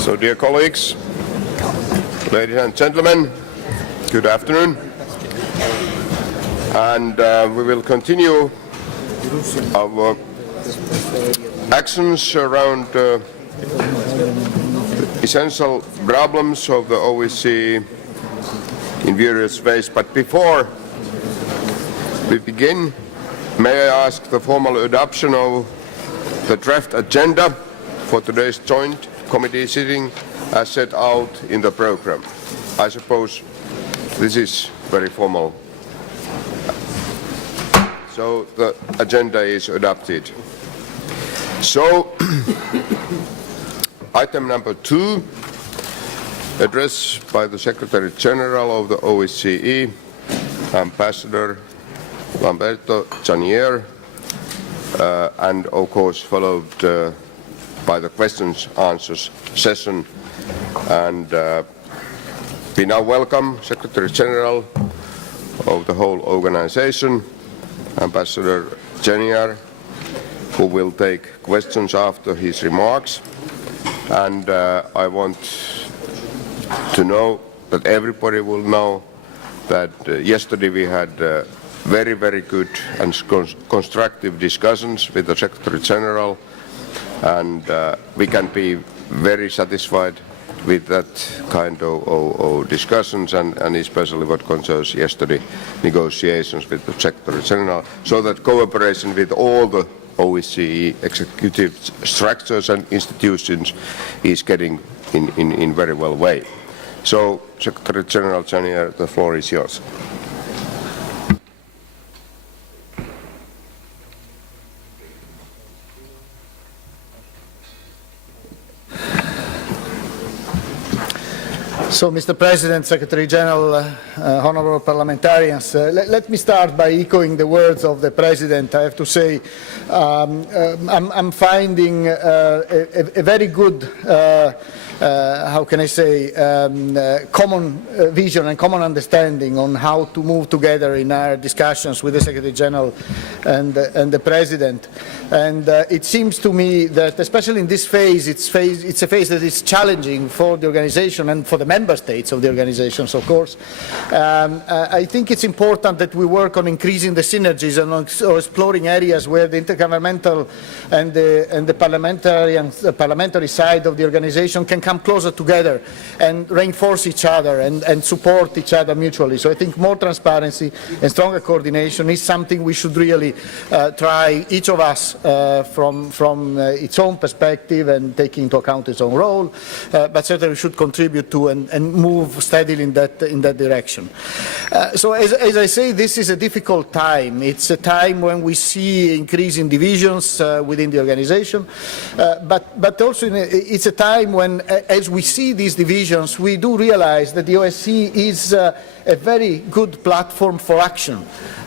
So, dear colleagues, ladies and gentlemen, good afternoon. And we will continue our actions around essential problems of the OSCE in various ways. But before we begin, may I ask the formal adoption of the draft agenda for today's joint committee sitting as set out in the program. I suppose this is very formal. So the agenda is adopted. So item number 2, address by the Secretary General of the OSCE, Ambassador Lamberto Zannier, and of course followed by the questions-answers session. And we now welcome Secretary General of the whole organization, Ambassador Zannier, who will take questions after his remarks. And I want to know that everybody will know that yesterday we had very, very good and constructive discussions with the Secretary General, and we can be very satisfied with that kind of discussions, and especially what concerns yesterday negotiations with the Secretary General, so that cooperation with all the OSCE executive structures and institutions is getting in very well way. So, Secretary General Zannier, the floor is yours. So, Mr. President, Secretary General, honourable parliamentarians, let me start by echoing the words of the President. I have to say I'm finding a very good, how can I say, common vision and common understanding on how to move together in our discussions with the Secretary General and the President. And it seems to me that, especially in this phase, it's a phase that is challenging for the organization and for the member states of the organizations, of course. I think it's important that we work on increasing the synergies and on exploring areas where the intergovernmental and the parliamentary side of the organization can come closer together and reinforce each other and support each other mutually. So I think more transparency and stronger coordination is something we should really try, each of us, from its own perspective and taking into account its own role, but certainly we should contribute to and move steadily in that direction. So as I say, this is a difficult time. It's a time when we see increasing divisions within the organization, but also it's a time when, as we see these divisions, we do realize that the OSCE is a very good platform for action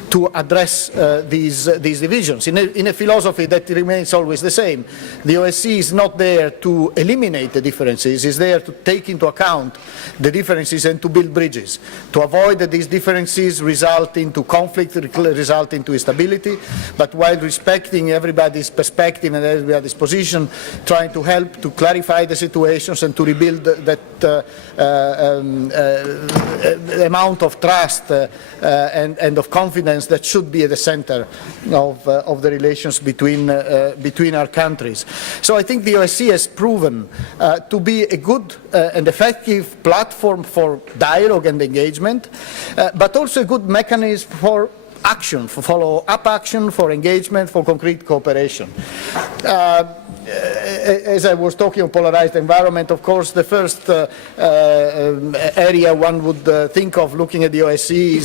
to address these divisions in a philosophy that remains always the same. The OSCE is not there to eliminate the differences, it's there to take into account the differences and to build bridges, to avoid that these differences result into conflict, result into instability, but while respecting everybody's perspective and everybody's position, trying to help to clarify the situations and to rebuild that amount of trust and of confidence that should be at the center of the relations between our countries. So I think the OSCE has proven to be a good and effective platform for dialogue and engagement, but also a good mechanism for action, for follow-up action, for engagement, for concrete cooperation. As I was talking of polarized environment, of course, the first area one would think of looking at the OSCE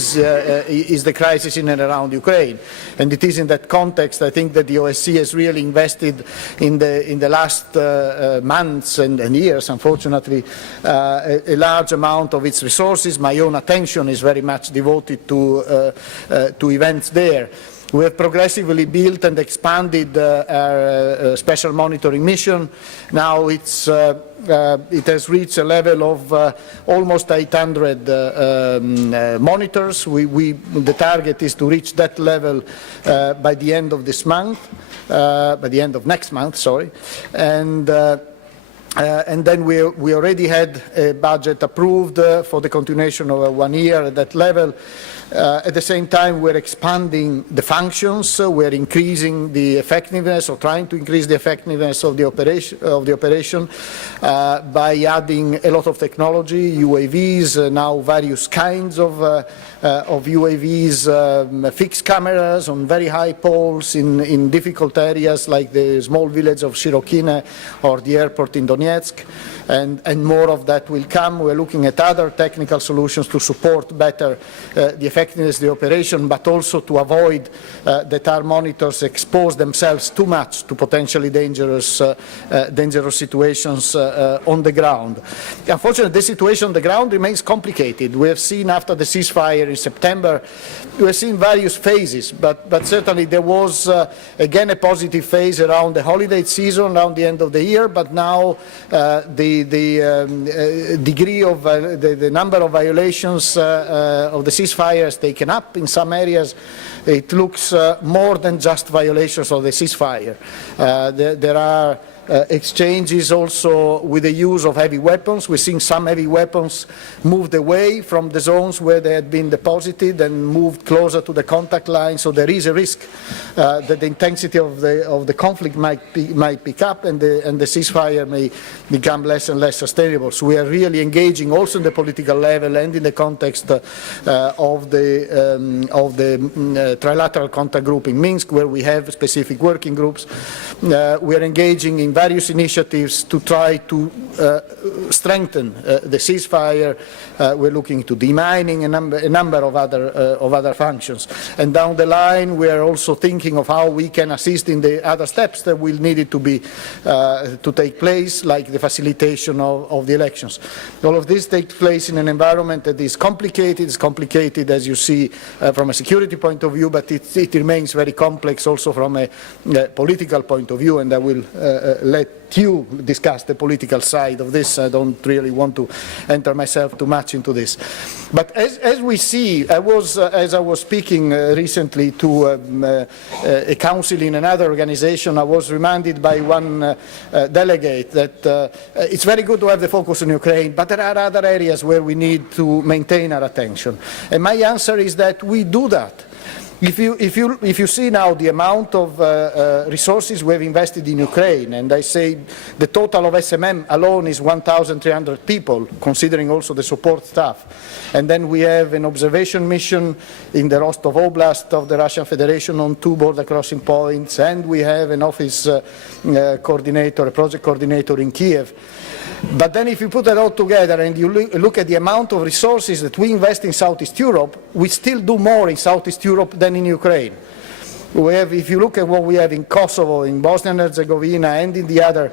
is the crisis in and around Ukraine. And it is in that context, I think, that the OSCE has really invested in the last months and years, unfortunately, a large amount of its resources. My own attention is very much devoted to events there. We have progressively built and expanded our special monitoring mission. Now it has reached a level of almost 800 monitors. The target is to reach that level by the end of this month, by the end of next month, sorry. And And then we already had a budget approved for the continuation of 1 year at that level. At the same time, we're expanding the functions. We're increasing the effectiveness, or trying to increase the effectiveness of the operation, by adding a lot of technology, UAVs, now various kinds of UAVs, fixed cameras on very high poles in difficult areas like the small village of Shirokine or the airport in Donetsk. And more of that will come. We're looking at other technical solutions to support better the effectiveness of the operation, but also to avoid that our monitors expose themselves too much to potentially dangerous situations on the ground. Unfortunately, the situation on the ground remains complicated. We have seen after the ceasefire in September, we have seen various phases, but certainly there was again a positive phase around the holiday season, around the end of the year, but now the degree of the number of violations of the ceasefire has taken up. In some areas, it looks more than just violations of the ceasefire. There are exchanges also with the use of heavy weapons. We're seeing some heavy weapons moved away from the zones where they had been deposited and moved closer to the contact line. So there is a risk that the intensity of the conflict might pick up, and the ceasefire may become less and less sustainable. So we are really engaging also in the political level and in the context of the trilateral contact group in Minsk, where we have specific working groups. We are engaging in various initiatives to try to strengthen the ceasefire. We're looking to demining a number of other functions. And down the line, we are also thinking of how we can assist in the other steps that will need to take place, like the facilitation of the elections. All of this takes place in an environment that is complicated. It's complicated, as you see, from a security point of view, but it remains very complex also from a political point of view, and I will let you discuss the political side of this. I don't really want to enter myself too much into this. But as we see, as I was speaking recently to a council in another organization, I was reminded by one delegate that it's very good to have the focus on Ukraine, but there are other areas where we need to maintain our attention. And my answer is that we do that. If you see now the amount of resources we have invested in Ukraine, and I say the total of SMM alone is 1,300 people, considering also the support staff. And then we have an observation mission in the Rostov Oblast of the Russian Federation on 2 border crossing points, and we have an office coordinator, a project coordinator in Kiev. But then if you put that all together and you look at the amount of resources that we invest in Southeast Europe, we still do more in Southeast Europe than in Ukraine. If you look at what we have in Kosovo, in Bosnia and Herzegovina, and in the other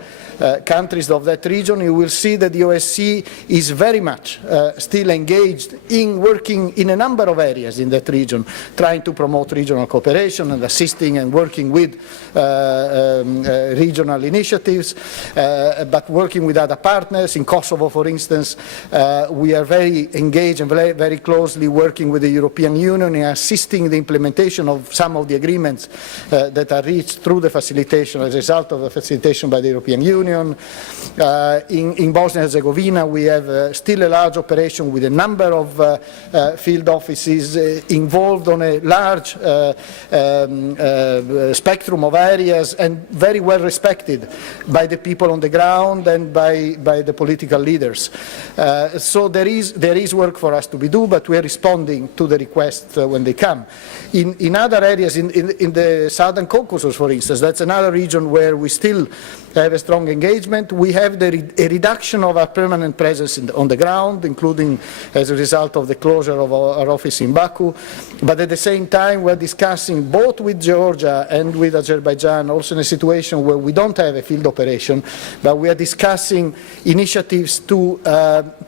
countries of that region, you will see that the OSCE is very much still engaged in working in a number of areas in that region, trying to promote regional cooperation and assisting and working with regional initiatives, but working with other partners. In Kosovo, for instance, we are very engaged and very closely working with the European Union in assisting the implementation of some of the agreements that are reached through the facilitation, as a result of the facilitation by the European Union. In Bosnia and Herzegovina, we have still a large operation with a number of field offices involved on a large spectrum of areas, and very well respected by the people on the ground and by the political leaders. So there is work for us to be done, but we are responding to the requests when they come. In other areas, in the Southern Caucasus, for instance, that's another region where we still have a strong engagement. We have a reduction of our permanent presence on the ground, including as a result of the closure of our office in Baku. But at the same time, we're discussing both with Georgia and with Azerbaijan, also in a situation where we don't have a field operation, but we are discussing initiatives to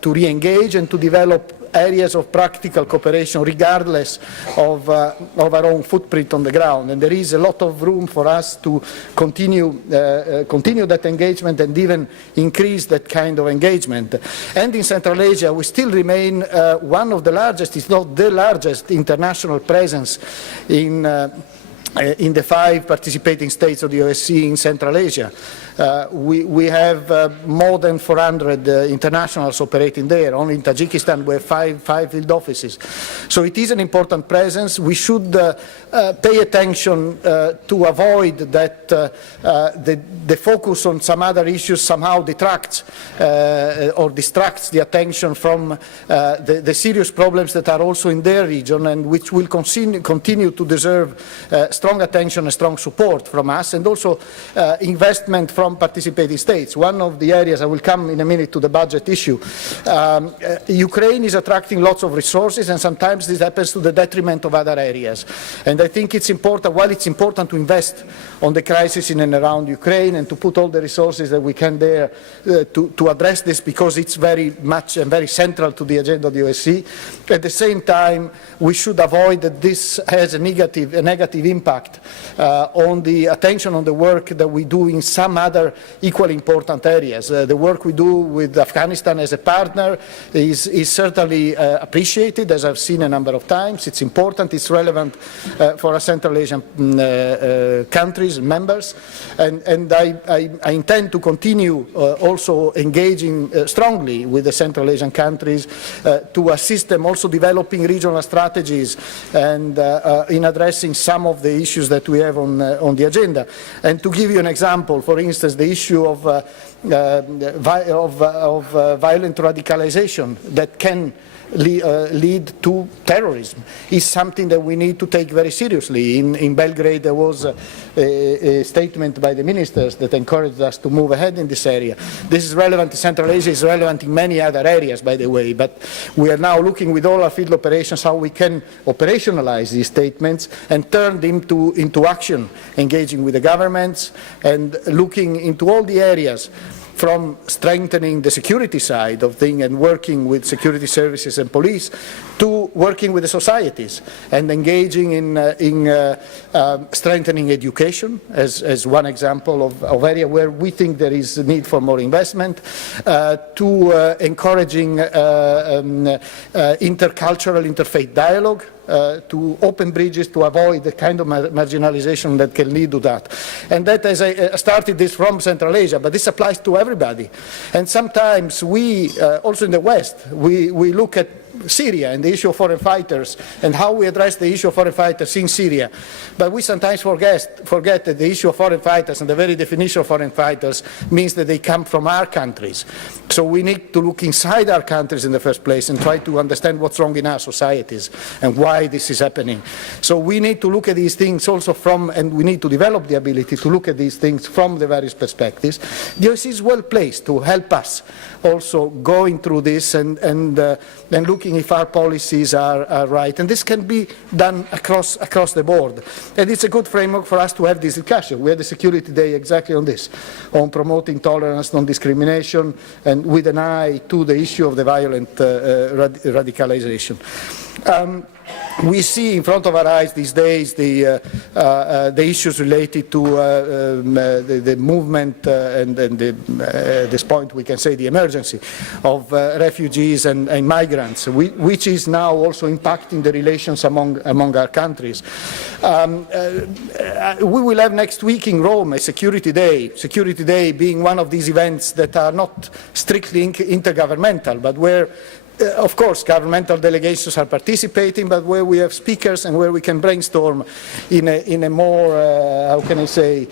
re-engage and to develop areas of practical cooperation regardless of our own footprint on the ground. And there is a lot of room for us to continue that engagement and even increase that kind of engagement. And in Central Asia, we still remain one of the largest, if not the largest, international presence in in the 5 participating states of the OSCE in Central Asia. We have more than 400 internationals operating there. Only in Tajikistan we have five field offices. So it is an important presence. We should pay attention to avoid that the focus on some other issues somehow detracts or distracts the attention from the serious problems that are also in their region and which will continue to deserve strong attention and strong support from us, and also investment from participating states. One of the areas, I will come in a minute to the budget issue, Ukraine is attracting lots of resources, and sometimes this happens to the detriment of other areas. And I think it's important, while it's important to invest on the crisis in and around Ukraine and to put all the resources that we can there to address this, because it's very much and very central to the agenda of the OSCE, at the same time we should avoid that this has a negative impact on the attention on the work that we do in some other equally important areas. The work we do with Afghanistan as a partner is certainly appreciated, as I've seen a number of times. It's important, it's relevant for our Central Asian countries, members, and I intend to continue also engaging strongly with the Central Asian countries to assist them also developing regional strategies and in addressing some of the issues that we have on the agenda. And to give you an example, for instance, the issue of violent radicalization that can lead to terrorism is something that we need to take very seriously. In Belgrade there was a statement by the ministers that encouraged us to move ahead in this area. This is relevant to Central Asia, is relevant in many other areas, by the way, but we are now looking with all our field operations how we can operationalize these statements and turn them into action, engaging with the governments and looking into all the areas, from strengthening the security side of things and working with security services and police, to working with the societies and engaging in strengthening education as one example of area where we think there is a need for more investment, to encouraging intercultural, interfaith dialogue, to open bridges to avoid the kind of marginalization that can lead to that. And that, as I started this from Central Asia, but this applies to everybody. And sometimes we, also in the West, we look at Syria and the issue of foreign fighters and how we address the issue of foreign fighters in Syria. But we sometimes forget that the issue of foreign fighters and the very definition of foreign fighters means that they come from our countries. So we need to look inside our countries in the first place and try to understand what's wrong in our societies and why this is happening. So we need to look at these things also from, and we need to develop the ability to look at these things from the various perspectives. The OSCE is well placed to help us also going through this and looking if our policies are right. And this can be done across the board. And it's a good framework for us to have this discussion. We had a Security Day exactly on this, on promoting tolerance, non-discrimination, and with an eye to the issue of the violent radicalization. We see in front of our eyes these days the issues related to the movement and at this point we can say the emergency of refugees and migrants, which is now also impacting the relations among our countries. We will have next week in Rome a Security Day being one of these events that are not strictly intergovernmental, but where of course, governmental delegations are participating, but where we have speakers and where we can brainstorm in a more, how can I say,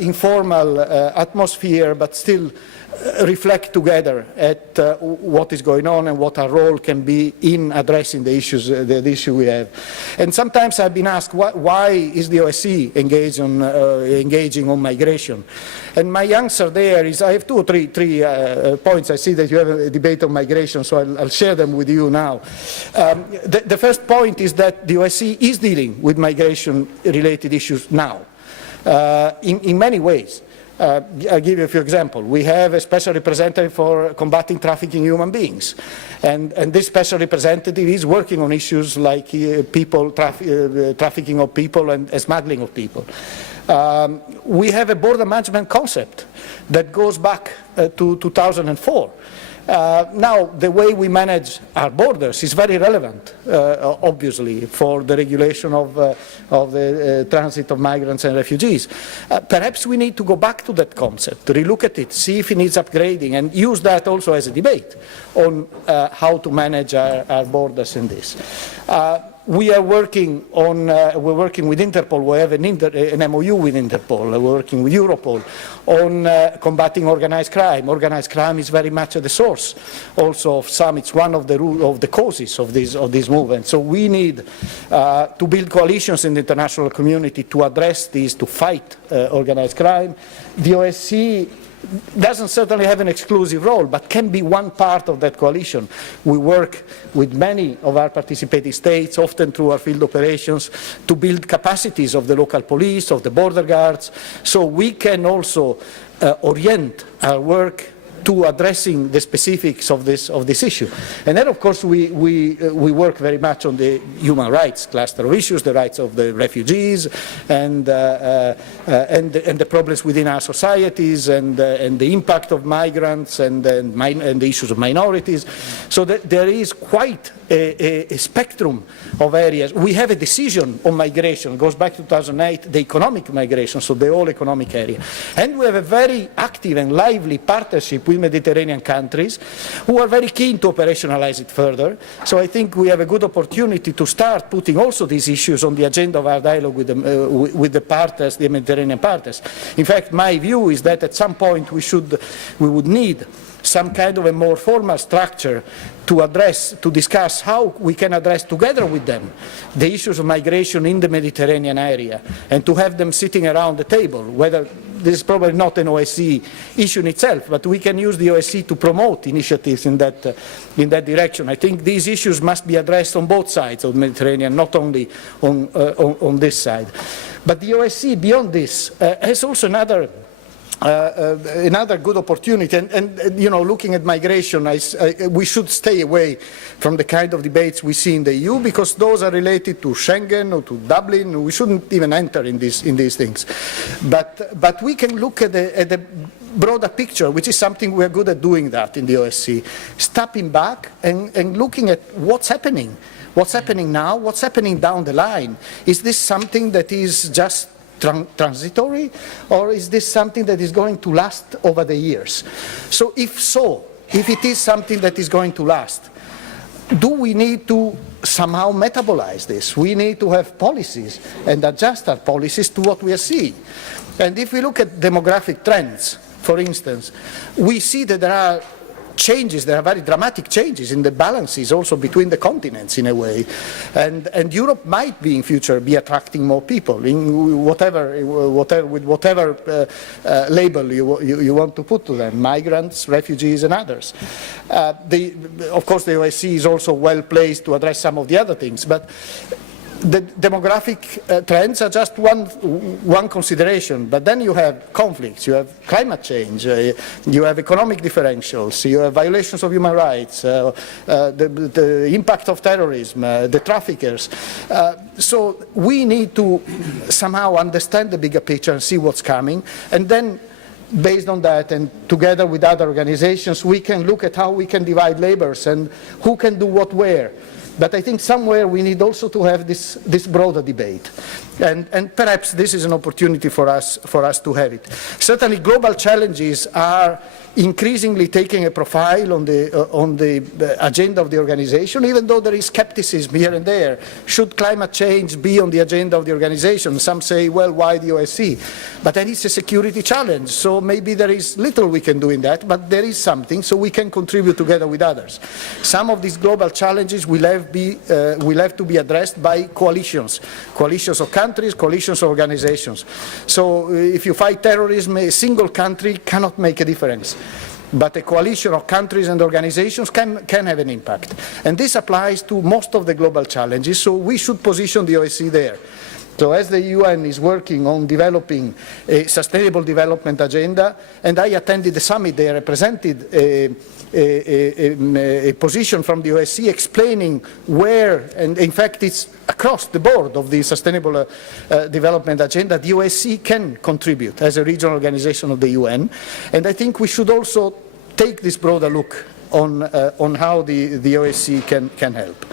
informal atmosphere, but still reflect together at what is going on and what our role can be in addressing the issues, the issue we have. And sometimes I've been asked, why is the OSCE engaging on migration? And my answer there is, I have two or three points. I see that you have a debate on migration, so I'll share them with you now. The first point is that the OSCE is dealing with migration-related issues now, in many ways. I'll give you a few examples. We have a special representative for combating trafficking human beings. And this special representative is working on issues like trafficking of people and smuggling of people. We have a border management concept that goes back to 2004. Now, the way we manage our borders is very relevant, obviously, for the regulation of the transit of migrants and refugees. Perhaps we need to go back to that concept, relook at it, see if it needs upgrading, and use that also as a debate on how to manage our borders in this. We are working on, we're working with Interpol, we have an MOU with Interpol, we're working with Europol on combating organized crime. Organized crime is very much at the source also of some, it's one of the causes of this movement. So we need to build coalitions in the international community to address these, to fight organized crime. The OSCE doesn't certainly have an exclusive role, but can be one part of that coalition. We work with many of our participating states, often through our field operations, to build capacities of the local police, of the border guards, so we can also orient our work to addressing the specifics of this issue. And then, of course, we work very much on the human rights cluster of issues, the rights of the refugees, and the problems within our societies, and the impact of migrants, and the issues of minorities. So there is quite a spectrum of areas. We have a decision on migration, it goes back to 2008, the economic migration, so the whole economic area. And we have a very active and lively partnership with Mediterranean countries who are very keen to operationalize it further. So I think we have a good opportunity to start putting also these issues on the agenda of our dialogue with the partners, the Mediterranean partners. In fact, my view is that at some point we would need some kind of a more formal structure to discuss how we can address together with them the issues of migration in the Mediterranean area, and to have them sitting around the table, whether this is probably not an OSCE issue in itself, but we can use the OSCE to promote initiatives in that direction. I think these issues must be addressed on both sides of the Mediterranean, not only on this side. But the OSCE, beyond this, has also another good opportunity, and you know, looking at migration, we should stay away from the kind of debates we see in the EU, because those are related to Schengen or to Dublin. We shouldn't even enter in these things. But we can look at the broader picture, which is something we are good at doing that in the OSCE, stepping back and looking at what's happening. What's happening now? What's happening down the line? Is this something that is just transitory, or is this something that is going to last over the years? So, if it is something that is going to last, do we need to somehow metabolize this? We need to have policies and adjust our policies to what we are seeing. And if we look at demographic trends, for instance, we see that there are changes, there are very dramatic changes in the balances also between the continents in a way, and Europe might be in future be attracting more people in whatever label you want to put to them, migrants, refugees, and others. Of course, the OSCE is also well placed to address some of the other things, but the demographic trends are just one consideration, but then you have conflicts, you have climate change, you have economic differentials, you have violations of human rights, the impact of terrorism, the traffickers. So we need to somehow understand the bigger picture and see what's coming, and then based on that, and together with other organizations, we can look at how we can divide labors and who can do what where. But I think somewhere we need also to have this broader debate. And perhaps this is an opportunity for us to have it. Certainly global challenges are increasingly taking a profile on the agenda of the organization, even though there is skepticism here and there. Should climate change be on the agenda of the organization? Some say, well, why the OSCE? But then it's a security challenge, so maybe there is little we can do in that, but there is something, so we can contribute together with others. Some of these global challenges will have to be addressed by coalitions of countries, coalitions of organizations. So if you fight terrorism, a single country cannot make a difference. But a coalition of countries and organizations can have an impact. And this applies to most of the global challenges, so we should position the OSCE there. So as the UN is working on developing a sustainable development agenda, and I attended the summit, they represented a position from the OSCE explaining where, and in fact it's across the board of the sustainable development agenda, the OSCE can contribute as a regional organization of the UN. And I think we should also take this broader look on how the OSCE can help.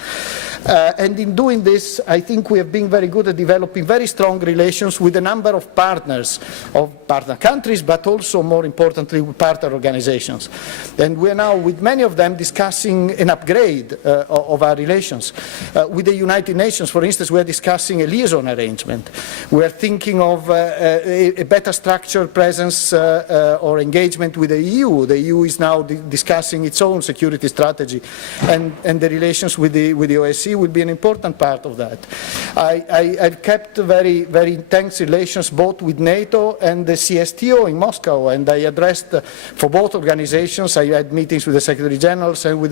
And in doing this, I think we have been very good at developing very strong relations with a number of partners, of partner countries, but also, more importantly, with partner organizations. And we are now, with many of them, discussing an upgrade of our relations. With the United Nations, for instance, we are discussing a liaison arrangement. We are thinking of a better structured presence or engagement with the EU. The EU is now discussing its own security strategy, and the relations with the OSCE will be an important part of that. I've kept very, very intense relations both with NATO and the CSTO in Moscow, and I addressed for both organizations. I had meetings with the Secretary Generals and with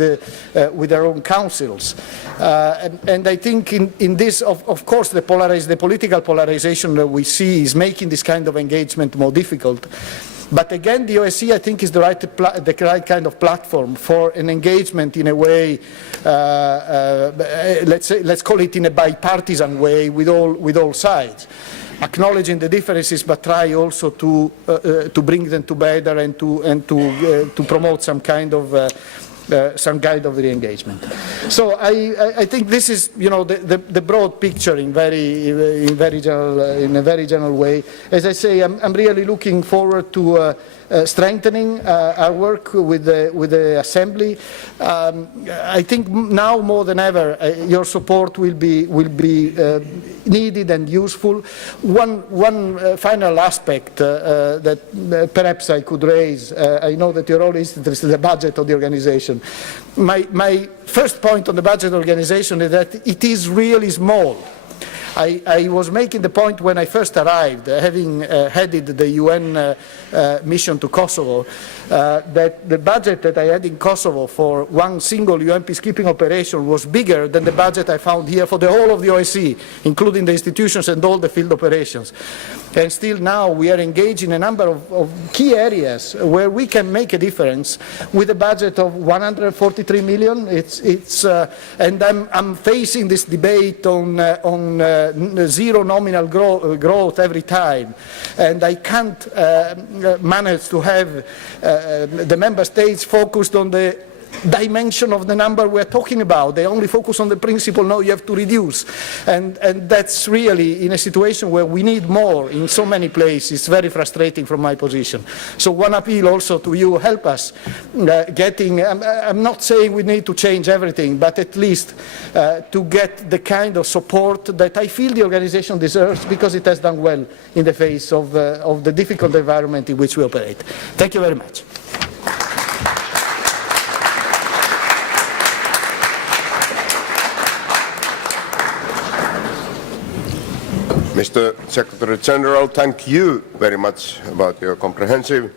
their own councils. And I think in this, of course, the political polarization that we see is making this kind of engagement more difficult. But again, the OSCE, I think, is the right kind of platform for an engagement in a way, let's call it in a bipartisan way with all sides, acknowledging the differences, but try also to bring them together and to promote some kind of re-engagement. So I think this is, the broad picture in a very general way. As I say, I'm really looking forward to strengthening our work with the Assembly. I think now more than ever, your support will be needed and useful. One final aspect that perhaps I could raise. I know that you're all interested in the budget of the organization. My first point on the budget organization is that it is really small. I was making the point when I first arrived, having headed the UN mission to Kosovo, that the budget that I had in Kosovo for one single UN peacekeeping operation was bigger than the budget I found here for the whole of the OSCE, including the institutions and all the field operations. And still now we are engaged in a number of key areas where we can make a difference with a budget of 143 million. And I'm facing this debate on zero nominal growth every time. And I can't manage to have the member states focused on the dimension of the number we're talking about. They only focus on the principle, no, you have to reduce. And that's really, in a situation where we need more in so many places, very frustrating from my position. So one appeal also to you, help us I'm not saying we need to change everything, but at least to get the kind of support that I feel the organization deserves, because it has done well in the face of the difficult environment in which we operate. Thank you very much. Mr. Secretary General, thank you very much about your comprehensive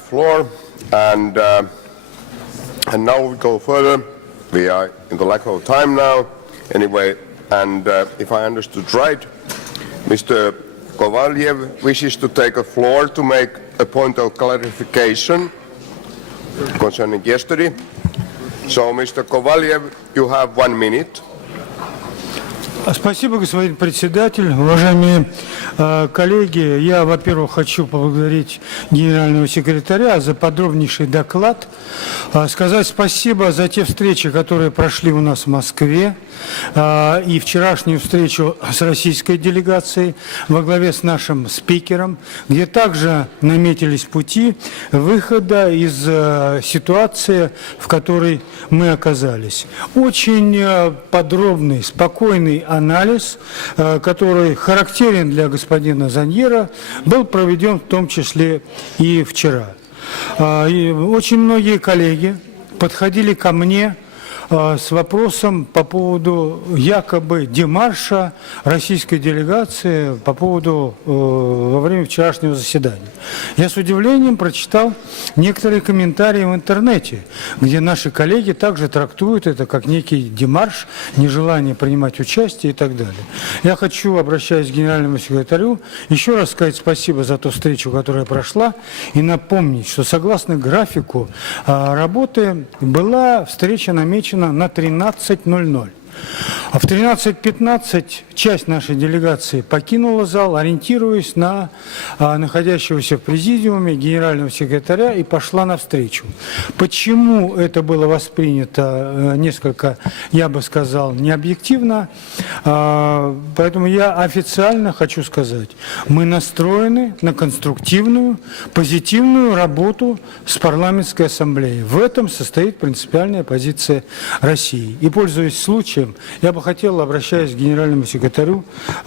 floor. And now we go further. We are in the lack of time now, anyway. And if I understood right, Mr. Kovalyev wishes to take a floor to make a point of clarification concerning yesterday. So, Mr. Kovalyev, you have 1 minute. Спасибо, господин председатель. Уважаемые коллеги, я, во-первых, хочу поблагодарить генерального секретаря за подробнейший доклад, сказать спасибо за те встречи, которые прошли у нас в Москве, и вчерашнюю встречу с российской делегацией во главе с нашим спикером, где также наметились пути выхода из ситуации, в которой мы оказались. Очень подробный, спокойный анализ, который характерен для господина Заньера, был проведен в том числе и вчера. И очень многие коллеги подходили ко мне с вопросом по поводу якобы демарша российской делегации по поводу во время вчерашнего заседания. Я с удивлением прочитал некоторые комментарии в интернете, где наши коллеги также трактуют это как некий демарш, нежелание принимать участие и так далее. Я хочу, обращаясь к генеральному секретарю, еще раз сказать спасибо за ту встречу, которая прошла, и напомнить, что согласно графику работы была встреча намечена на 13:00. В 13:15 часть нашей делегации покинула зал, ориентируясь на находящегося в президиуме генерального секретаря, и пошла навстречу. Почему это было воспринято несколько, я бы сказал, необъективно? Поэтому я официально хочу сказать, мы настроены на конструктивную, позитивную работу с парламентской ассамблеей. В этом состоит принципиальная позиция России. И, пользуясь случаем, я бы хотел, обращаясь к генеральному секретарю,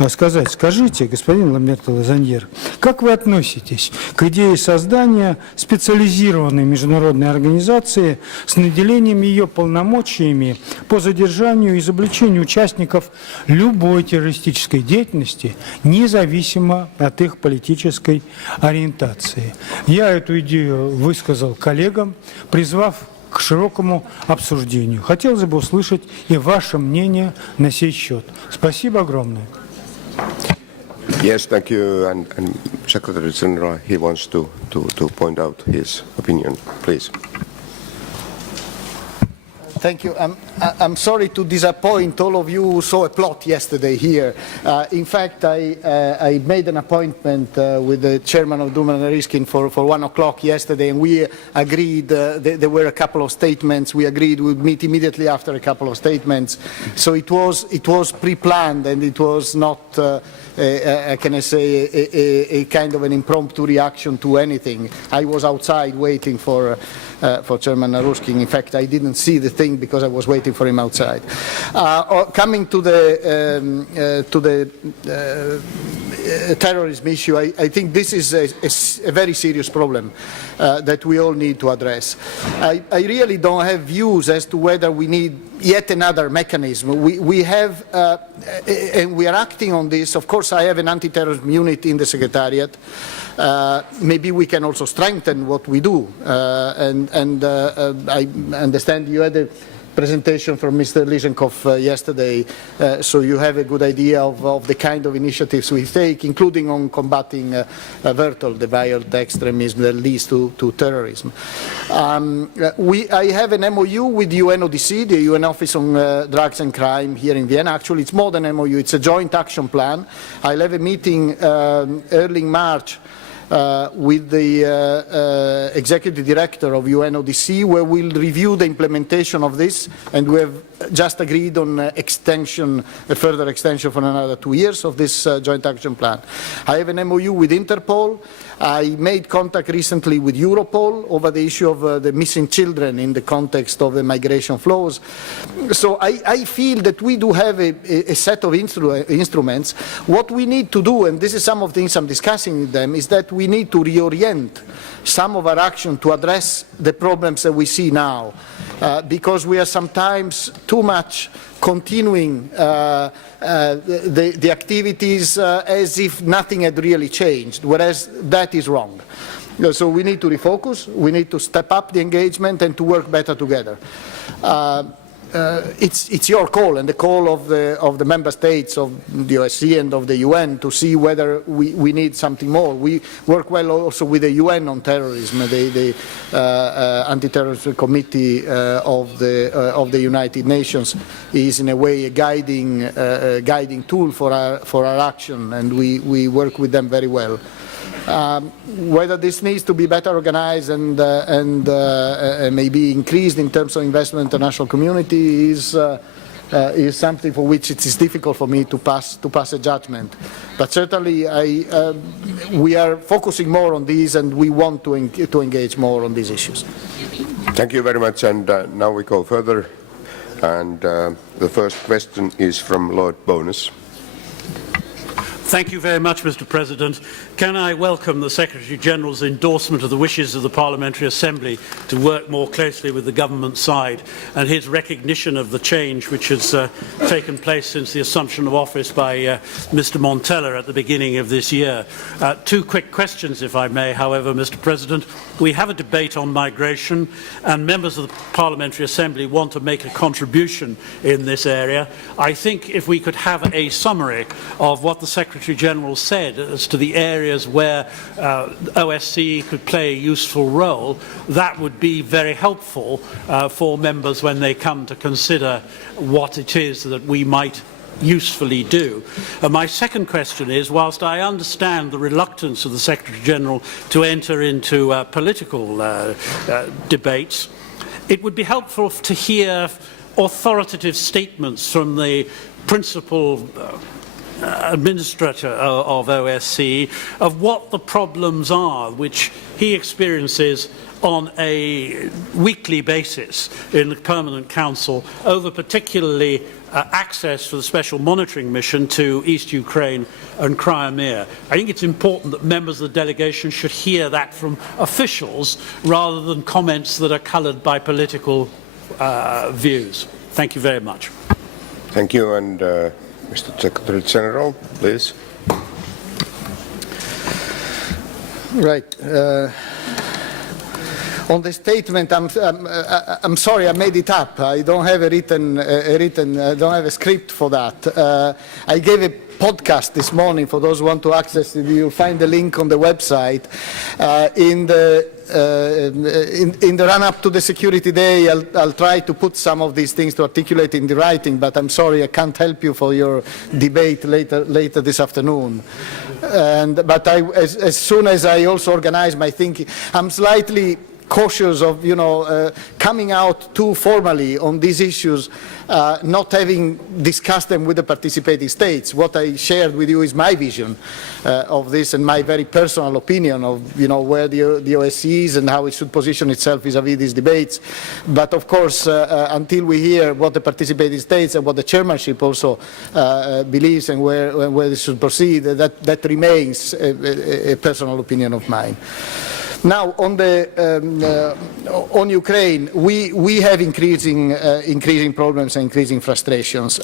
сказать: скажите, господин Ламберто Заньер, как вы относитесь к идее создания специализированной международной организации с наделением ее полномочиями по задержанию и изобличению участников любой террористической деятельности, независимо от их политической ориентации? Я эту идею высказал коллегам, призвав к широкому обсуждению. Хотелось бы услышать и ваше мнение на сей счет. Спасибо огромное. Yes, thank you. And Secretary General, he wants to point out his opinion. Please. Thank you. I'm sorry to disappoint all of you who saw a plot yesterday here. In fact, I made an appointment with the chairman of Duman and Riskin for 1 o'clock yesterday, and we agreed, there were a couple of statements, we agreed we'd meet immediately after a couple of statements. So it was pre-planned, and it was not, can I say, a kind of an impromptu reaction to anything. I was outside waiting for Chairman Naruskin. In fact, I didn't see the thing because I was waiting for him outside. Coming to the terrorism issue, I think this is a very serious problem that we all need to address. I really don't have views as to whether we need yet another mechanism. We have, and we are acting on this. Of course, I have an anti-terrorism unit in the Secretariat. Maybe we can also strengthen what we do. And I understand you had a presentation from Mr. Lysenkov yesterday, so you have a good idea of the kind of initiatives we take, including on combating VERTOL, the violent extremism that leads to terrorism. I have an MOU with the UNODC, the UN Office on Drugs and Crime here in Vienna. Actually, it's more than an MOU, it's a joint action plan. I'll have a meeting early in March with the executive director of UNODC, where we'll review the implementation of this, and we have just agreed on extension, a further extension for another 2 years of this joint action plan. I have an MOU with Interpol. I made contact recently with Europol over the issue of the missing children in the context of the migration flows. So I feel that we do have a set of instruments. What we need to do, and this is some of the things I'm discussing with them, is that we need to reorient some of our action to address the problems that we see now, because we are sometimes too much continuing the activities as if nothing had really changed, whereas that is wrong. So we need to refocus, we need to step up the engagement and to work better together. It's your call and the call of the member states of the OSCE and of the UN to see whether we need something more. We work well also with the UN on terrorism, the anti-terrorism committee of the United Nations is in a way a guiding tool for our action, and we work with them very well. Whether this needs to be better organized and maybe increased in terms of investment in the international community is something for which it is difficult for me to pass a judgment. But certainly we are focusing more on these, and we want to engage more on these issues. Thank you very much, and now we go further. And the first question is from Lord Bonus. Thank you very much, Mr. President. Can I welcome the Secretary-General's endorsement of the wishes of the Parliamentary Assembly to work more closely with the government side, and his recognition of the change which has taken place since the assumption of office by Mr. Montella at the beginning of this year. Two quick questions, if I may, however, Mr. President. We have a debate on migration, and members of the Parliamentary Assembly want to make a contribution in this area. I think if we could have a summary of what the Secretary Secretary-General said as to the areas where OSCE could play a useful role, that would be very helpful for members when they come to consider what it is that we might usefully do. My second question is, whilst I understand the reluctance of the Secretary-General to enter into political debates, it would be helpful to hear authoritative statements from the principal administrator of OSCE of what the problems are which he experiences on a weekly basis in the Permanent Council over particularly access for the Special Monitoring Mission to East Ukraine and Crimea. I think it's important that members of the delegation should hear that from officials rather than comments that are coloured by political views. Thank you very much. Thank you, and Mr. Secretary General, please. Right. On the statement, I'm sorry, I made it up. I don't have I don't have a script for that. I gave a podcast this morning for those who want to access it. You'll find the link on the website. In the run-up to the Security Day, I'll try to put some of these things to articulate in the writing, but I'm sorry I can't help you for your debate later this afternoon. But as soon as I also organize my thinking, I'm slightly cautious of, coming out too formally on these issues, not having discussed them with the participating states. What I shared with you is my vision of this and my very personal opinion of, where the OSCE is and how it should position itself vis-à-vis these debates. But of course, until we hear what the participating states and what the chairmanship also believes and where this should proceed, that remains a personal opinion of mine. Now, on Ukraine, we have increasing problems and increasing frustrations.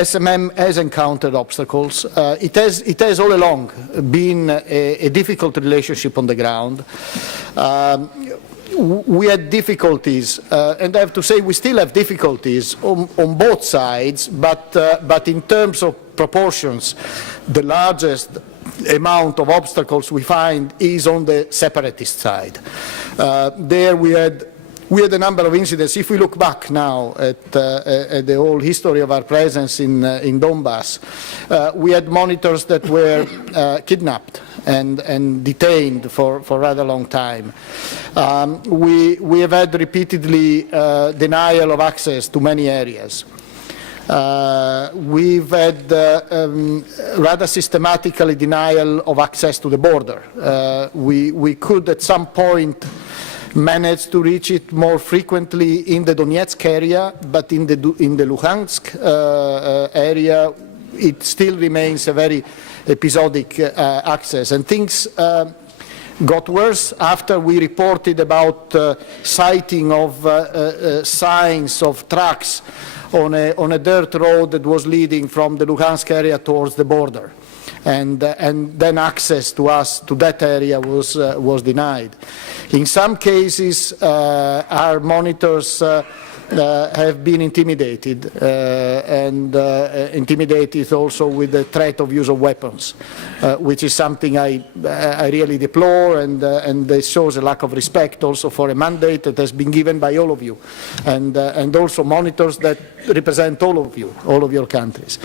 SMM has encountered obstacles. It has all along been a difficult relationship on the ground. We had difficulties, and I have to say we still have difficulties on both sides, but in terms of proportions, the largest amount of obstacles we find is on the separatist side. There we had a number of incidents. If we look back now at the whole history of our presence in Donbass, we had monitors that were kidnapped and detained for a rather long time. We have had repeatedly denial of access to many areas. We've had rather systematically denial of access to the border. We could at some point manage to reach it more frequently in the Donetsk area, but in the Luhansk area it still remains a very episodic access. And things got worse after we reported about sighting of signs of trucks on a dirt road that was leading from the Luhansk area towards the border. And then access to us to that area was denied. In some cases, our monitors have been intimidated, and intimidated also with the threat of use of weapons, which is something I really deplore, and this shows a lack of respect also for a mandate that has been given by all of you, and also monitors that represent all of you, all of your countries.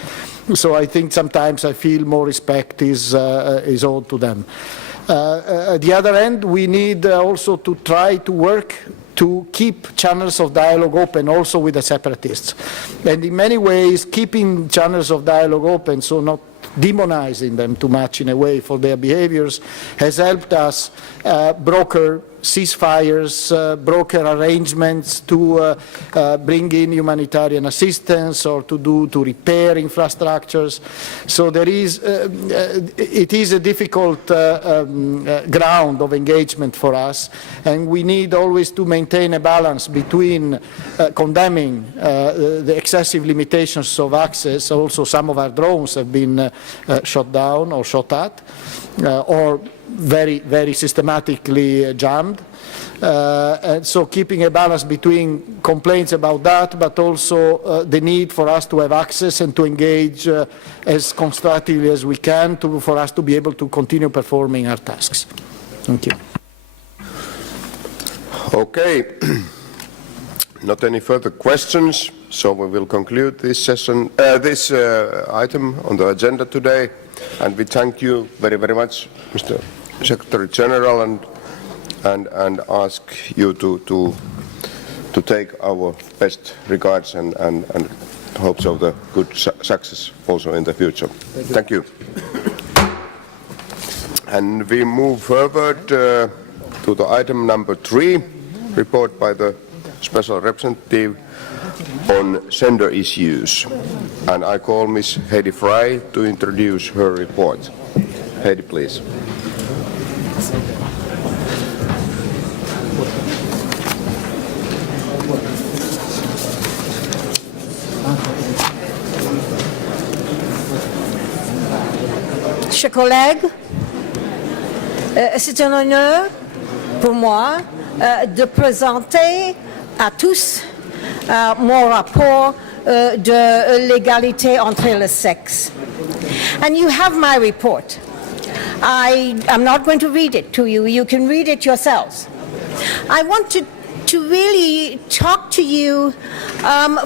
So I think sometimes I feel more respect is owed to them. At the other end, we need also to try to work to keep channels of dialogue open also with the separatists. And in many ways, keeping channels of dialogue open, so not demonizing them too much in a way for their behaviors, has helped us broker ceasefires, broker arrangements to bring in humanitarian assistance or to repair infrastructures. So there is, it is a difficult ground of engagement for us, and we need always to maintain a balance between condemning the excessive limitations of access. Also, some of our drones have been shot down or shot at, or very, very systematically jammed. And so keeping a balance between complaints about that, but also the need for us to have access and to engage as constructively as we can for us to be able to continue performing our tasks. Thank you. Okay. Not any further questions, so we will conclude this session, this item on the agenda today. And we thank you very, very much, Mr. Secretary General, and ask you to take our best regards and hopes of the good success also in the future. Thank you. And we move forward to the item number 3, report by the Special Representative on gender issues. And I call Ms. Hedy Fry to introduce her report. Hedy, please. Chers collègues, c'est un honneur pour moi de présenter à tous mon rapport de l'égalité entre les sexes. And you have my report. I'm not going to read it to you. You can read it yourselves. I want to really talk to you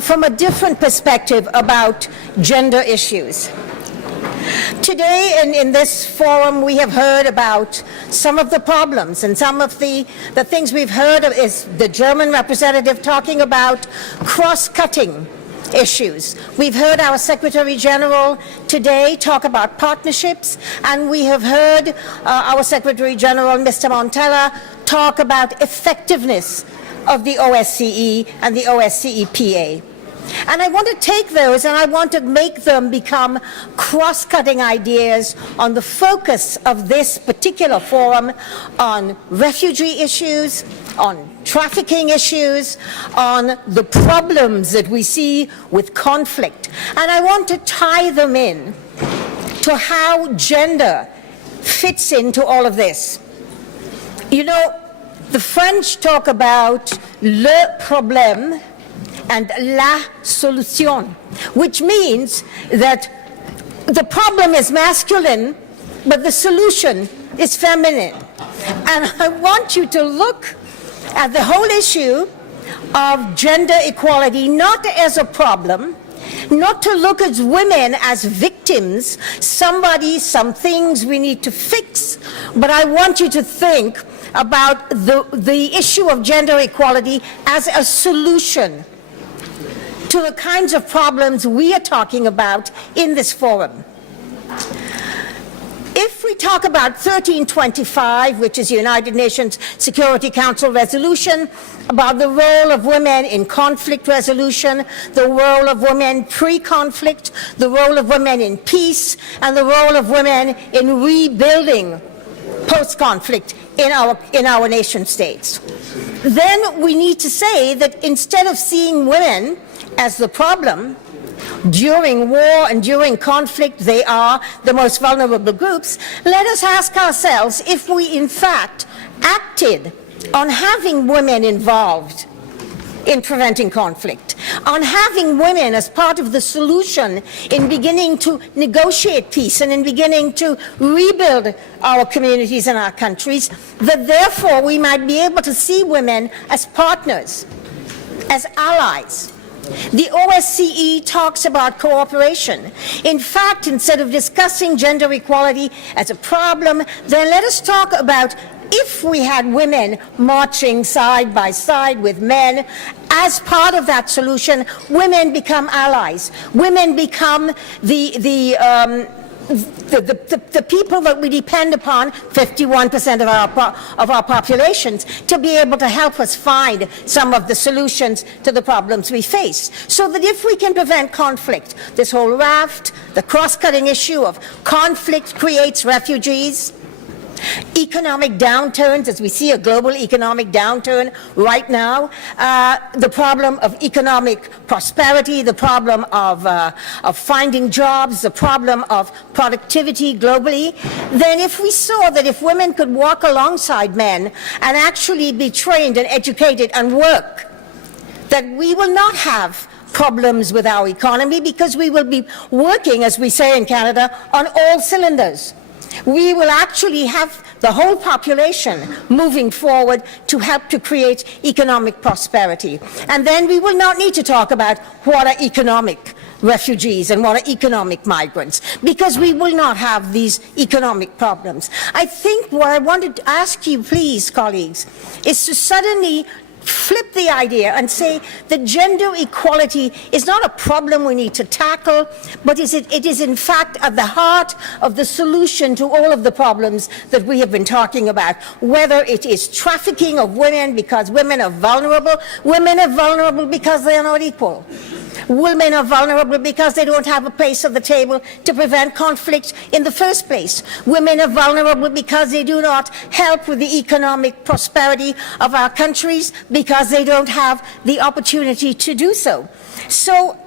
from a different perspective about gender issues. Today in this forum we have heard about some of the problems, and some of the things we've heard of is the German representative talking about cross-cutting issues. We've heard our Secretary General today talk about partnerships, and we have heard our Secretary General, Mr. Montella, talk about effectiveness of the OSCE and the OSCE PA. And I want to take those and I want to make them become cross-cutting ideas on the focus of this particular forum on refugee issues, on trafficking issues, on the problems that we see with conflict. And I want to tie them in to how gender fits into all of this. You know, the French talk about le problème and la solution, which means that the problem is masculine, but the solution is feminine. And I want you to look at the whole issue of gender equality not as a problem, not to look at women as victims, some things we need to fix, but I want you to think about the issue of gender equality as a solution to the kinds of problems we are talking about in this forum. If we talk about 1325, which is the United Nations Security Council resolution about the role of women in conflict resolution, the role of women pre-conflict, the role of women in peace, and the role of women in rebuilding post-conflict in our nation states, then we need to say that instead of seeing women as the problem, during war and during conflict they are the most vulnerable groups, let us ask ourselves if we in fact acted on having women involved in preventing conflict, on having women as part of the solution in beginning to negotiate peace and in beginning to rebuild our communities and our countries, that therefore we might be able to see women as partners, as allies. The OSCE talks about cooperation. In fact, instead of discussing gender equality as a problem, then let us talk about if we had women marching side by side with men, as part of that solution, women become allies. Women become the people that we depend upon, 51% of our populations, to be able to help us find some of the solutions to the problems we face. So that if we can prevent conflict, this whole raft, the cross-cutting issue of conflict creates refugees. economic downturns, as we see a global economic downturn right now, the problem of economic prosperity, the problem of finding jobs, the problem of productivity globally, then if we saw that if women could walk alongside men and actually be trained and educated and work, that we will not have problems with our economy because we will be working, as we say in Canada, on all cylinders. We will actually have the whole population moving forward to help to create economic prosperity. And then we will not need to talk about what are economic refugees and what are economic migrants, because we will not have these economic problems. I think what I wanted to ask you, please, colleagues, is to suddenly flip the idea and say that gender equality is not a problem we need to tackle, but it is in fact at the heart of the solution to all of the problems that we have been talking about, whether it is trafficking of women because women are vulnerable because they are not equal. Women are vulnerable because they don't have a place at the table to prevent conflict in the first place. Women are vulnerable because they do not help with the economic prosperity of our countries because they don't have the opportunity to do so. So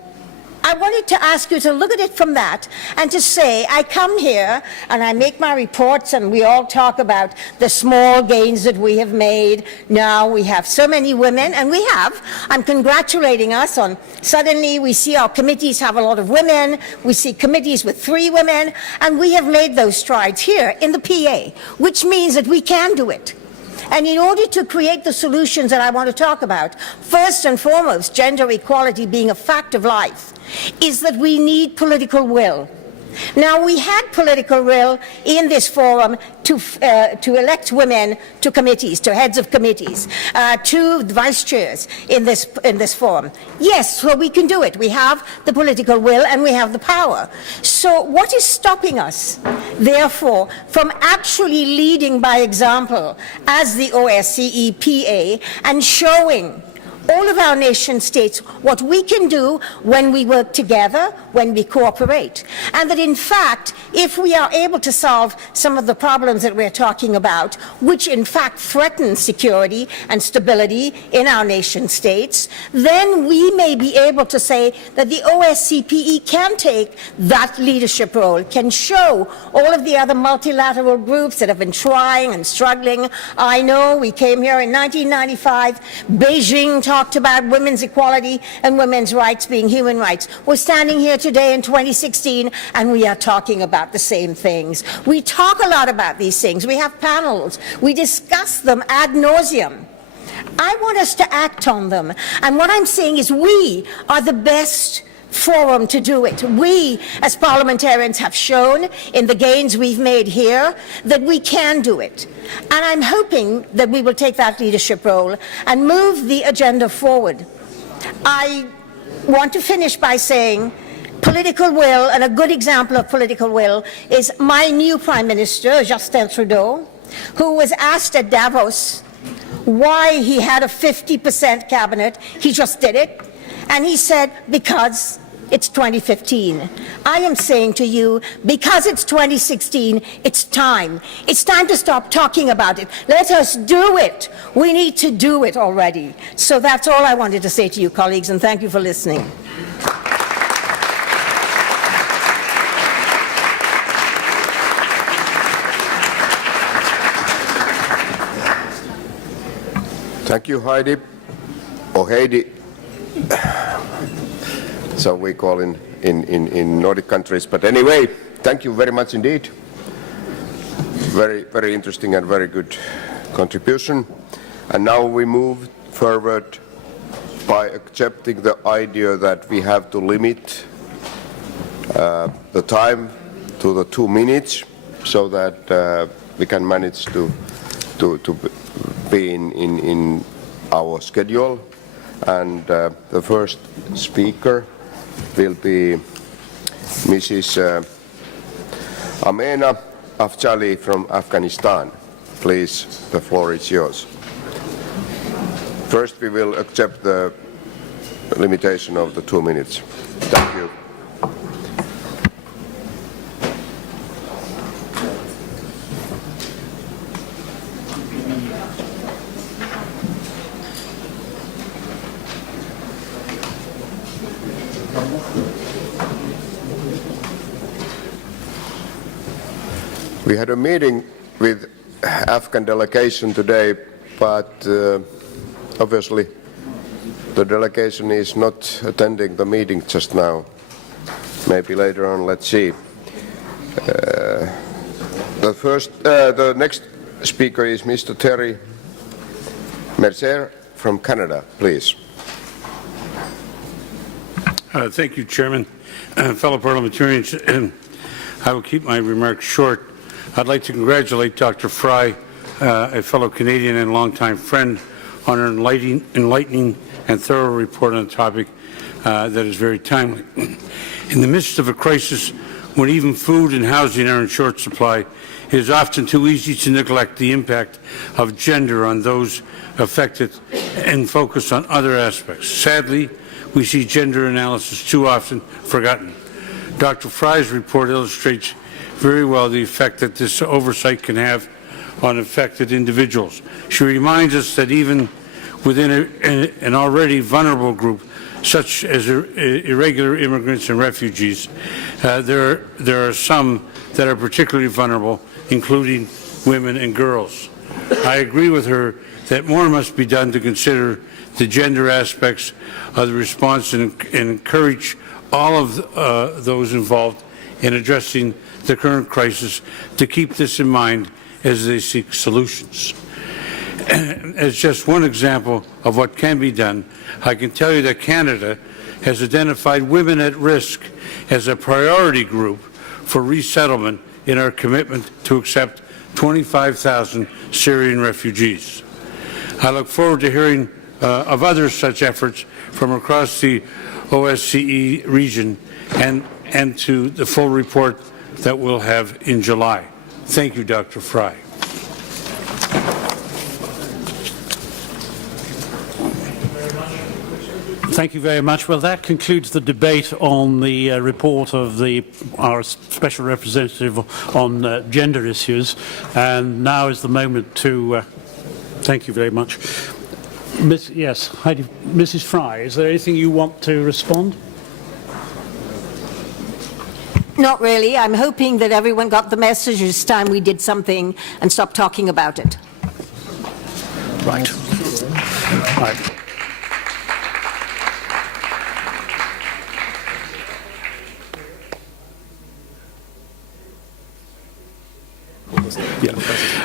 I wanted to ask you to look at it from that and to say, I come here and I make my reports and we all talk about the small gains that we have made. Now we have so many women, and we have. I'm congratulating us on suddenly we see our committees have a lot of women. We see committees with 3 women, and we have made those strides here in the PA, which means that we can do it. And in order to create the solutions that I want to talk about, first and foremost, gender equality being a fact of life, is that we need political will. Now, we had political will in this forum to elect women to committees, to heads of committees, to vice chairs in this forum. Yes, so we can do it. We have the political will and we have the power. So what is stopping us, therefore, from actually leading by example as the OSCE PA and showing all of our nation states what we can do when we work together, when we cooperate. And that in fact, if we are able to solve some of the problems that we're talking about, which in fact threaten security and stability in our nation states, then we may be able to say that the OSCE can take that leadership role, can show all of the other multilateral groups that have been trying and struggling. I know we came here in 1995, Beijing talked about women's equality and women's rights being human rights. We're standing here today in 2016 and we are talking about the same things. We talk a lot about these things. We have panels. We discuss them ad nauseum. I want us to act on them. And what I'm saying is we are the best forum to do it. We, as parliamentarians, have shown in the gains we've made here that we can do it. And I'm hoping that we will take that leadership role and move the agenda forward. I want to finish by saying political will, and a good example of political will, is my new Prime Minister, Justin Trudeau, who was asked at Davos why he had a 50% cabinet. He just did it. And he said, because it's 2015. I am saying to you, because it's 2016, it's time. It's time to stop talking about it. Let us do it. We need to do it already. So that's all I wanted to say to you, colleagues, and thank you for listening. Thank you, Heidi, or Hedy. So we call in Nordic countries. But anyway, thank you very much indeed. Very, very interesting and very good contribution. And now we move forward by accepting the idea that we have to limit the time to the 2 minutes so that we can manage to be in our schedule. And the first speaker will be Mrs. Amena Afzali from Afghanistan. Please, the floor is yours. First, we will accept the limitation of the 2 minutes. Thank you. We had a meeting with Afghan delegation today, but obviously the delegation is not attending the meeting just now. Maybe later on, let's see. The next speaker is Mr. Terry Mercer from Canada, please. Thank you, Chairman. Fellow parliamentarians, I will keep my remarks short. I'd like to congratulate Dr. Fry, a fellow Canadian and longtime friend, on her enlightening and thorough report on a topic that is very timely. In the midst of a crisis, when even food and housing are in short supply, it is often too easy to neglect the impact of gender on those affected and focus on other aspects. Sadly, we see gender analysis too often forgotten. Dr. Fry's report illustrates very well the effect that this oversight can have on affected individuals. She reminds us that even within an already vulnerable group, such as irregular immigrants and refugees, there are some that are particularly vulnerable, including women and girls. I agree with her that more must be done to consider the gender aspects of the response and encourage all of those involved in addressing the current crisis to keep this in mind as they seek solutions. As just one example of what can be done, I can tell you that Canada has identified women at risk as a priority group for resettlement in our commitment to accept 25,000 Syrian refugees. I look forward to hearing of other such efforts from across the OSCE region and to the full report that we'll have in July. Thank you, Dr. Fry. Thank you very much. Well, that concludes the debate on the report of our Special Representative on gender issues. And now is the moment to... thank you very much. Yes, Hedy, Mrs. Fry, is there anything you want to respond? Not really. I'm hoping that everyone got the message. It's time we did something and stopped talking about it. Right. Right. Yeah.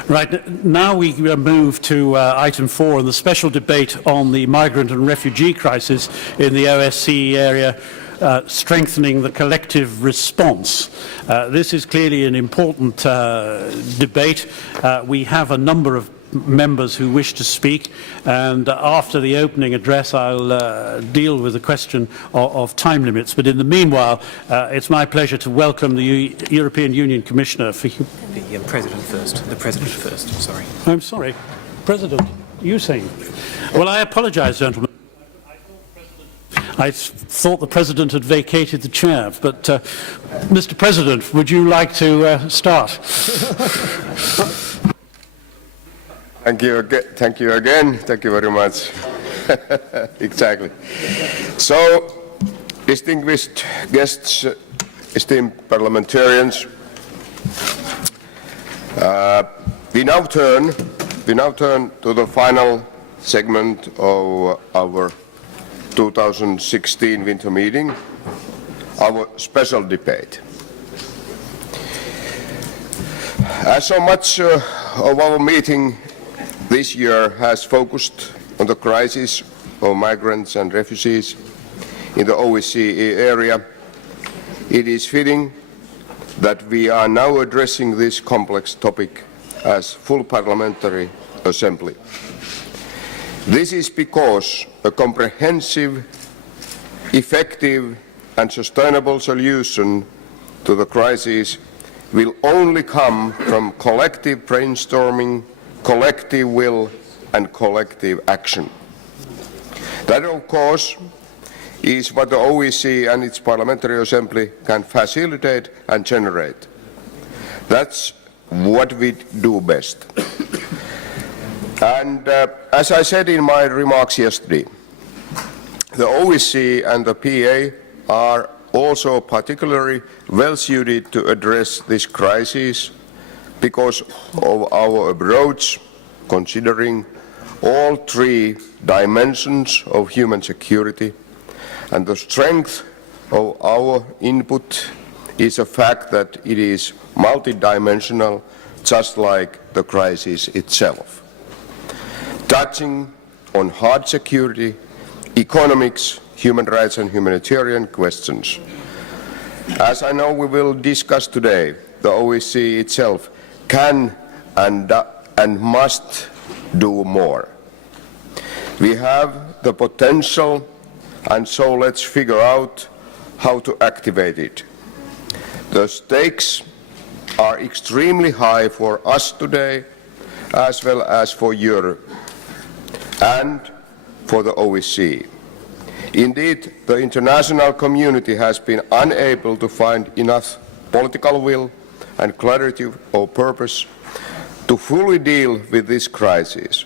Right, now we move to item 4 and the special debate on the migrant and refugee crisis in the OSCE area, strengthening the collective response. This is clearly an important debate. We have a number of members who wish to speak, and after the opening address I'll deal with the question of time limits. But in the meanwhile, it's my pleasure to welcome the European Union Commissioner for... The President first. The President first, sorry. I'm sorry. President, you saying? Well, I apologise, gentlemen. I thought the President had vacated the chair, but Mr. President, would you like to start? Thank you again. Thank you very much. Exactly. So, distinguished guests, esteemed parliamentarians, we now turn to the final segment of our 2016 winter meeting, our special debate. As so much of our meeting this year has focused on the crisis of migrants and refugees in the OSCE area, it is fitting that we are now addressing this complex topic as full Parliamentary Assembly. This is because a comprehensive, effective and sustainable solution to the crisis will only come from collective brainstorming, collective will and collective action. That, of course, is what the OSCE and its Parliamentary Assembly can facilitate and generate. That's what we do best. And as I said in my remarks yesterday, the OSCE and the PA are also particularly well suited to address this crisis because of our approach considering all three dimensions of human security, and the strength of our input is a fact that it is multidimensional, just like the crisis itself, touching on hard security, economics, human rights and humanitarian questions. As I know we will discuss today, the OSCE itself can and must do more. We have the potential, and so let's figure out how to activate it. The stakes are extremely high for us today, as well as for Europe and for the OSCE. Indeed, the international community has been unable to find enough political will and clarity of purpose to fully deal with this crisis.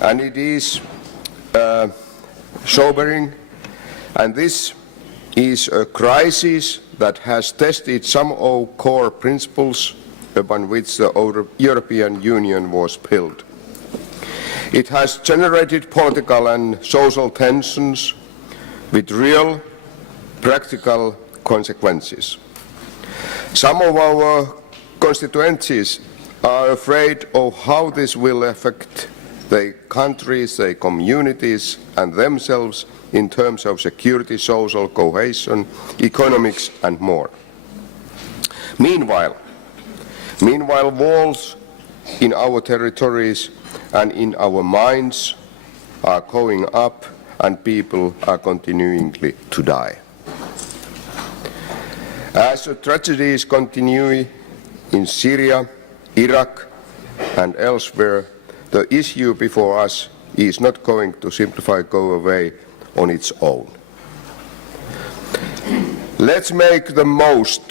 And it is sobering, and this is a crisis that has tested some of core principles upon which the European Union was built. It has generated political and social tensions with real, practical consequences. Some of our constituencies are afraid of how this will affect their countries, their communities, and themselves in terms of security, social cohesion, economics, and more. Meanwhile, walls in our territories and in our minds are going up, and people are continuingly to die. As the tragedies continue in Syria, Iraq, and elsewhere, the issue before us is not going to simply go away on its own. Let's make the most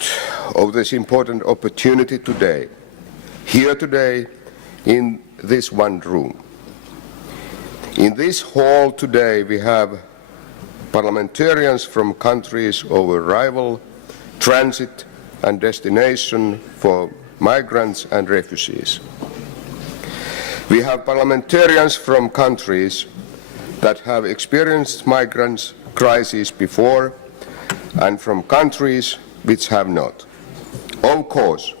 of this important opportunity today, here today, in this one room. In this hall today we have parliamentarians from countries of arrival, transit and destination for migrants and refugees. We have parliamentarians from countries that have experienced migrants crises before and from countries which have not. Of course,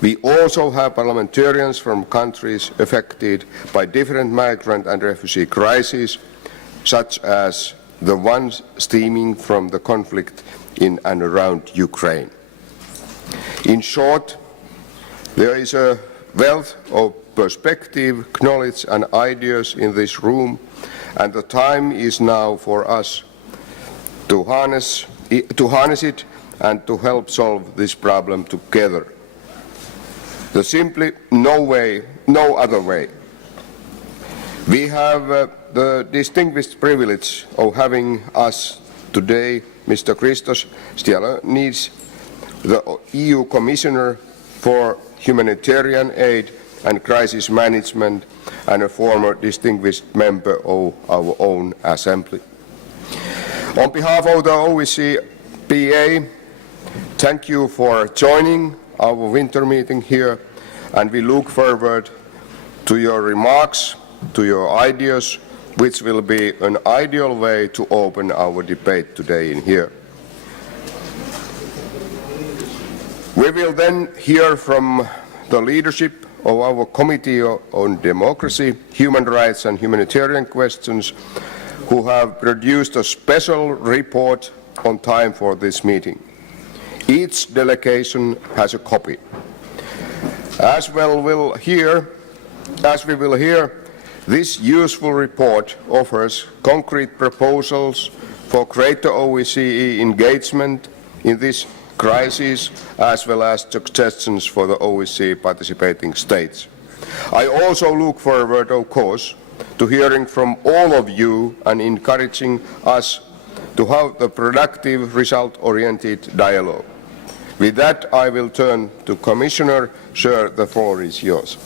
we also have parliamentarians from countries affected by different migrant and refugee crises, such as the ones stemming from the conflict in and around Ukraine. In short, there is a wealth of perspective, knowledge and ideas in this room, and the time is now for us to harness it and to help solve this problem together. There's simply no other way. We have the distinguished privilege of having us today Mr. Christos Stylianides, the EU Commissioner for Humanitarian Aid and Crisis Management, and a former distinguished member of our own Assembly. On behalf of the OSCE PA, thank you for joining our winter meeting here, and we look forward to your remarks, to your ideas, which will be an ideal way to open our debate today in here. We will then hear from the leadership of our Committee on Democracy, Human Rights and Humanitarian Questions, who have produced a special report on time for this meeting. Each delegation has a copy. As we will hear, this useful report offers concrete proposals for greater OSCE engagement in this crisis, as well as suggestions for the OSCE participating states. I also look forward, of course, to hearing from all of you and encouraging us to have the productive, result-oriented dialogue. With that, I will turn to Commissioner. Sir, the floor is yours.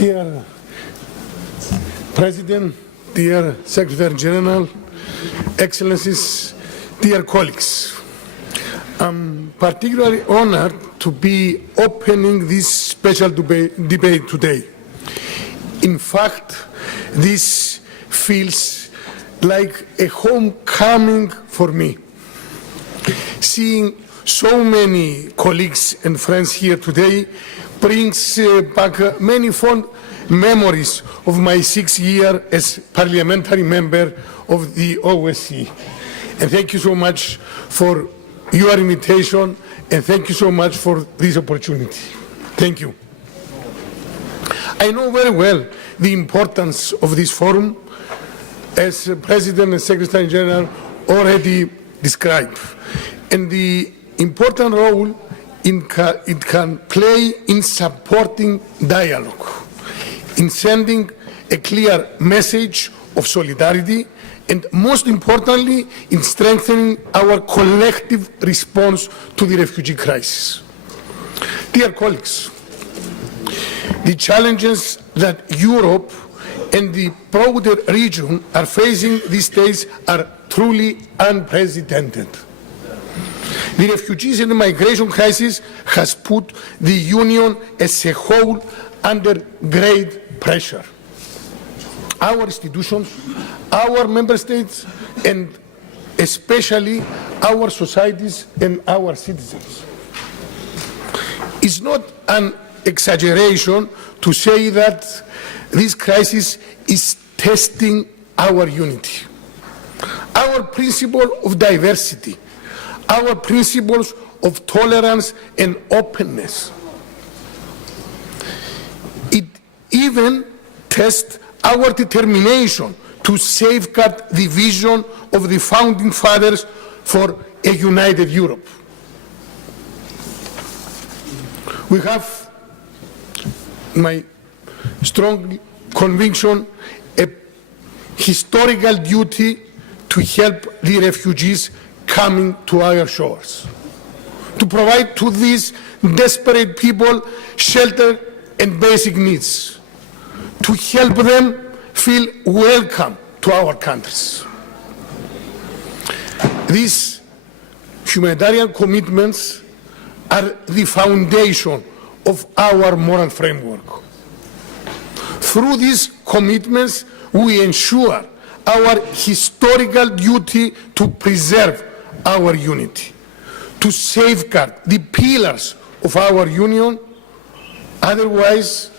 Dear President, dear Secretary General, Excellencies, dear colleagues, I'm particularly honored to be opening this special debate today. In fact, this feels like a homecoming for me. Seeing so many colleagues and friends here today brings back many fond memories of my 6 years as parliamentary member of the OSCE. And thank you so much for your invitation, and thank you so much for this opportunity. Thank you. I know very well the importance of this forum, as President and Secretary General already described, and the important role it can play in supporting dialogue, in sending a clear message of solidarity, and most importantly, in strengthening our collective response to the refugee crisis. Dear colleagues, the challenges that Europe and the broader region are facing these days are truly unprecedented. The refugees and the migration crisis has put the Union as a whole under great pressure. Our institutions, our member states, and especially our societies and our citizens. It's not an exaggeration to say that this crisis is testing our unity, our principle of diversity, our principles of tolerance and openness. It even tests our determination to safeguard the vision of the founding fathers for a united Europe. We have, my strong conviction, a historical duty to help the refugees coming to our shores, to provide to these desperate people shelter and basic needs, to help them feel welcome to our countries. These humanitarian commitments are the foundation of our moral framework. Through these commitments, we ensure our historical duty to preserve our unity, to safeguard the pillars of our union. Otherwise,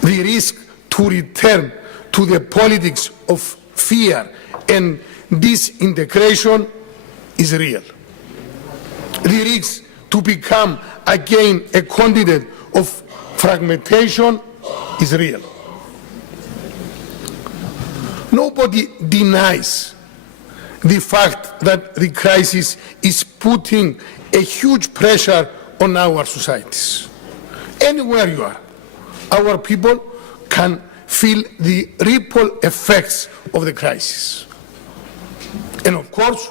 the risk to return to the politics of fear and disintegration is real. The risk to become again a continent of fragmentation is real. Nobody denies the fact that the crisis is putting a huge pressure on our societies. Anywhere you are, our people can feel the ripple effects of the crisis. And of course,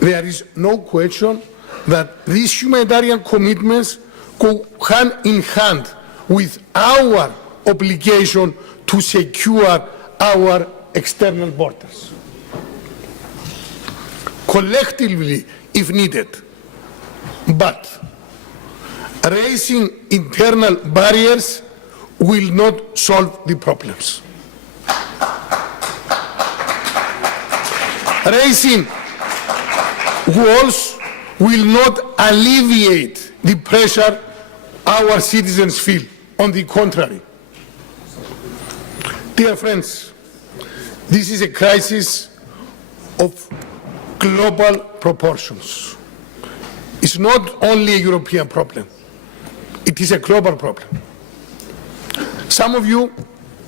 there is no question that these humanitarian commitments go hand in hand with our obligation to secure our external borders. Collectively, if needed, but raising internal barriers will not solve the problems. Raising walls will not alleviate the pressure our citizens feel. On the contrary. Dear friends, this is a crisis of global proportions. It's not only a European problem. It is a global problem. Some of you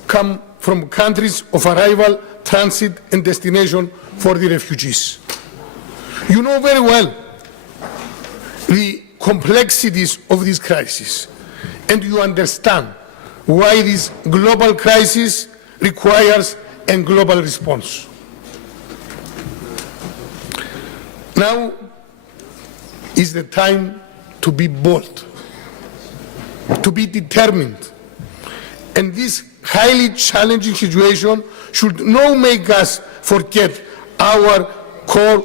come from countries of arrival, transit, and destination for the refugees. You know very well the complexities of this crisis, and you understand why this global crisis requires a global response. Now is the time to be bold, to be determined, And this highly challenging situation should not make us forget our core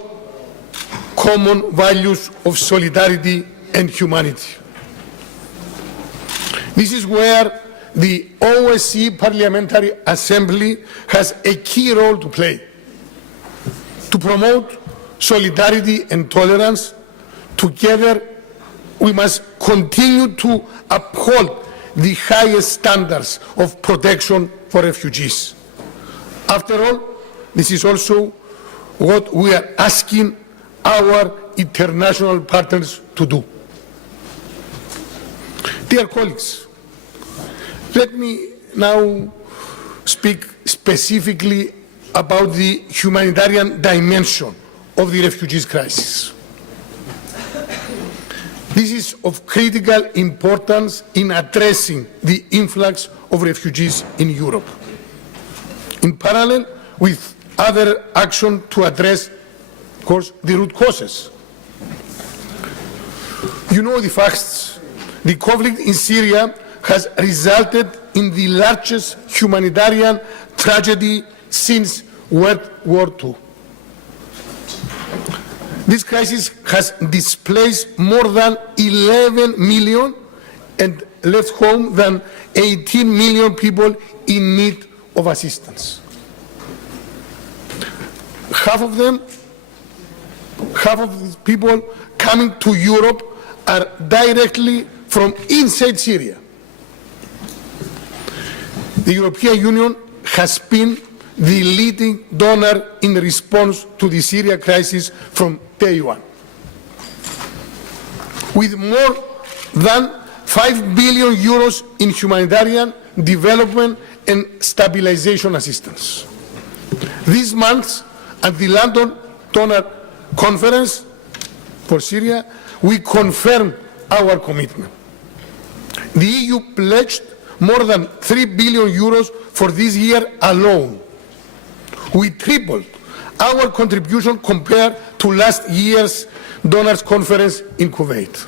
common values of solidarity and humanity. This is where the OSCE Parliamentary Assembly has a key role to play, to promote solidarity and tolerance. Together, we must continue to uphold the highest standards of protection for refugees. After all, this is also what we are asking our international partners to do. Dear colleagues, let me now speak specifically about the humanitarian dimension of the refugees crisis. This is of critical importance in addressing the influx of refugees in Europe, in parallel with other action to address, of course, the root causes. You know the facts. The conflict in Syria has resulted in the largest humanitarian tragedy since World War II. This crisis has displaced more than 11 million and left home than 18 million people in need of assistance. Half of these people coming to Europe are directly from inside Syria. The European Union has been the leading donor in response to the Syria crisis from day one, with more than 5 billion euros in humanitarian development and stabilization assistance. This month, at the London Donor Conference for Syria, we confirmed our commitment. The EU pledged more than 3 billion euros for this year alone. We tripled our contribution compared to last year's donors conference in Kuwait.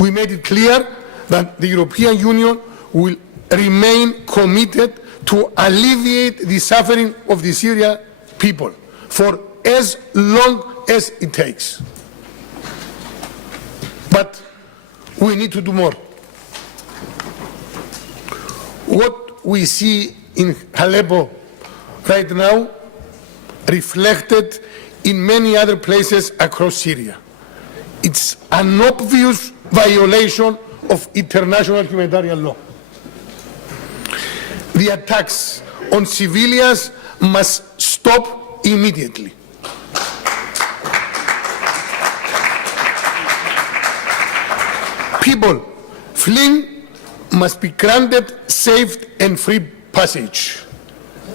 We made it clear that the European Union will remain committed to alleviate the suffering of the Syrian people for as long as it takes. But we need to do more. What we see in Aleppo right now reflected in many other places across Syria. It's an obvious violation of international humanitarian law. The attacks on civilians must stop immediately. People fleeing must be granted safe and free passage.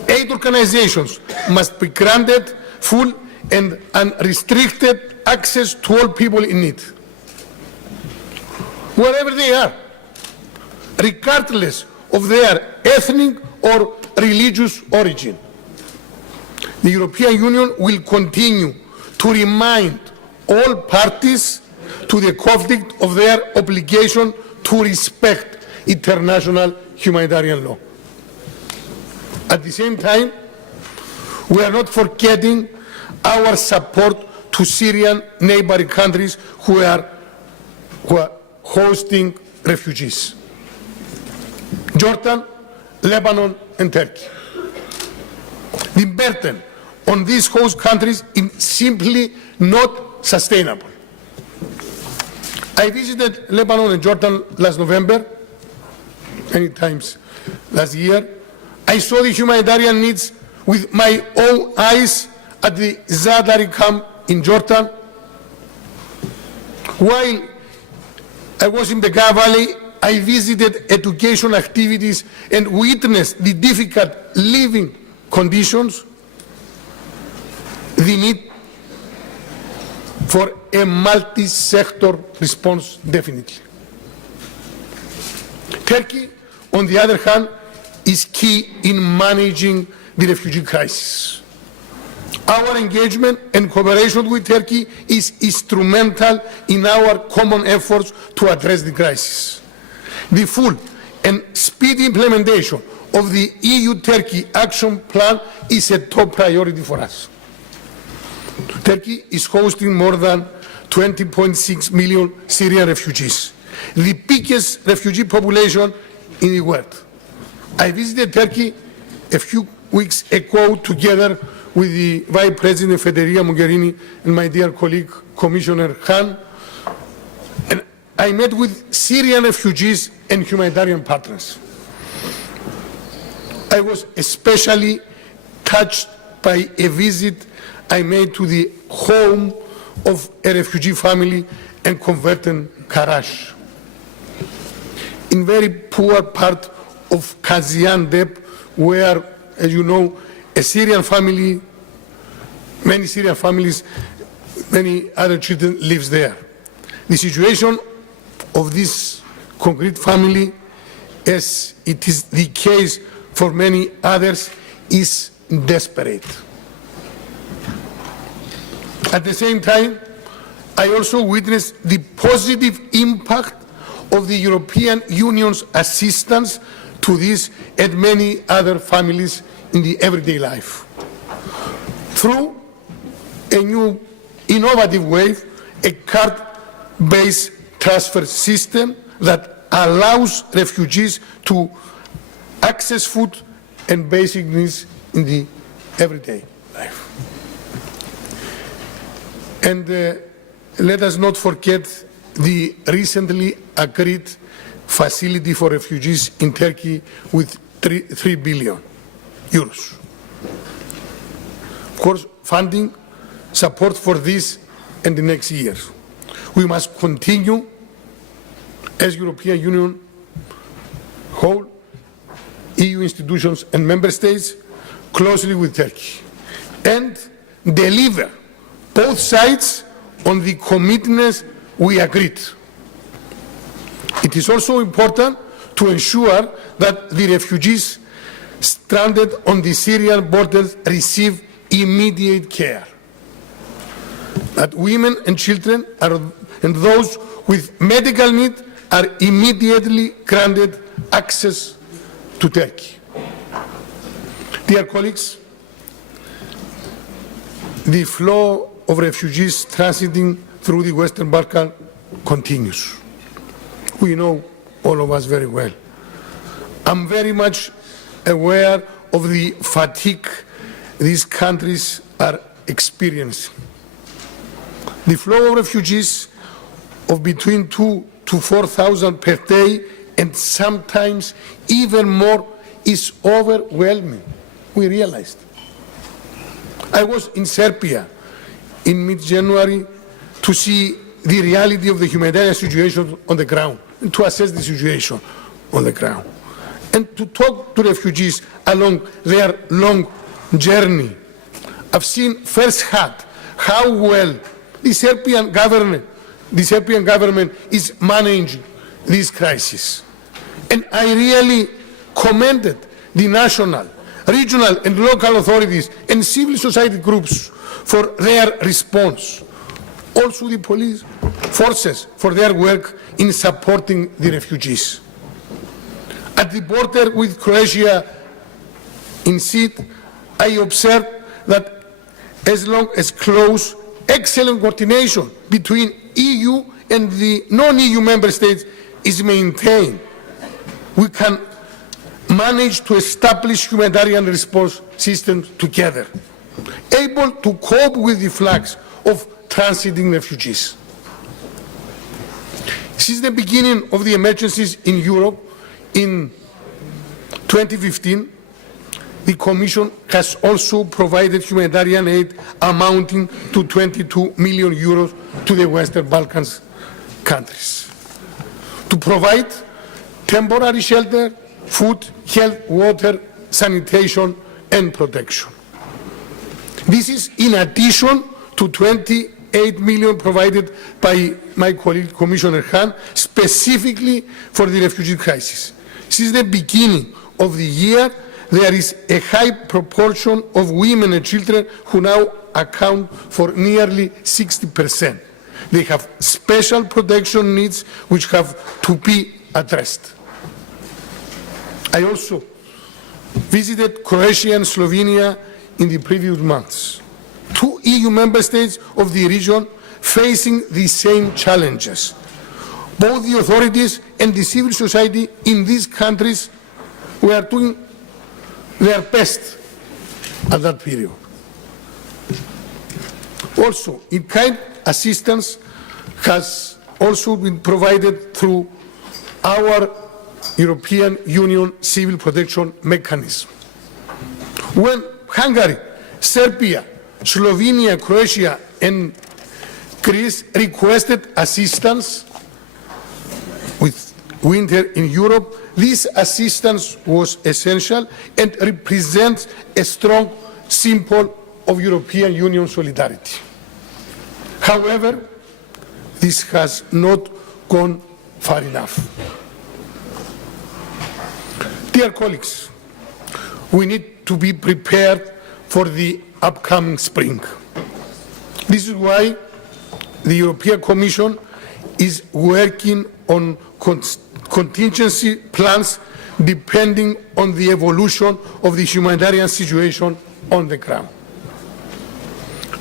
Aid organizations must be granted full and unrestricted access to all people in need, wherever they are, regardless of their ethnic or religious origin. The European Union will continue to remind all parties to the conflict of their obligation to respect international humanitarian law. At the same time, we are not forgetting our support to Syrian neighboring countries who are hosting refugees: Jordan, Lebanon, and Turkey. The burden on these host countries is simply not sustainable. I visited Lebanon and Jordan last November, many times last year. I saw the humanitarian needs with my own eyes at the Zadari camp in Jordan. While I was in the Bekaa Valley, I visited education activities and witnessed the difficult living conditions, the need for a multi-sector response, definitely. Turkey, on the other hand, is key in managing the refugee crisis. Our engagement and cooperation with Turkey is instrumental in our common efforts to address the crisis. The full and speedy implementation of the EU-Turkey Action Plan is a top priority for us. Turkey is hosting more than 20.6 million Syrian refugees, the biggest refugee population in the world. I visited Turkey a few weeks ago together with the Vice President Federica Mogherini and my dear colleague Commissioner Hahn, and I met with Syrian refugees and humanitarian partners. I was especially touched by a visit I made to the home of a refugee family and converted Karash. In very poor part of Gaziantep, where, as you know, a Syrian family, many Syrian families, many other children lives there. The situation of this concrete family, as it is the case for many others, is desperate. At the same time, I also witnessed the positive impact of the European Union's assistance to this and many other families in the everyday life. Through a new innovative way, a card-based transfer system that allows refugees to access food and basic needs in the everyday life. And let us not forget the recently agreed facility for refugees in Turkey with 3 billion euros. Of course, funding support for this and the next years. We must continue as European Union whole, EU institutions and member states closely with Turkey and deliver both sides on the commitments we agreed. It is also important to ensure that the refugees stranded on the Syrian borders receive immediate care, that women and children and those with medical need are immediately granted access to Turkey. Dear colleagues, the flow of refugees transiting through the Western Balkans continues. We know, all of us, very well. I'm very much aware of the fatigue these countries are experiencing. The flow of refugees of between 2,000 to 4,000 per day, and sometimes even more, is overwhelming. We realized. I was in Serbia in mid-January to see the reality of the humanitarian situation on the ground, and to assess the situation on the ground, and to talk to refugees along their long journey. I've seen firsthand how well the Serbian government is managing this crisis. And I really commended the national, regional and local authorities and civil society groups for their response. Also the police forces for their work in supporting the refugees. At the border with Croatia in Sid, I observed that as long as close, excellent coordination between EU and the non-EU member states is maintained, we can manage to establish humanitarian response systems together, able to cope with the flux of transiting refugees. Since the beginning of the emergencies in Europe in 2015, the Commission has also provided humanitarian aid amounting to 22 million euros to the Western Balkans countries to provide temporary shelter, food, health, water, sanitation and protection. This is in addition to 28 million provided by my colleague Commissioner Hahn specifically for the refugee crisis. Since the beginning of the year, there is a high proportion of women and children who now account for nearly 60%. They have special protection needs which have to be addressed. I also visited Croatia and Slovenia in the previous months, two EU member states of the region facing the same challenges. Both the authorities and the civil society in these countries were doing their best at that period. Also, in-kind assistance has also been provided through our European Union Civil Protection Mechanism. When Hungary, Serbia, Slovenia, Croatia, and Greece requested assistance with winter in Europe, this assistance was essential and represents a strong symbol of European Union solidarity. However, this has not gone far enough. Dear colleagues, we need to be prepared for the upcoming spring. This is why the European Commission is working on contingency plans depending on the evolution of the humanitarian situation on the ground.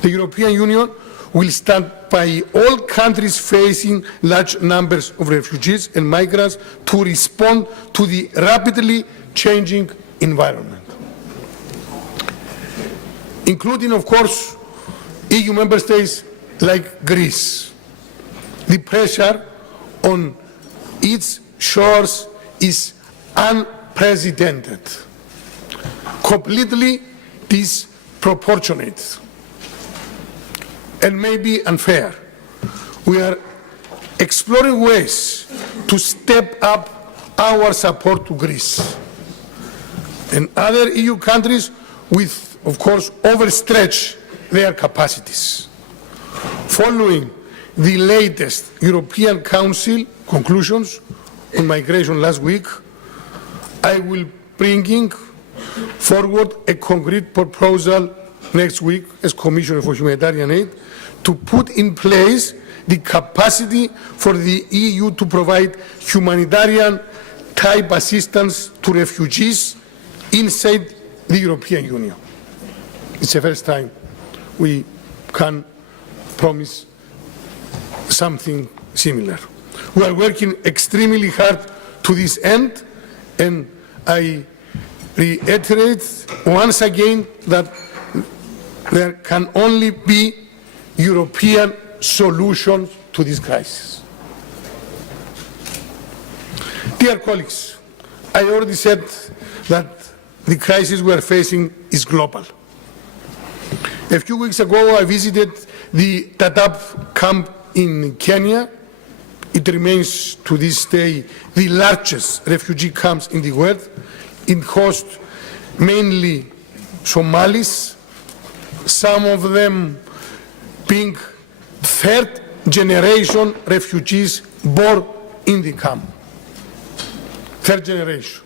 The European Union will stand by all countries facing large numbers of refugees and migrants to respond to the rapidly changing environment, including, of course, EU member states like Greece. The pressure on its shores is unprecedented, completely disproportionate, and maybe unfair. We are exploring ways to step up our support to Greece and other EU countries with, of course, overstretch their capacities. Following the latest European Council conclusions on migration last week, I will bring forward a concrete proposal next week as Commissioner for Humanitarian Aid to put in place the capacity for the EU to provide humanitarian type assistance to refugees inside the European Union. It's the first time we can promise something similar. We are working extremely hard to this end, and I reiterate once again that there can only be European solutions to this crisis. Dear colleagues, I already said that the crisis we are facing is global. A few weeks ago, I visited the Dadaab camp in Kenya. It remains to this day the largest refugee camps in the world. It hosts mainly Somalis, some of them being third-generation refugees born in the camp. Third generation.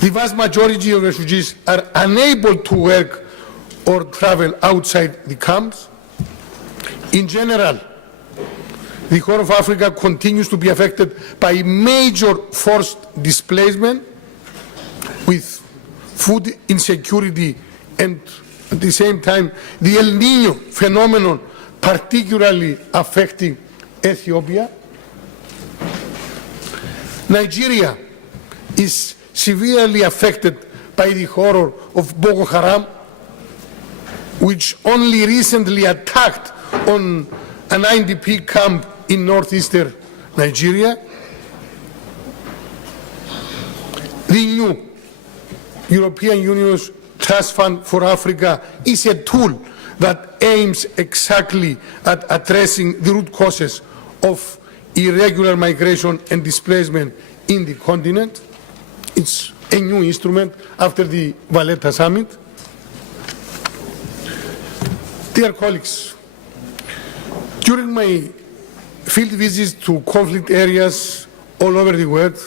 The vast majority of refugees are unable to work or travel outside the camps. In general, the Horn of Africa continues to be affected by major forced displacement with food insecurity and at the same time the El Niño phenomenon particularly affecting Ethiopia. Nigeria is severely affected by the horror of Boko Haram, which only recently attacked on an IDP camp in northeastern Nigeria. The new European Union's Trust Fund for Africa is a tool that aims exactly at addressing the root causes of irregular migration and displacement in the continent. It's a new instrument after the Valletta summit. Dear colleagues, during my field visits to conflict areas all over the world,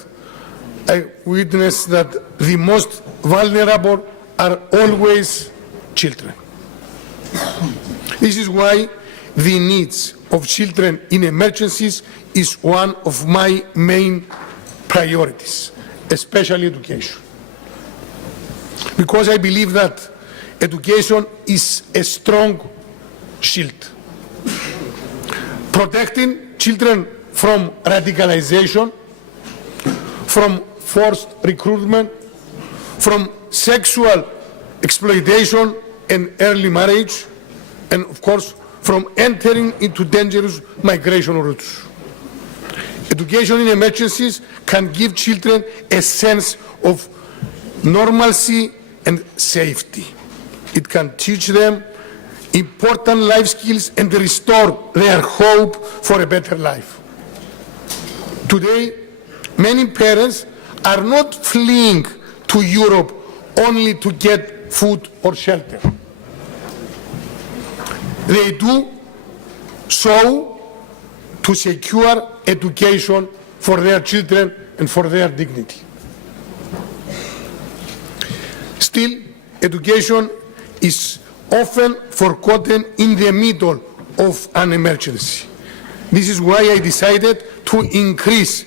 I witnessed that the most vulnerable are always children. This is why the needs of children in emergencies is one of my main priorities. especially education. Because I believe that education is a strong shield, protecting children from radicalization, from forced recruitment, from sexual exploitation and early marriage, and of course, from entering into dangerous migration routes. Education in emergencies can give children a sense of normalcy and safety. It can teach them important life skills and restore their hope for a better life. Today, many parents are not fleeing to Europe only to get food or shelter. They do so to secure education for their children and for their dignity. Still, education is often forgotten in the middle of an emergency. This is why I decided to increase,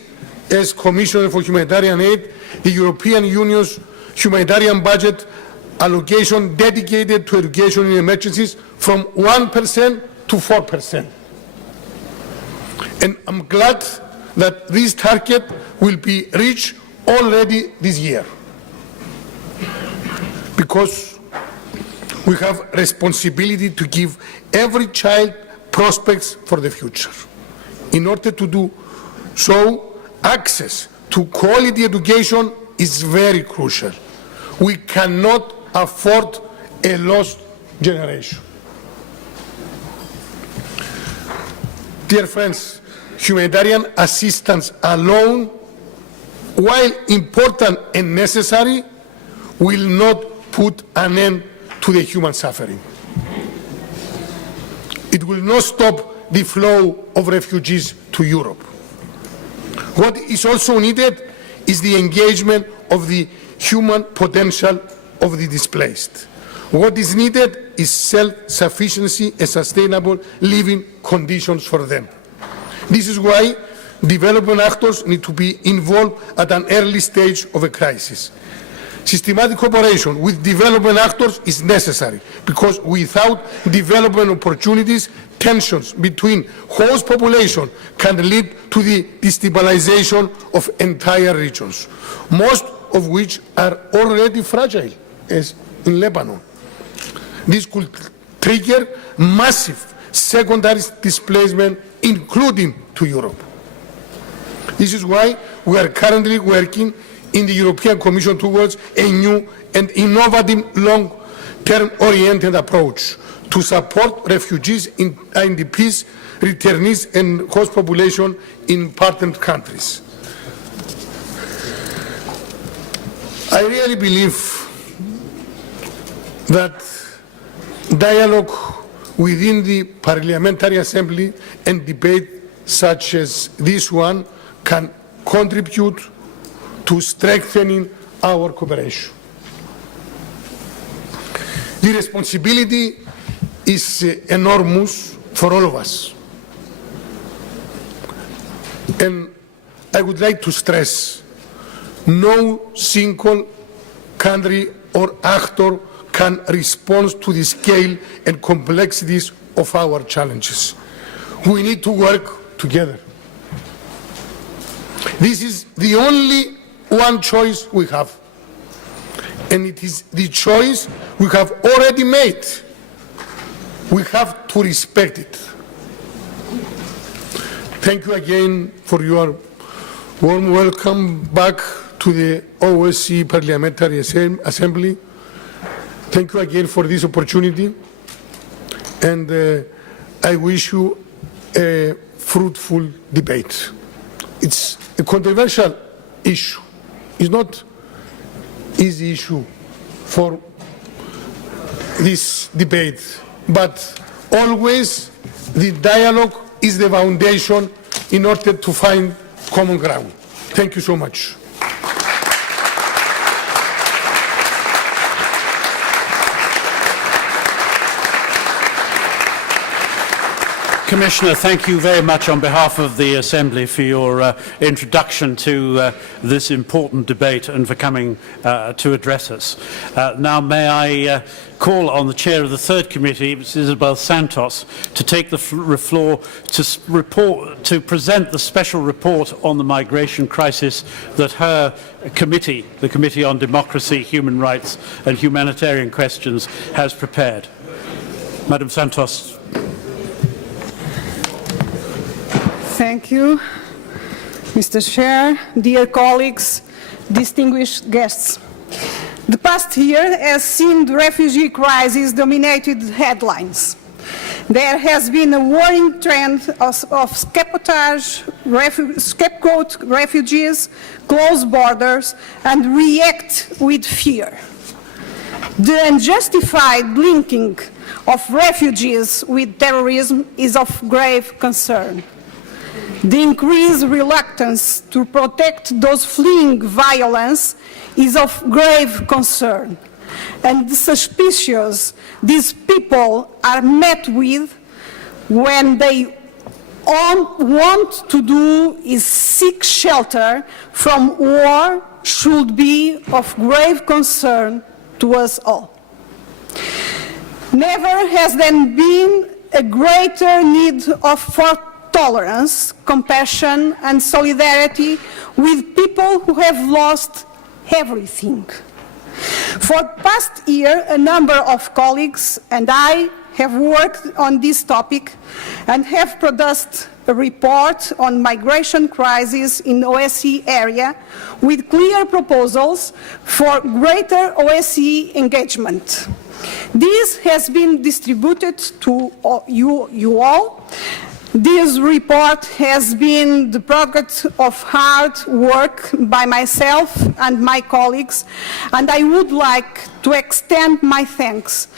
as Commissioner for Humanitarian Aid, the European Union's humanitarian budget allocation dedicated to education in emergencies from 1% to 4%. And I'm glad that this target will be reached already this year, because we have responsibility to give every child prospects for the future. In order to do so, access to quality education is very crucial. We cannot afford a lost generation. Dear friends, humanitarian assistance alone, while important and necessary, will not put an end to the human suffering. It will not stop the flow of refugees to Europe. What is also needed is the engagement of the human potential of the displaced. What is needed is self-sufficiency and sustainable living conditions for them. This is why development actors need to be involved at an early stage of a crisis. Systematic cooperation with development actors is necessary, because without development opportunities, tensions between host population can lead to the destabilization of entire regions, most of which are already fragile, as in Lebanon. This could trigger massive secondary displacement, including to Europe. This is why we are currently working in the European Commission towards a new and innovative long-term oriented approach to support refugees, IDPs, returnees and host population in partner countries. I really believe that dialogue within the Parliamentary Assembly and debate such as this one can contribute to strengthening our cooperation. The responsibility is enormous for all of us. And I would like to stress, no single country or actor can respond to the scale and complexities of our challenges. We need to work together. This is the only one choice we have, and it is the choice we have already made. We have to respect it. Thank you again for your warm welcome back to the OSCE Parliamentary Assembly. Thank you again for this opportunity, and I wish you a fruitful debate. It's a controversial issue. It's not an easy issue for this debate, but always the dialogue is the foundation in order to find common ground. Thank you so much. Commissioner, thank you very much on behalf of the Assembly for your introduction to this important debate and for coming to address us. Now, may I call on the Chair of the Third Committee, Ms. Isabel Santos, to take the floor to present the special report on the migration crisis that her committee, the Committee on Democracy, Human Rights and Humanitarian Questions, has prepared. Madam Santos. Thank you, Mr. Chair, dear colleagues, distinguished guests. The past year has seen the refugee crisis dominated headlines. There has been a worrying trend of scapegoat refugees, close borders, and react with fear. The unjustified linking of refugees with terrorism is of grave concern. The increased reluctance to protect those fleeing violence is of grave concern. And the suspicious these people are met with when they want to do is seek shelter from war should be of grave concern to us all. Never has there been a greater need for tolerance, compassion, and solidarity with people who have lost everything. For the past year, a number of colleagues and I have worked on this topic and have produced a report on migration crisis in the OSCE area with clear proposals for greater OSCE engagement. This has been distributed to you all. This report has been the product of hard work by myself and my colleagues, and I would like to extend my thanks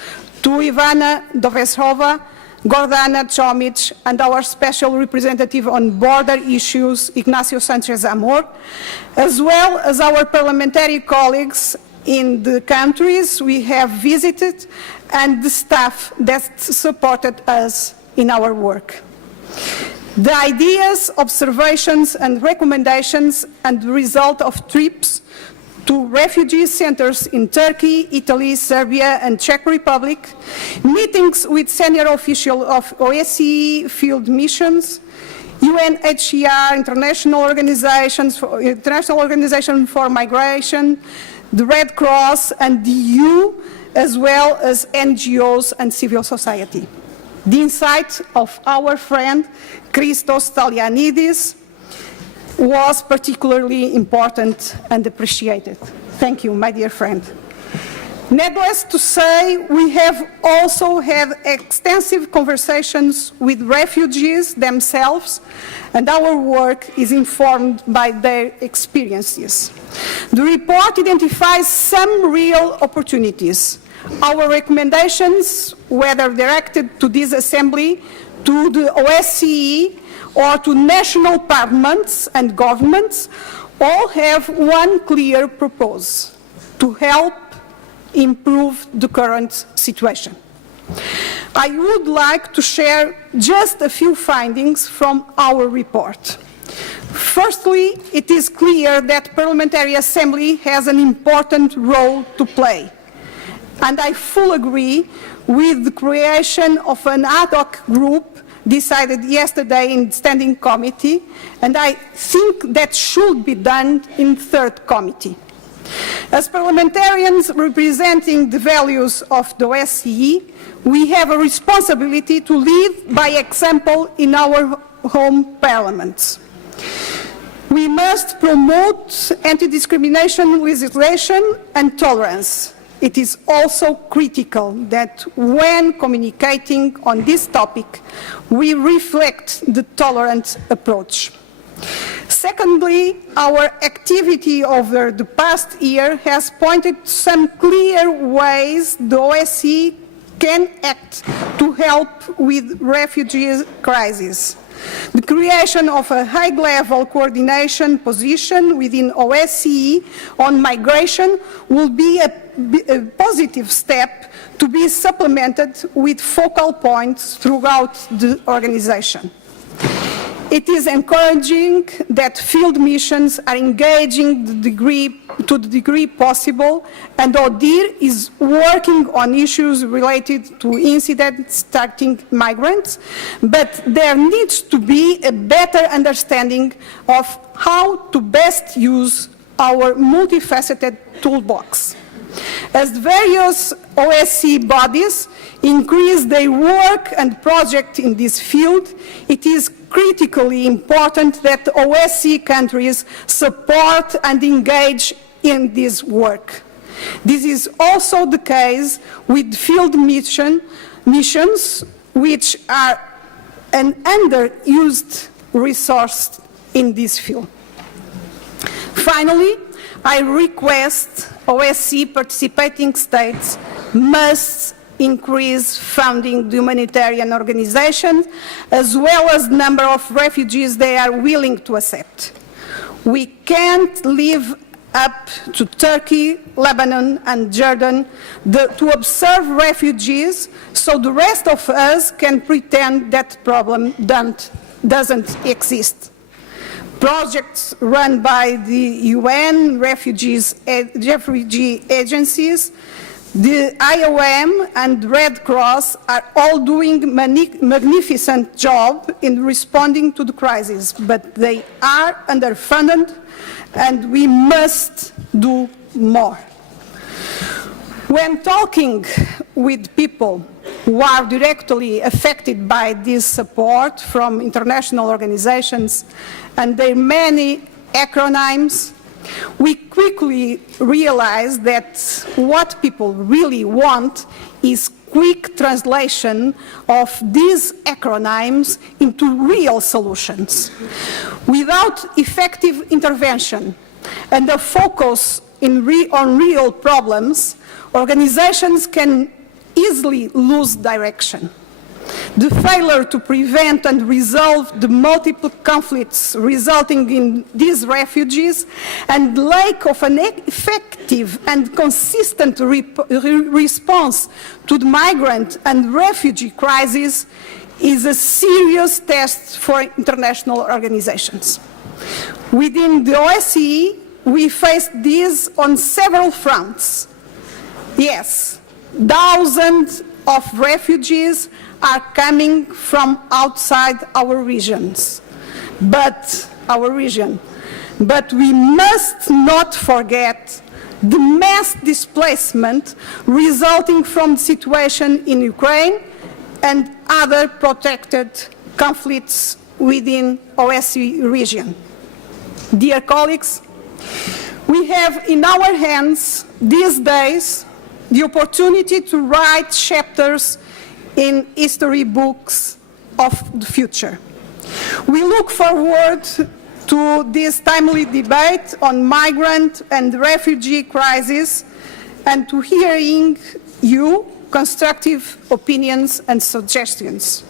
to Ivana Dovesova, Gordana Chomic, and our Special Representative on Border Issues, Ignacio Sanchez-Amor, as well as our parliamentary colleagues in the countries we have visited and the staff that supported us in our work. The ideas, observations and recommendations and the result of trips to refugee centers in Turkey, Italy, Serbia and Czech Republic, meetings with senior officials of OSCE field missions, UNHCR, International Organization for Migration, the Red Cross and the EU, as well as NGOs and civil society. The insight of our friend Christos Stylianides was particularly important and appreciated. Thank you, my dear friend. Needless to say, we have also had extensive conversations with refugees themselves, and our work is informed by their experiences. The report identifies some real opportunities. Our recommendations, whether directed to this Assembly, to the OSCE, or to national parliaments and governments, all have one clear purpose: to help improve the current situation. I would like to share just a few findings from our report. Firstly, it is clear that the Parliamentary Assembly has an important role to play. And I fully agree with the creation of an ad hoc group decided yesterday in the Standing Committee, and I think that should be done in the Third Committee. As parliamentarians representing the values of the OSCE, we have a responsibility to lead by example in our home parliaments. We must promote anti-discrimination legislation and tolerance. It is also critical that when communicating on this topic, we reflect the tolerant approach. Secondly, our activity over the past year has pointed to some clear ways the OSCE can act to help with refugee crisis. The creation of a high-level coordination position within OSCE on migration will be a positive step to be supplemented with focal points throughout the organization. It is encouraging that field missions are engaging to the degree possible, and ODIHR is working on issues related to incidents targeting migrants, but there needs to be a better understanding of how to best use our multifaceted toolbox. As the various OSCE bodies increase their work and project in this field, it is critically important that OSCE countries support and engage in this work. This is also the case with field missions, which are an underused resource in this field. Finally, I request OSCE participating states must increase funding to humanitarian organizations, as well as the number of refugees they are willing to accept. We can't live up to Turkey, Lebanon, and Jordan to observe refugees, so the rest of us can pretend that problem doesn't exist. Projects run by the UN refugee agencies, the IOM and Red Cross are all doing a magnificent job in responding to the crisis, but they are underfunded and we must do more. When talking with people who are directly affected by this support from international organizations and their many acronyms, we quickly realize that what people really want is quick translation of these acronyms into real solutions. Without effective intervention and a focus on real problems, organizations can easily lose direction. The failure to prevent and resolve the multiple conflicts resulting in these refugees and lack of an effective and consistent response to the migrant and refugee crisis is a serious test for international organizations. Within the OSCE, we face this on several fronts. Yes, thousands of refugees are coming from outside our regions, but we must not forget the mass displacement resulting from the situation in Ukraine and other protected conflicts within OSCE region. Dear colleagues, we have in our hands these days the opportunity to write chapters in history books of the future. We look forward to this timely debate on migrant and refugee crisis and to hearing you constructive opinions and suggestions.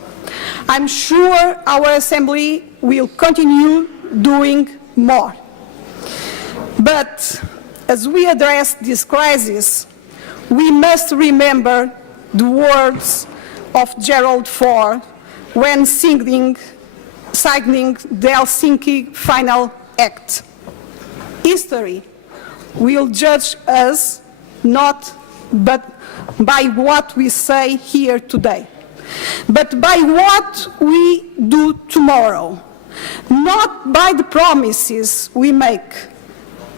I'm sure our Assembly will continue doing more. But as we address this crisis, we must remember the words of Gerald Ford when signing the Helsinki Final Act. History will judge us not but by what we say here today, but by what we do tomorrow, not by the promises we make,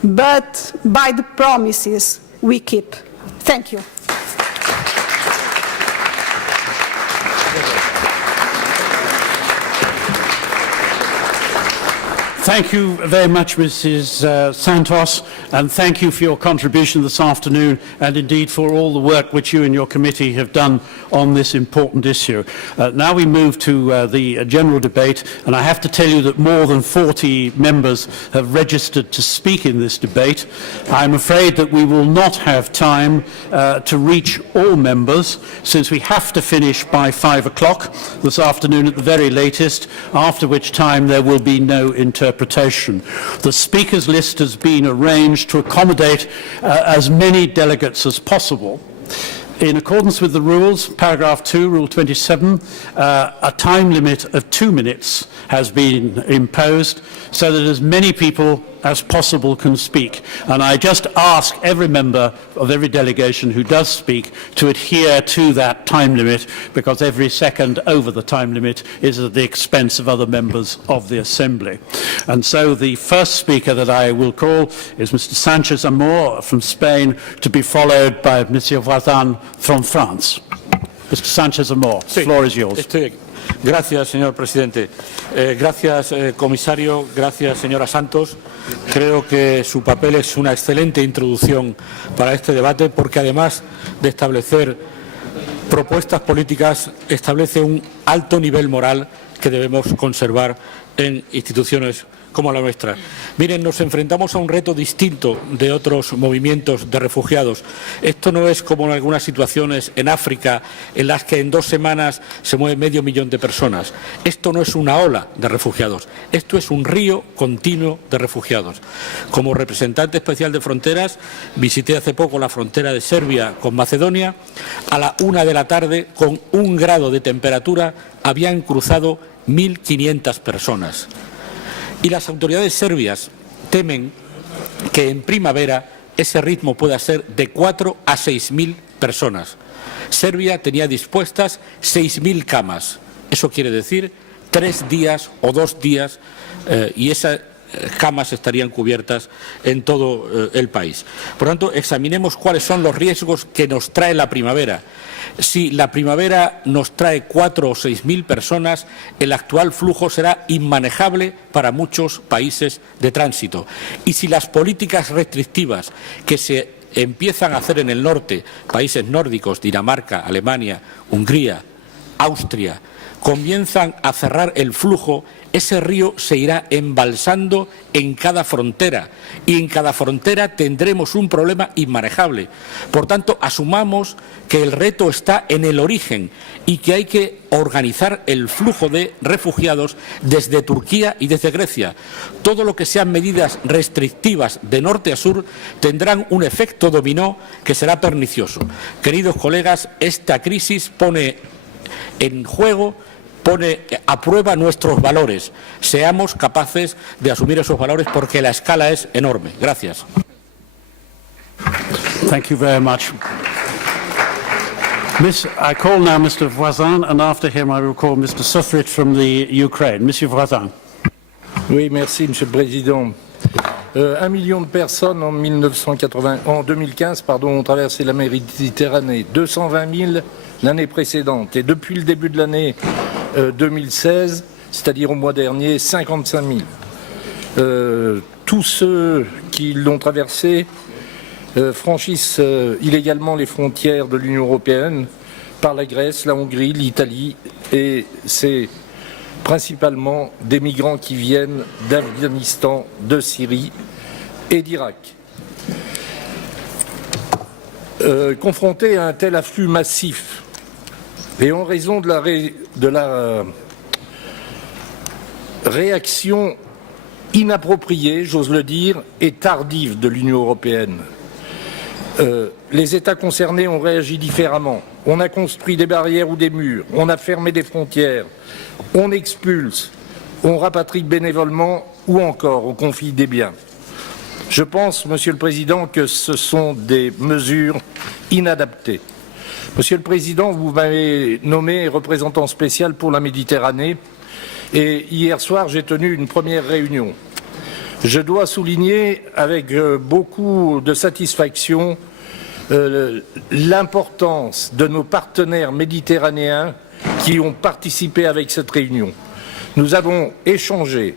but by the promises we keep. Thank you. Thank you very much, Mrs. Santos, and thank you for your contribution this afternoon and indeed for all the work which you and your committee have done on this important issue. Now we move to the general debate, and I have to tell you that more than 40 members have registered to speak in this debate. I'm afraid that we will not have time to reach all members, since we have to finish by 5 o'clock this afternoon at the very latest, after which time there will be no interpretation. The speakers list has been arranged to accommodate as many delegates as possible. In accordance with the rules, paragraph 2, rule 27, a time limit of 2 minutes has been imposed so that as many people as possible can speak. And I just ask every member of every delegation who does speak to adhere to that time limit, because every second over the time limit is at the expense of other members of the Assembly. And so the first speaker that I will call is Mr. Sanchez Amor from Spain, to be followed by Mr. Voisin from France. Mr. Sanchez Amor, the floor is yours. Gracias, señor presidente. Gracias, comisario. Gracias, señora Santos. Creo que su papel es una excelente introducción para este debate, porque además de establecer propuestas políticas, establece un alto nivel moral que debemos conservar en instituciones como la nuestra. Miren, nos enfrentamos a un reto distinto de otros movimientos de refugiados. Esto no es como en algunas situaciones en África, en las que en 2 semanas se mueve medio millón de personas. Esto no es una ola de refugiados, esto es un río continuo de refugiados. Como representante especial de fronteras, visité hace poco la frontera de Serbia con Macedonia. A la 1 de la tarde, con 1 grado de temperatura, habían cruzado 1.500 personas. Y las autoridades serbias temen que en primavera ese ritmo pueda ser de 4 a 6.000 personas. Serbia tenía dispuestas 6.000 camas. Eso quiere decir 3 días o 2 días y esas camas estarían cubiertas en todo el país. Por lo tanto, examinemos cuáles son los riesgos que nos trae la primavera. Si la primavera nos trae 4 o 6.000 personas, el actual flujo será inmanejable para muchos países de tránsito. Y si las políticas restrictivas que se empiezan a hacer en el norte, países nórdicos, Dinamarca, Alemania, Hungría, Austria, comienzan a cerrar el flujo, ese río se irá embalsando en cada frontera y en cada frontera tendremos un problema inmanejable. Por tanto, asumamos que el reto está en el origen y que hay que organizar el flujo de refugiados desde Turquía y desde Grecia. Todo lo que sean medidas restrictivas de norte a sur tendrán un efecto dominó que será pernicioso. Queridos colegas, esta crisis pone en juego, pone a prueba nuestros valores. Seamos capaces de asumir esos valores porque la escala es enorme. Gracias. Thank you very much. I call now Mr. Voisin, and after him I will call Mr. Suffrage from the Ukraine. Monsieur Voisin. Oui, merci, Monsieur le Président. 1 million de personnes en 2015 ont traversé la Méditerranée, 220 000 l'année précédente. Et depuis le début de l'année 2016, c'est-à-dire au mois dernier, 55 000. Tous ceux qui l'ont traversé franchissent illégalement les frontières de l'Union européenne par la Grèce, la Hongrie, l'Italie, et c'est principalement des migrants qui viennent d'Afghanistan, de Syrie et d'Irak. Confrontés à un tel afflux massif, et en raison de la réaction inappropriée, j'ose le dire, et tardive de l'Union européenne, les États concernés ont réagi différemment. On a construit des barrières ou des murs, on a fermé des frontières, on expulse, on rapatrie bénévolement ou encore on confie des biens. Je pense, Monsieur le Président, que ce sont des mesures inadaptées. Monsieur le Président, vous m'avez nommé représentant spécial pour la Méditerranée et hier soir j'ai tenu une première réunion. Je dois souligner avec beaucoup de satisfaction l'importance de nos partenaires méditerranéens qui ont participé avec cette réunion. Nous avons échangé,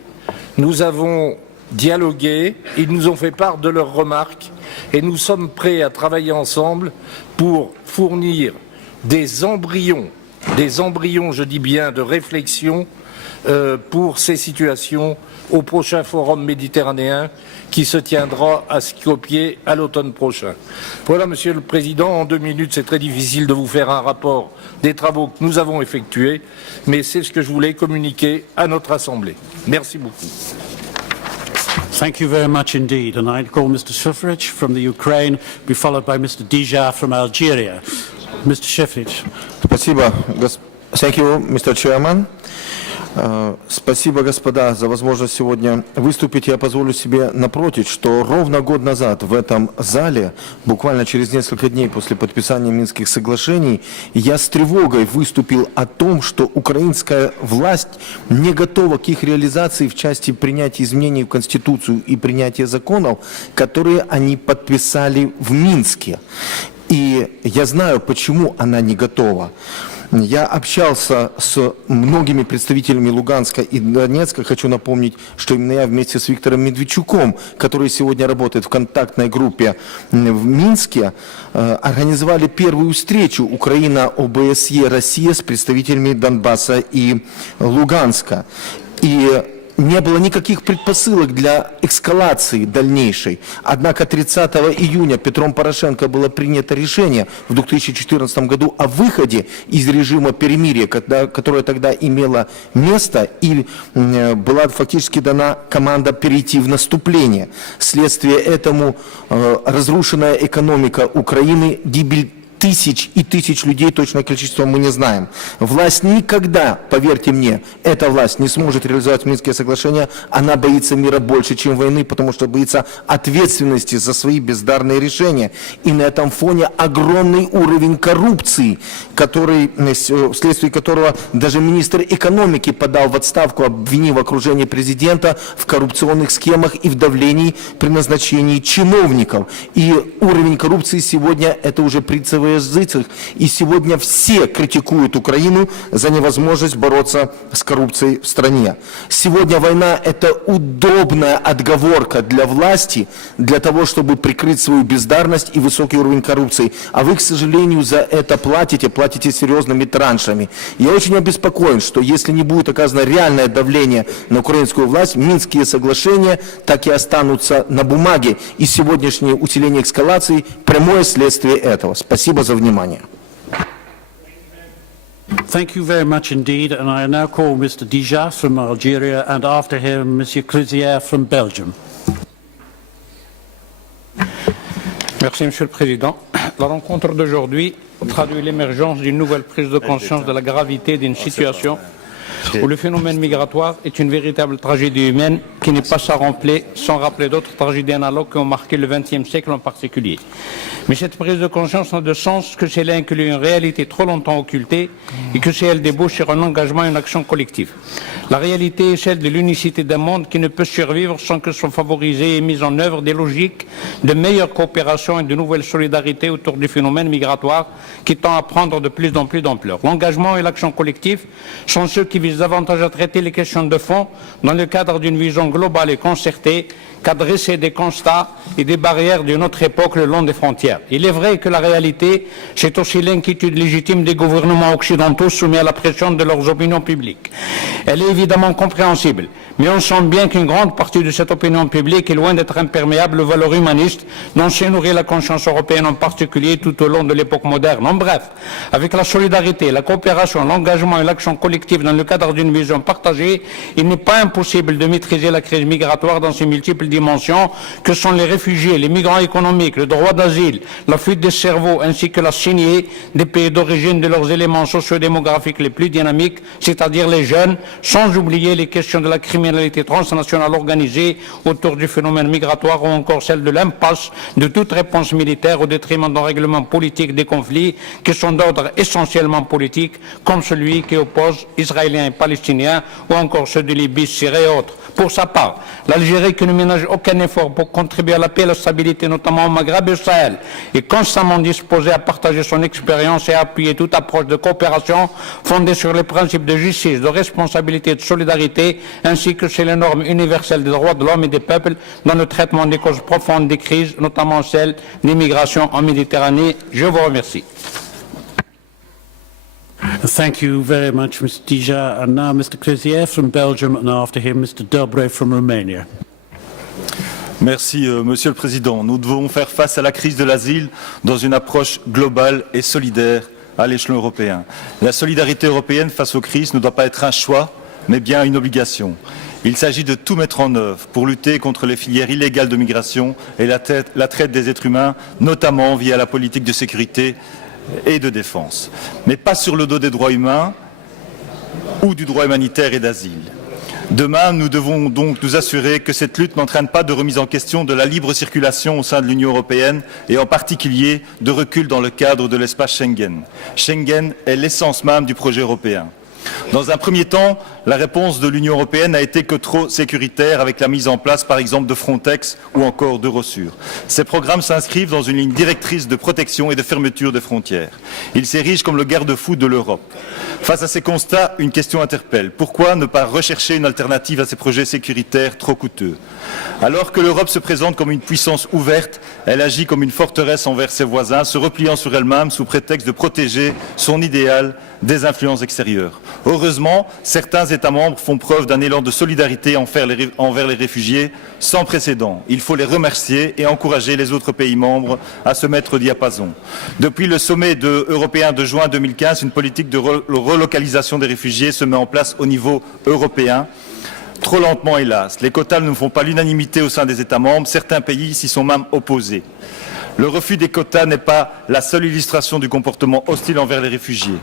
nous avons dialogué, ils nous ont fait part de leurs remarques et nous sommes prêts à travailler ensemble pour fournir des embryons, je dis bien, de réflexion pour ces situations au prochain forum méditerranéen qui se tiendra à Skopje à l'automne prochain. Voilà, Monsieur le Président, en 2 minutes, c'est très difficile de vous faire un rapport des travaux que nous avons effectués, mais c'est ce que je voulais communiquer à notre Assemblée. Merci beaucoup. Thank you very much indeed. And I call Mr. Suffrage from the Ukraine, be followed by Mr. Dija from Algeria. Mr. Sheffield. Спасибо. Thank you, Mr. Chairman. Спасибо, господа, за возможность сегодня выступить. Я позволю себе напротив, что ровно год назад в этом зале, буквально через несколько дней после подписания Минских соглашений, я с тревогой выступил о том, что украинская власть не готова к их реализации в части принятия изменений в Конституцию и принятия законов, которые они подписали в Минске. И я знаю, почему она не готова. Я общался с многими представителями Луганска и Донецка. Хочу напомнить, что именно я вместе с Виктором Медведчуком, который сегодня работает в контактной группе в Минске, организовали первую встречу Украина-ОБСЕ Россия с представителями Донбасса и Луганска. И не было никаких предпосылок для эскалации дальнейшей. Однако 30 июня Петром Порошенко было принято решение в 2014 году о выходе из режима перемирия, которое тогда имело место, и была фактически дана команда перейти в наступление. Вследствие этому разрушенная экономика Украины, гибель тысяч и тысяч людей, точное количество мы не знаем. Власть никогда, поверьте мне, эта власть не сможет реализовать Минские соглашения. Она боится мира больше, чем войны, потому что боится ответственности за свои бездарные решения. И на этом фоне огромный уровень коррупции, который, вследствие которого даже министр экономики подал в отставку, обвинив окружение президента в коррупционных схемах и в давлении при назначении чиновников. И уровень коррупции сегодня это уже принципы языцах, и сегодня все критикуют Украину за невозможность бороться с коррупцией в стране. Сегодня война – это удобная отговорка для власти, для того, чтобы прикрыть свою бездарность и высокий уровень коррупции. А вы, к сожалению, за это платите серьезными траншами. Я очень обеспокоен, что если не будет оказано реальное давление на украинскую власть, Минские соглашения так и останутся на бумаге, и сегодняшнее усиление эскалации – прямое следствие этого. Спасибо за внимание. Thank you very much indeed, and I now call Mr. Dija from Algeria, and after him, Monsieur Cluzier from Belgium. Merci, Monsieur le Président. La rencontre d'aujourd'hui traduit l'émergence d'une nouvelle prise de conscience de la gravité d'une situation où le phénomène migratoire est une véritable tragédie humaine qui n'est pas sans rappeler d'autres tragédies analogues qui ont marqué le XXe siècle en particulier. Mais cette prise de conscience n'a de sens que si elle inclut une réalité trop longtemps occultée et que si elle débouche sur un engagement et une action collective. La réalité est celle de l'unicité d'un monde qui ne peut survivre sans que soient favorisées et mises en œuvre des logiques de meilleure coopération et de nouvelles solidarités autour du phénomène migratoire qui tend à prendre de plus en plus d'ampleur. L'engagement et l'action collective sont ceux qui visent davantage à traiter les questions de fond dans le cadre d'une vision globale et concertée qu'à dresser des constats et des barrières d'une autre époque le long des frontières. Il est vrai que la réalité, c'est aussi l'inquiétude légitime des gouvernements occidentaux soumis à la pression de leurs opinions publiques. Elle est évidemment compréhensible, mais on sent bien qu'une grande partie de cette opinion publique est loin d'être imperméable aux valeurs humanistes dont s'est nourrie la conscience européenne en particulier tout au long de l'époque moderne. En bref, avec la solidarité, la coopération, l'engagement et l'action collective dans le cadre d'une vision partagée, il n'est pas impossible de maîtriser la crise migratoire dans ses multiples dimensions que sont les réfugiés, les migrants économiques, le droit d'asile, la fuite des cerveaux ainsi que la saignée des pays d'origine de leurs éléments sociodémographiques les plus dynamiques, c'est-à-dire les jeunes, sans oublier les questions de la criminalité transnationale organisée autour du phénomène migratoire ou encore celle de l'impasse de toute réponse militaire au détriment d'un règlement politique des conflits qui sont d'ordre essentiellement politique, comme celui qui oppose Israéliens et Palestiniens ou encore ceux de Libye, Syrie et autres. Pour sa part, l'Algérie, qui ne ménage aucun effort pour contribuer à la paix et à la stabilité, notamment au Maghreb et au Sahel, est constamment disposée à partager son expérience et à appuyer toute approche de coopération fondée sur les principes de justice, de responsabilité et de solidarité, ainsi que sur les normes universelles des droits de l'homme et des peuples dans le traitement des causes profondes des crises, notamment celle des migrations en Méditerranée. Je vous remercie. Thank you very much, Mr. Dija. And now Mr. Cluzier from Belgium, and after him, Mr. Dobre from Romania. Merci, Monsieur le Président. Nous devons faire face à la crise de l'asile dans une approche globale et solidaire à l'échelon européen. La solidarité européenne face aux crises ne doit pas être un choix, mais bien une obligation. Il s'agit de tout mettre en œuvre pour lutter contre les filières illégales de migration et la traite des êtres humains, notamment via la politique de sécurité et de défense, mais pas sur le dos des droits humains ou du droit humanitaire et d'asile. Demain, nous devons donc nous assurer que cette lutte n'entraîne pas de remise en question de la libre circulation au sein de l'Union européenne et en particulier de recul dans le cadre de l'espace Schengen. Schengen est l'essence même du projet européen. Dans un premier temps, la réponse de l'Union européenne a été que trop sécuritaire avec la mise en place, par exemple, de Frontex ou encore d'Eurosur. Ces programmes s'inscrivent dans une ligne directrice de protection et de fermeture des frontières. Ils s'érigent comme le garde-fou de l'Europe. Face à ces constats, une question interpelle. Pourquoi ne pas rechercher une alternative à ces projets sécuritaires trop coûteux? Alors que l'Europe se présente comme une puissance ouverte, elle agit comme une forteresse envers ses voisins, se repliant sur elle-même sous prétexte de protéger son idéal des influences extérieures. Heureusement, certains États membres font preuve d'un élan de solidarité envers les réfugiés sans précédent. Il faut les remercier et encourager les autres pays membres à se mettre au diapason. Depuis le sommet européen de juin 2015, une politique de relocalisation des réfugiés se met en place au niveau européen. Trop lentement, hélas. Les quotas ne font pas l'unanimité au sein des États membres. Certains pays s'y sont même opposés. Le refus des quotas n'est pas la seule illustration du comportement hostile envers les réfugiés.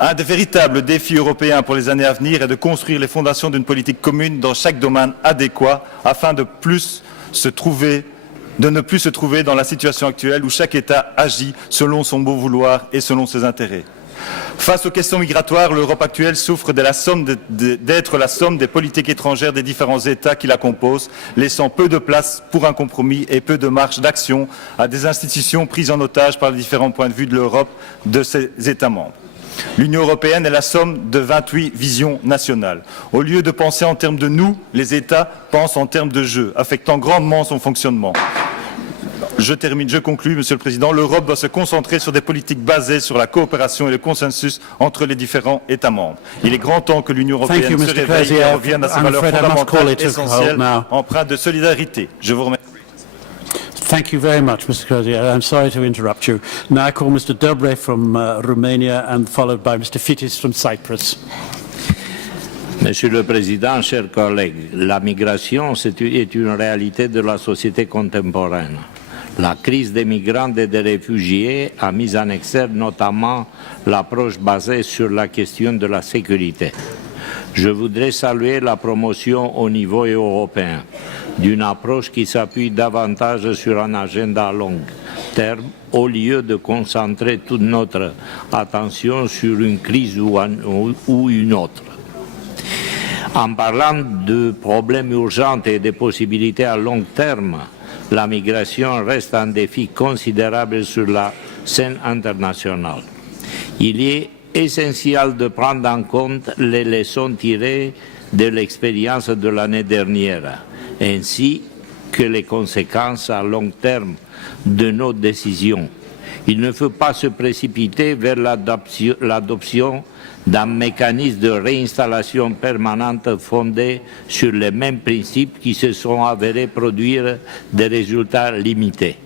Un des véritables défis européens pour les années à venir est de construire les fondations d'une politique commune dans chaque domaine adéquat afin de ne plus se trouver dans la situation actuelle où chaque État agit selon son bon vouloir et selon ses intérêts. Face aux questions migratoires, l'Europe actuelle souffre d'être la somme des politiques étrangères des différents États qui la composent, laissant peu de place pour un compromis et peu de marge d'action à des institutions prises en otage par les différents points de vue de l'Europe de ses États membres. L'Union européenne est la somme de 28 visions nationales. Au lieu de penser en termes de nous, les États pensent en termes de jeu, affectant grandement son fonctionnement. Je conclus, Monsieur le Président. L'Europe doit se concentrer sur des politiques basées sur la coopération et le consensus entre les différents États membres. Il est grand temps que l'Union européenne se réveille et revienne à ses valeurs fondamentales essentielles, empreintes de solidarité. Je vous remercie. Thank you very much, Mr. Crozier. I'm sorry to interrupt you. Now I call Mr. Dobre from Romania and followed by Mr. Fitis from Cyprus. Monsieur le Président, chers collègues, la migration est une réalité de la société contemporaine. La crise des migrants et des réfugiés a mis en exergue notamment l'approche basée sur la question de la sécurité. Je voudrais saluer la promotion au niveau européen d'une approche qui s'appuie davantage sur un agenda à long terme au lieu de concentrer toute notre attention sur une crise ou une autre. En parlant de problèmes urgents et de possibilités à long terme, la migration reste un défi considérable sur la scène internationale. Il est essentiel de prendre en compte les leçons tirées de l'expérience de l'année dernière, ainsi que les conséquences à long terme de nos décisions. Il ne faut pas se précipiter vers l'adoption d'un mécanisme de réinstallation permanente fondé sur les mêmes principes qui se sont avérés produire des résultats limités.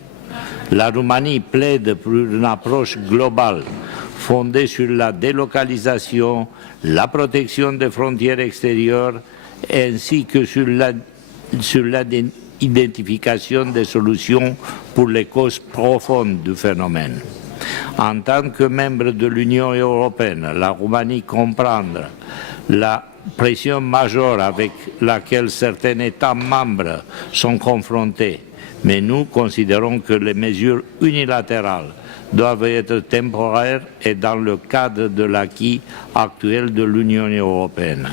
La Roumanie plaide pour une approche globale fondée sur la délocalisation, la protection des frontières extérieures ainsi que sur l'identification des solutions pour les causes profondes du phénomène. En tant que membre de l'Union européenne, la Roumanie comprend la pression majeure avec laquelle certains États membres sont confrontés, mais nous considérons que les mesures unilatérales doivent être temporaires et dans le cadre de l'acquis actuel de l'Union européenne.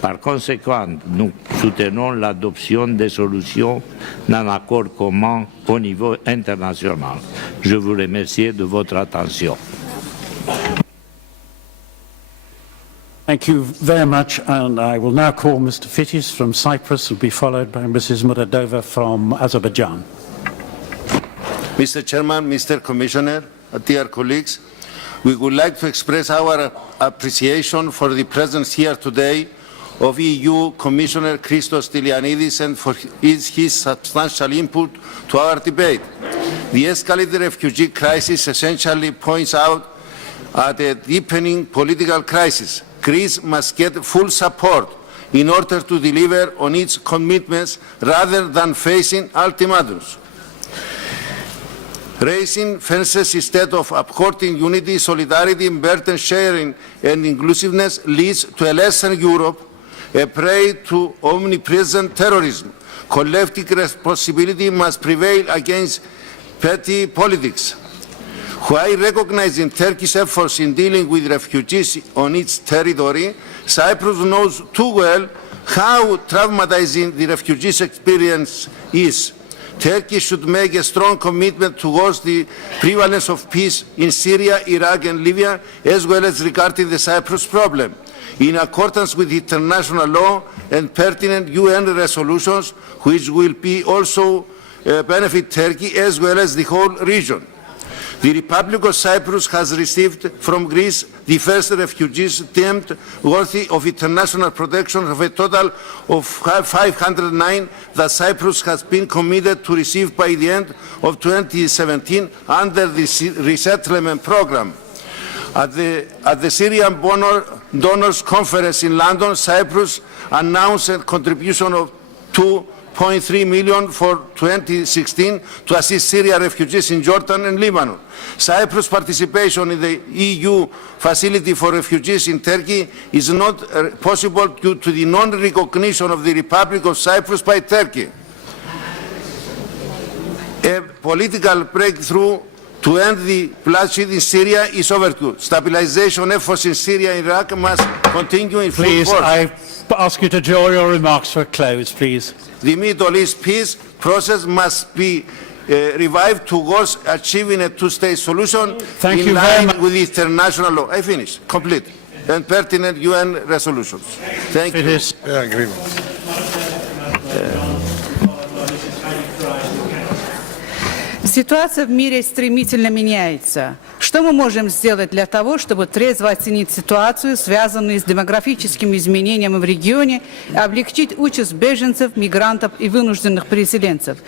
Par conséquent, nous soutenons l'adoption des solutions d'un accord commun au niveau international. Je vous remercie de votre attention. Thank you very much, and I will now call Mr. Fitis from Cyprus, who will be followed by Mrs. Muradova from Azerbaijan. Mr. Chairman, Mr. Commissioner, dear colleagues, we would like to express our appreciation for the presence here today of EU Commissioner Christos Stylianides and for his substantial input to our debate. The escalated refugee crisis essentially points out at a deepening political crisis. Greece must get full support in order to deliver on its commitments rather than facing ultimatums. Raising fences instead of upholding unity, solidarity, burden sharing, and inclusiveness leads to a lesser Europe, a prey to omnipresent terrorism. Collective responsibility must prevail against petty politics. While recognizing Turkey's efforts in dealing with refugees on its territory, Cyprus knows too well how traumatizing the refugees' experience is. Turkey should make a strong commitment towards the prevalence of peace in Syria, Iraq, and Libya, as well as regarding the Cyprus problem, in accordance with international law and pertinent UN resolutions, which will be also benefit Turkey as well as the whole region. The Republic of Cyprus has received from Greece the first refugees deemed worthy of international protection of a total of 509 that Cyprus has been committed to receive by the end of 2017 under the resettlement program. At the Syrian Donors Conference in London, Cyprus announced a contribution of 2.3 million for 2016 to assist Syrian refugees in Jordan and Lebanon. Cyprus' participation in the EU facility for refugees in Turkey is not possible due to the non-recognition of the Republic of Cyprus by Turkey. A political breakthrough to end the bloodshed in Syria is overdue. Stabilization efforts in Syria and Iraq must continue in full force. Please, I ask you to draw your remarks for a close, please. The Middle East peace process must be revived towards achieving a two-state solution in line with international law. I finish. Complete. And pertinent UN resolutions. Thank you. Ситуация в мире стремительно меняется. Что мы можем сделать для того, чтобы трезво оценить ситуацию, связанную с демографическими изменениями в регионе, и облегчить участь беженцев, мигрантов и вынужденных переселенцев?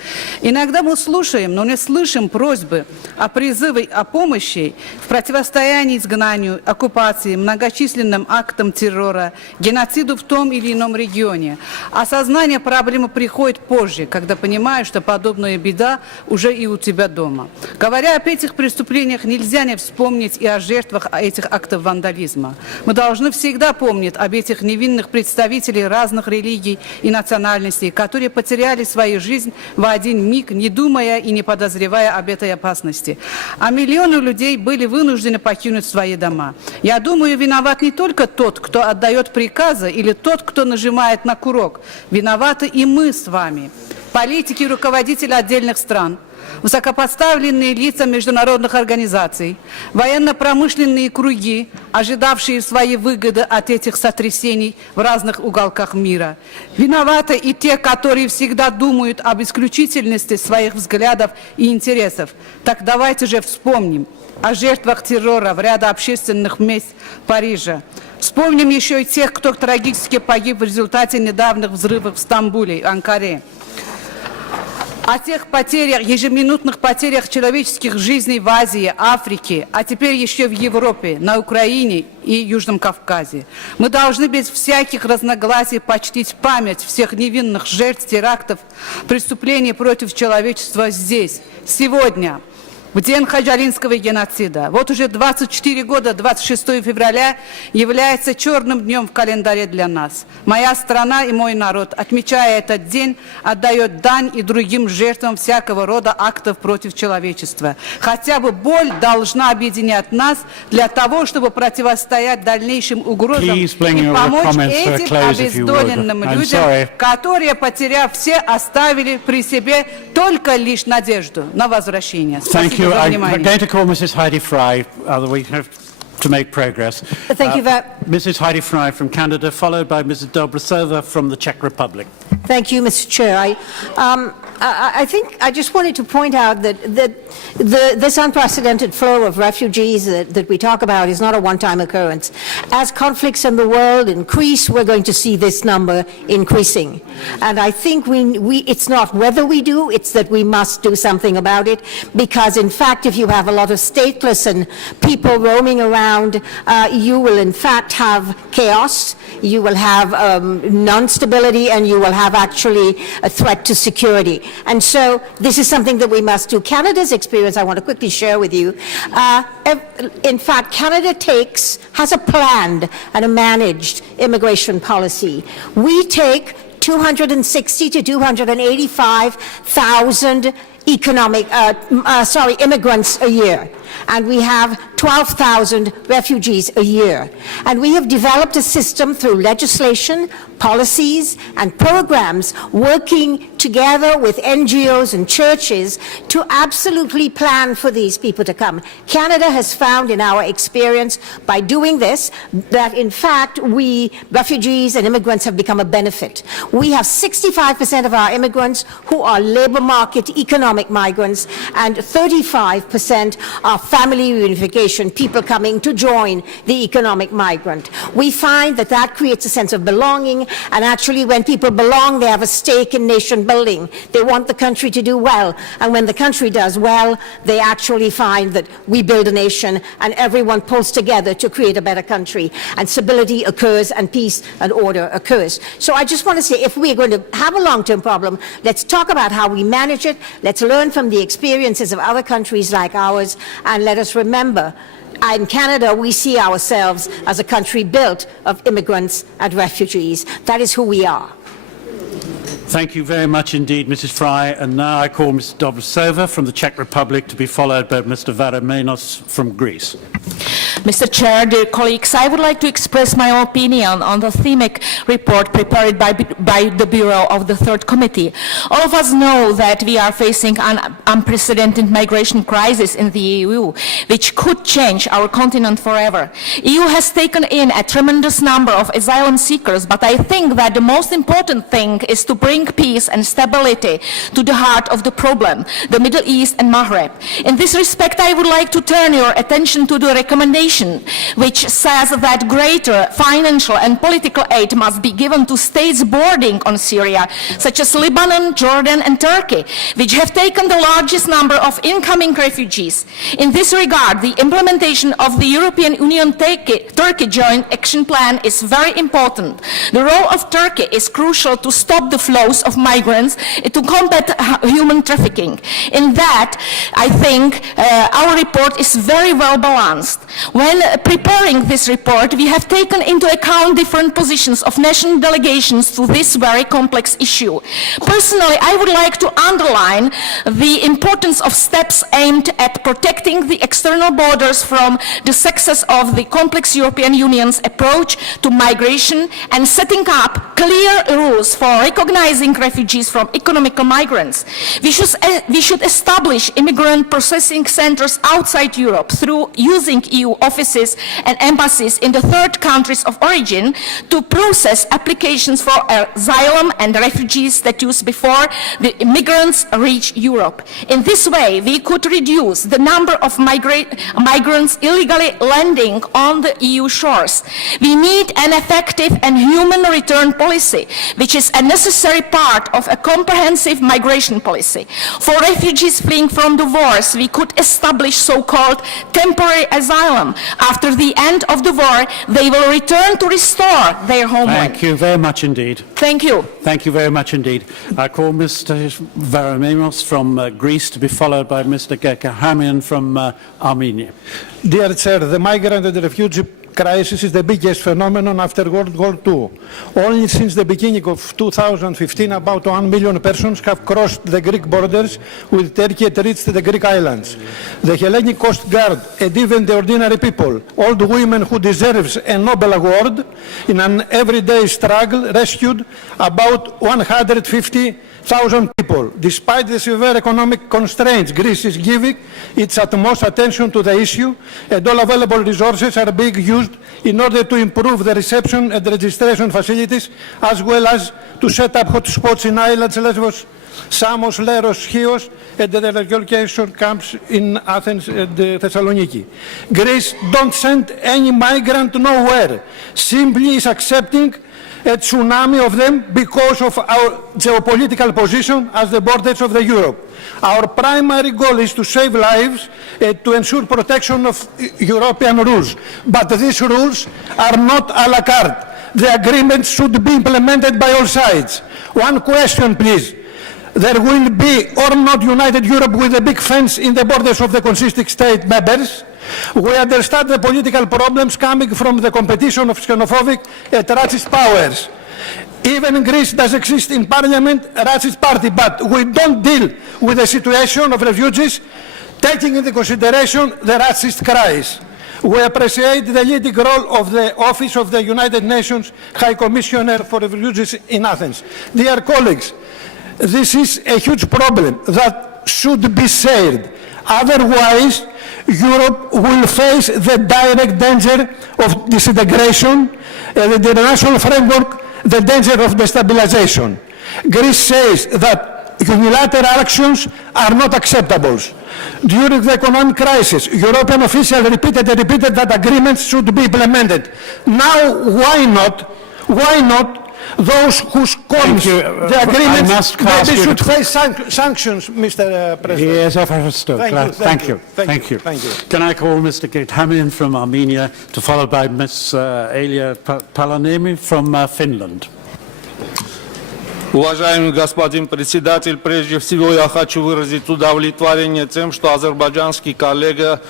Иногда мы слушаем, но не слышим просьбы о призыве о помощи в противостоянии изгнанию, оккупации, многочисленным актам террора, геноциду в том или ином регионе. Осознание проблемы приходит позже, когда понимаешь, что подобная беда уже и у тебя дома. Говоря об этих преступлениях, нельзя не вспомнить и о жертвах этих актов вандализма. Мы должны всегда помнить об этих невинных представителях разных религий и национальностей, которые потеряли свою жизнь в один миг, не думая и не подозревая об этой опасности. А миллионы людей были вынуждены покинуть свои дома. Я думаю, виноват не только тот, кто отдает приказы, или тот, кто нажимает на курок. Виноваты и мы с вами, политики и руководители отдельных стран, высокопоставленные лица международных организаций, военно-промышленные круги, ожидавшие свои выгоды от этих сотрясений в разных уголках мира. Виноваты и те, которые всегда думают об исключительности своих взглядов и интересов. Так давайте же вспомним о жертвах террора в ряде общественных мест Парижа. Вспомним еще и тех, кто трагически погиб в результате недавних взрывов в Стамбуле и Анкаре. О тех потерях, ежеминутных потерях человеческих жизней в Азии, Африке, а теперь еще в Европе, на Украине и Южном Кавказе. Мы должны без всяких разногласий почтить память всех невинных жертв терактов, преступлений против человечества здесь, сегодня, в день хаджалинского геноцида. Вот уже 24 года, 26 февраля является черным днем в календаре для нас. Моя страна и мой народ, отмечая этот день, отдает дань и другим жертвам всякого рода актов против человечества. Хотя бы боль должна объединять нас для того, чтобы противостоять дальнейшим угрозам и помочь этим обездоленным людям, которые, потеряв все, оставили при себе только лишь надежду на возвращение. Thank you. I'm going to call Mrs. Hedy Fry. We have to make progress. Thank you very Mrs. Hedy Fry from Canada, followed by Mrs. Dobrosova from the Czech Republic. Thank you, Mr. Chair. I think I just wanted to point out that this unprecedented flow of refugees that we talk about is not a one-time occurrence. As conflicts in the world increase, we're going to see this number increasing. And I think it's not whether we do, it's that we must do something about it, because in fact, if you have a lot of stateless and people roaming around, you will in fact have chaos, you will have non-stability, and you will have actually a threat to security. And so this is something that we must do. Canada's experience, I want to quickly share with you. In fact, Canada has a planned and a managed immigration policy. We take 260 to 285,000 immigrants a year, and we have 12,000 refugees a year. And we have developed a system through legislation, policies, and programs working together with NGOs and churches to absolutely plan for these people to come. Canada has found in our experience by doing this that in fact refugees and immigrants have become a benefit. We have 65% of our immigrants who are labor market economic migrants, and 35% are family reunification, people coming to join the economic migrant. We find that that creates a sense of belonging, and actually when people belong, they have a stake in nation building. They want the country to do well, and when the country does well, they actually find that we build a nation and everyone pulls together to create a better country, and stability occurs and peace and order occurs. So I just want to say, if we're going to have a long-term problem, let's talk about how we manage it, let's learn from the experiences of other countries like ours, and let us remember, in Canada, we see ourselves as a country built of immigrants and refugees. That is who we are. Thank you very much indeed, Mrs. Fry. And now I call Mrs. Dobrosova from the Czech Republic to be followed by Mr. Varamenos from Greece. Mr. Chair, dear colleagues, I would like to express my opinion on the thematic report prepared by the Bureau of the Third Committee. All of us know that we are facing an unprecedented migration crisis in the EU, which could change our continent forever. EU has taken in a tremendous number of asylum seekers, but I think that the most important thing is to bring peace and stability to the heart of the problem, the Middle East and Maghreb. In this respect, I would like to turn your attention to the recommendation which says that greater financial and political aid must be given to states bordering on Syria, such as Lebanon, Jordan and Turkey, which have taken the largest number of incoming refugees. In this regard, the implementation of the European Union-Turkey Joint Action Plan is very important. The role of Turkey is crucial to stop the flows of migrants, to combat human trafficking. In that, I think our report is very well balanced. When preparing this report, we have taken into account different positions of national delegations to this very complex issue. Personally, I would like to underline the importance of steps aimed at protecting the external borders from the success of the complex European Union's approach to migration and setting up clear rules for recognizing refugees from economic migrants. We should establish immigrant processing centers outside Europe through using EU offices and embassies in the third countries of origin to process applications for asylum and refugee status before the migrants reach Europe. In this way, we could reduce the number of migrants illegally landing on the EU shores. We need an effective and human return policy, which is a necessary part of a comprehensive migration policy. For refugees fleeing from the wars, we could establish so-called temporary asylum. After the end of the war, they will return to restore their homeland. Thank you very much indeed. Thank you. Thank you very much indeed. I call Mr. Varamenos from Greece to be followed by Mr. Gekahamian from Armenia. Dear Chair, the migrant and refugee crisis is the biggest phenomenon after World War II. Only since the beginning of 2015, about 1 million persons have crossed the Greek borders with Turkey and reached the Greek islands. The Hellenic Coast Guard and even the ordinary people, old women who deserve a Nobel Award, in an everyday struggle rescued about 150,000 people. Despite the severe economic constraints, Greece is giving its utmost attention to the issue, and all available resources are being used in order to improve the reception and registration facilities, as well as to set up hotspots in islands Lesbos, Samos, Leros, Chios, and the relocation camps in Athens and Thessaloniki. Greece don't send any migrant nowhere, simply is accepting a tsunami of them because of our geopolitical position as the borders of the Europe. Our primary goal is to save lives and to ensure protection of European rules. But these rules are not a la carte. The agreement should be implemented by all sides. One question, please. there will be or not united Europe with a big fence in the borders of the consisting state members. We understand the political problems coming from the competition of xenophobic and racist powers. Even in Greece does exist in Parliament a racist party, but we don't deal with the situation of refugees taking into consideration the racist cries. We appreciate the leading role of the Office of the United Nations High Commissioner for Refugees in Athens. Dear colleagues, this is a huge problem that should be shared. Otherwise, Europe will face the direct danger of disintegration and the international framework, the danger of destabilization. Greece says that unilateral actions are not acceptable. During the economic crisis, European officials repeated that agreements should be implemented. Now, why not those who scorns the agreements maybe should face sanctions, Mr. President? Yes, understood. Thank you. Thank you. Can I call Mr. Githamin from Armenia, to follow by Ms. Elia Palaniemi from Finland? Уважаемый господин председатель, прежде всего я хочу выразить удовлетворение тем, что азербайджанский коллега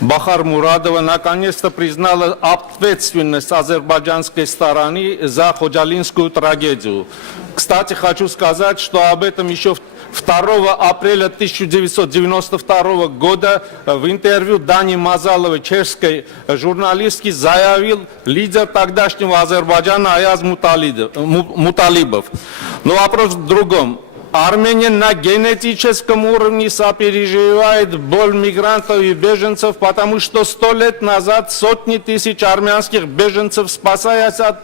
Бахар Мурадова наконец-то признала ответственность азербайджанской стороны за ходжалинскую трагедию. Кстати, хочу сказать, что об этом еще 2 апреля 1992 года в интервью Дани Мазаловой, чешской журналистке, заявил лидер тогдашнего Азербайджана Аяз Муталибов. Но вопрос в другом. Армения на генетическом уровне сопереживает боль мигрантов и беженцев, потому что 100 лет назад сотни тысяч армянских беженцев, спасаясь от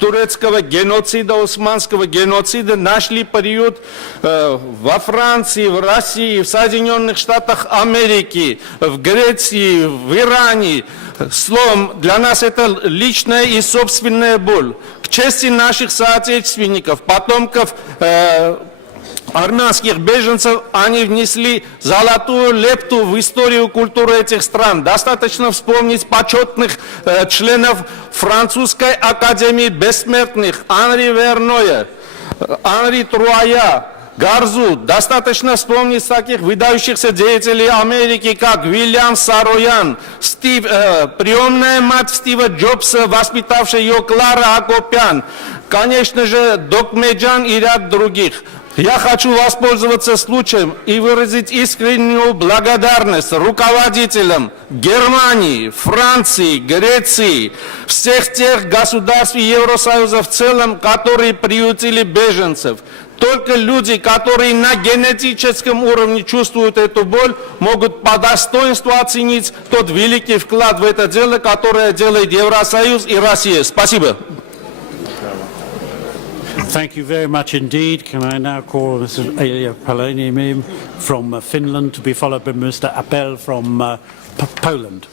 турецкого геноцида, османского геноцида, нашли приют во Франции, в России, в Соединенных Штатах Америки, в Греции, в Иране. Словом, для нас это личная и собственная боль. К чести наших соотечественников, потомков армянских беженцев, они внесли золотую лепту в историю культуры этих стран. Достаточно вспомнить почетных членов Французской академии бессмертных Анри Верноя, Анри Труая, Гарзу. Достаточно вспомнить таких выдающихся деятелей Америки, как Уильям Сароян, приемная мать Стива Джобса, воспитавшая ее Клара Акопян, конечно же, Док Меджан и ряд других. Я хочу воспользоваться случаем и выразить искреннюю благодарность руководителям Германии, Франции, Греции, всех тех государств и Евросоюза в целом, которые приютили беженцев. Только люди, которые на генетическом уровне чувствуют эту боль, могут по достоинству оценить тот великий вклад в это дело, которое делает Евросоюз и Россия. Спасибо. Thank you very much indeed. Can I now call Mrs. Elia Palaniemi from Finland, to be followed by Mr. Appel from Poland.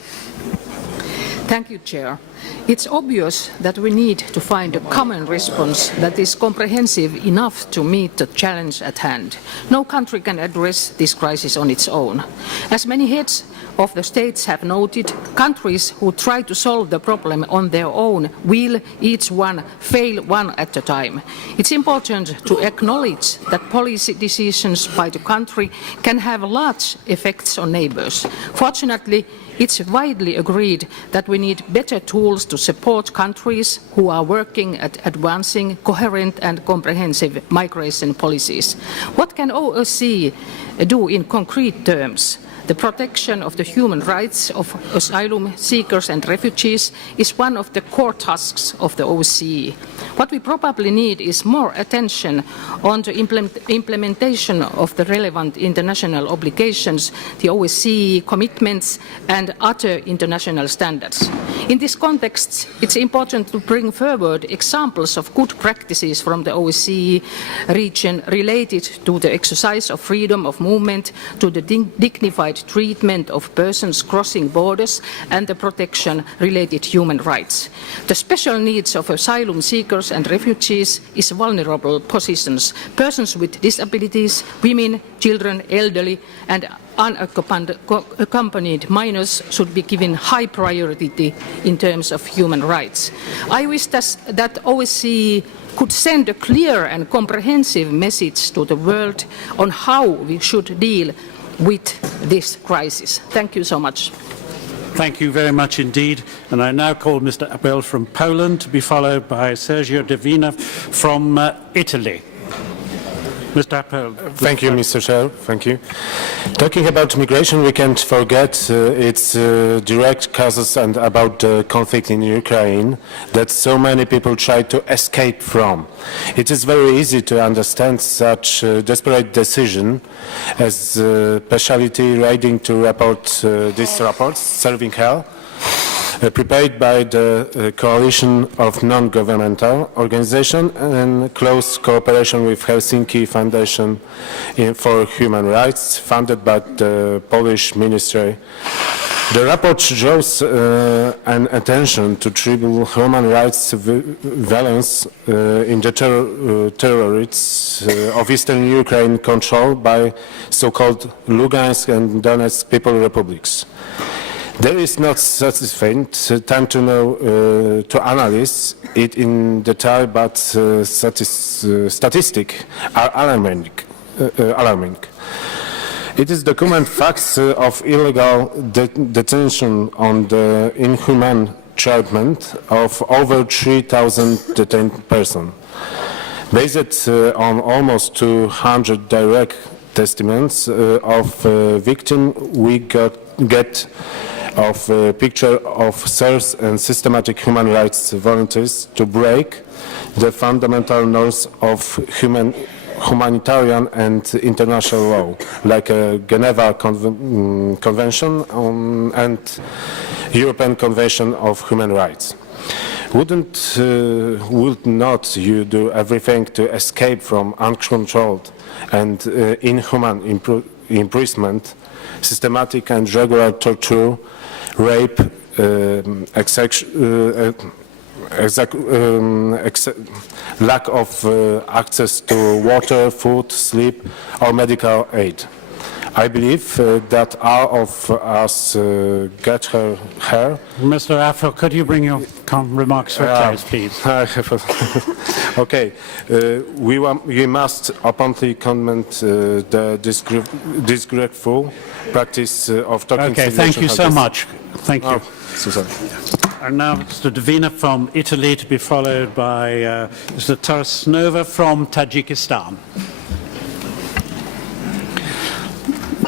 Thank you, Chair. It's obvious that we need to find a common response that is comprehensive enough to meet the challenge at hand. No country can address this crisis on its own. As many heads of the states have noted, countries who try to solve the problem on their own will each one fail one at a time. It's important to acknowledge that policy decisions by the country can have large effects on neighbours. Fortunately, it's widely agreed that we need better tools to support countries who are working at advancing coherent and comprehensive migration policies. What can OSCE do in concrete terms? The protection of the human rights of asylum seekers and refugees is one of the core tasks of the OSCE. What we probably need is more attention on the implementation of the relevant international obligations, the OSCE commitments and other international standards. In this context, it's important to bring forward examples of good practices from the OSCE region related to the exercise of freedom of movement, to the dignified treatment of persons crossing borders and the protection related human rights. The special needs of asylum seekers and refugees is vulnerable positions. Persons with disabilities, women, children, elderly and unaccompanied minors should be given high priority in terms of human rights. I wish that OSCE could send a clear and comprehensive message to the world on how we should deal with this crisis. Thank you so much. Thank you very much indeed. And I now call Mr. Appel from Poland to be followed by Sergio Divina from Italy. Mr. Appel. Thank you, Mr. Chair. Thank you. Talking about migration, we can't forget its direct causes and about the conflict in Ukraine that so many people try to escape from. It is very easy to understand such desperate decision as specialty writing to report these reports, Serving Hell, prepared by the coalition of non-governmental organizations in close cooperation with Helsinki Foundation for Human Rights, funded by the Polish Ministry. The report draws an attention to tribal human rights violence in the territories of eastern Ukraine controlled by so-called Lugansk and Donetsk People Republics. There is not sufficient time to know to analyze it in detail, but statistics are alarming. It is document facts of illegal detention on the inhuman treatment of over 3,000 detained persons. Based on almost 200 direct testimonies of victims, we get of a picture of source and systematic human rights volunteers to break the fundamental norms of humanitarian and international law, like a Geneva Convention and European Convention of Human Rights. Would not you do everything to escape from uncontrolled and inhuman imprisonment, systematic and regular torture, rape, lack of access to water, food, sleep, or medical aid? I believe that all of us get here. Mr. Affel, could you bring your remarks to a close, please? Okay. We must openly condemn the disgraceful practice of talking. Okay, thank you so much. Thank you. Oh, so sorry. And now Mr. Divina from Italy, to be followed by Mr. Tarasnova from Tajikistan.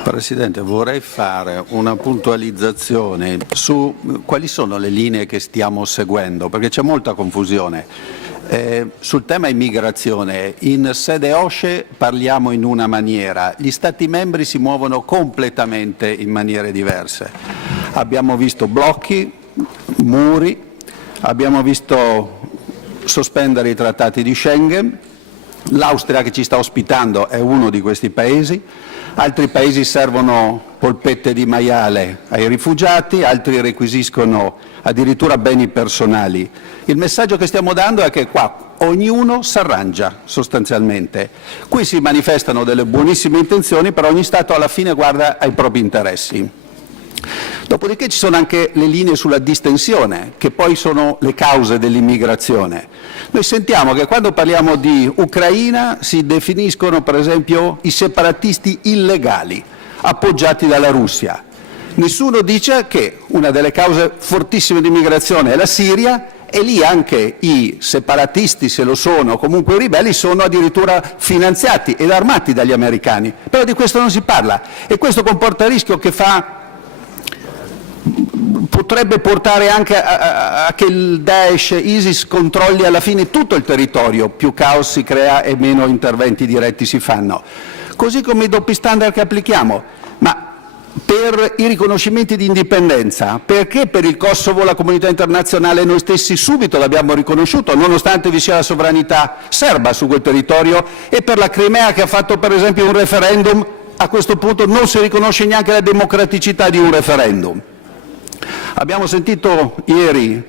Presidente, vorrei fare una puntualizzazione su quali sono le linee che stiamo seguendo, perché c'è molta confusione. Sul tema immigrazione, in sede OSCE parliamo in una maniera, gli Stati membri si muovono completamente in maniere diverse. Abbiamo visto blocchi, muri, abbiamo visto sospendere i trattati di Schengen, l'Austria che ci sta ospitando è uno di questi paesi. Altri paesi servono polpette di maiale ai rifugiati, altri requisiscono addirittura beni personali. Il messaggio che stiamo dando è che qua ognuno si arrangia sostanzialmente. Qui si manifestano delle buonissime intenzioni, però ogni Stato alla fine guarda ai propri interessi. Dopodiché ci sono anche le linee sulla distensione, che poi sono le cause dell'immigrazione. Noi sentiamo che quando parliamo di Ucraina si definiscono per esempio i separatisti illegali, appoggiati dalla Russia. Nessuno dice che una delle cause fortissime di immigrazione è la Siria, e lì anche i separatisti, se lo sono, comunque i ribelli, sono addirittura finanziati ed armati dagli americani. Però di questo non si parla, e questo comporta il rischio che potrebbe portare anche a che il Daesh, ISIS controlli alla fine tutto il territorio, più caos si crea e meno interventi diretti si fanno. Così come i doppi standard che applichiamo. Ma per i riconoscimenti di indipendenza, perché per il Kosovo la comunità internazionale noi stessi subito l'abbiamo riconosciuto, nonostante vi sia la sovranità serba su quel territorio, e per la Crimea che ha fatto per esempio un referendum, a questo punto non si riconosce neanche la democraticità di un referendum. Abbiamo sentito ieri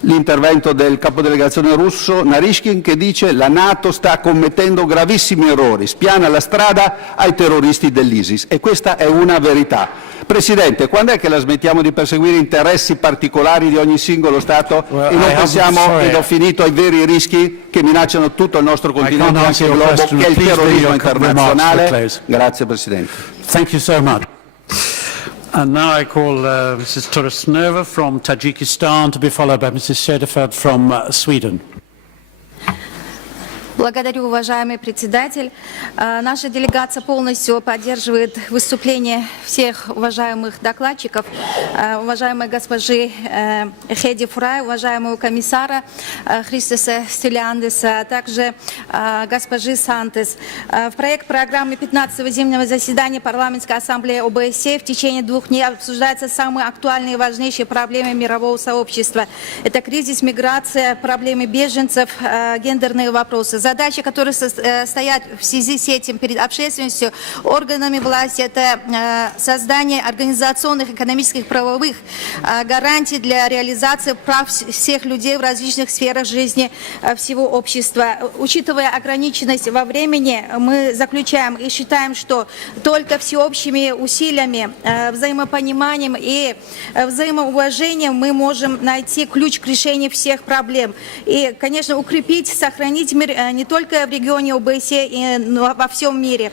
l'intervento del capodelegazione russo Narishkin che dice la NATO sta commettendo gravissimi errori, spiana la strada ai terroristi dell'ISIS e questa è una verità. Presidente, quando è che la smettiamo di perseguire interessi particolari di ogni singolo Stato e non pensiamo, ed ho finito, ai veri rischi che minacciano tutto il nostro continente e anche il globo, che è il terrorismo internazionale? Grazie Presidente. Thank you so much. And now I call Mrs. Turasnova from Tajikistan to be followed by Mrs. Shedefeld from Sweden. Благодарю, уважаемый председатель. Наша делегация полностью поддерживает выступление всех уважаемых докладчиков, уважаемой госпожи Хеди Фрай, уважаемого комиссара Христоса Стилиандеса, а также госпожи Сантес. В проект программы 15-го зимнего заседания Парламентской ассамблеи ОБСЕ в течение 2 дней обсуждаются самые актуальные и важнейшие проблемы мирового сообщества. Это кризис, миграция, проблемы беженцев, гендерные вопросы. Задачи, которые стоят в связи с этим перед общественностью, органами власти, это создание организационных, экономических, правовых гарантий для реализации прав всех людей в различных сферах жизни всего общества. Учитывая ограниченность во времени, мы заключаем и считаем, что только всеобщими усилиями, взаимопониманием и взаимоуважением мы можем найти ключ к решению всех проблем. И, конечно, укрепить, сохранить мир не только в регионе ОБСЕ, но во всем мире.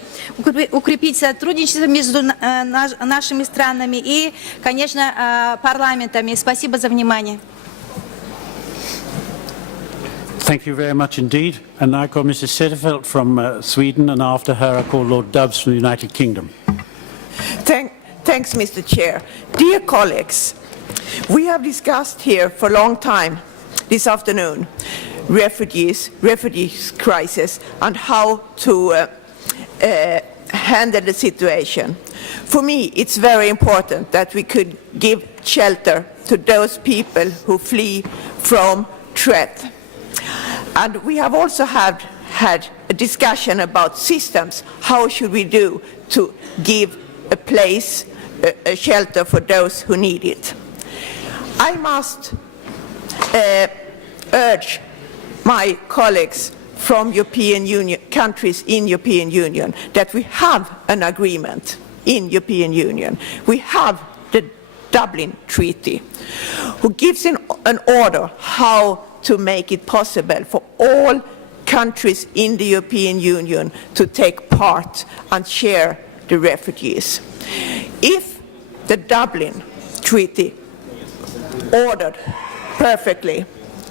Укрепить сотрудничество между нашими странами и, конечно, парламентами. Спасибо за внимание. Thank you very much indeed. And now I call Mrs. Sederfeld from Sweden, and after her I call Lord Dubs from the United Kingdom. Thanks, Mr. Chair. Dear colleagues, we have discussed here for a long time this afternoon refugee crisis and how to handle the situation. For me, it's very important that we could give shelter to those people who flee from threat. And we have also had a discussion about systems. How should we do to give a place, a shelter for those who need it? I must urge my colleagues from European Union countries in European Union that we have an agreement in European Union. We have the Dublin Treaty, who gives an order how to make it possible for all countries in the European Union to take part and share the refugees. If the Dublin Treaty ordered perfectly,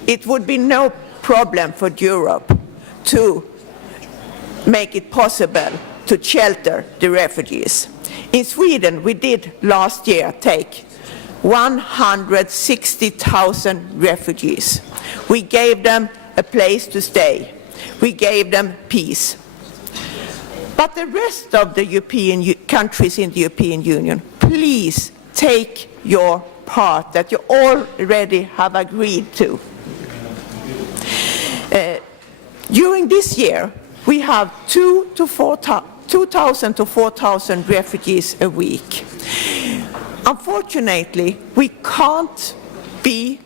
it would be no problem for Europe to make it possible to shelter the refugees. In Sweden, we did last year take 160,000 refugees. We gave them a place to stay. We gave them peace. But the rest of the European countries in the European Union, please take your part that you already have agreed to. During this year, we have 2,000 to 4,000 refugees a week. Unfortunately, we can't be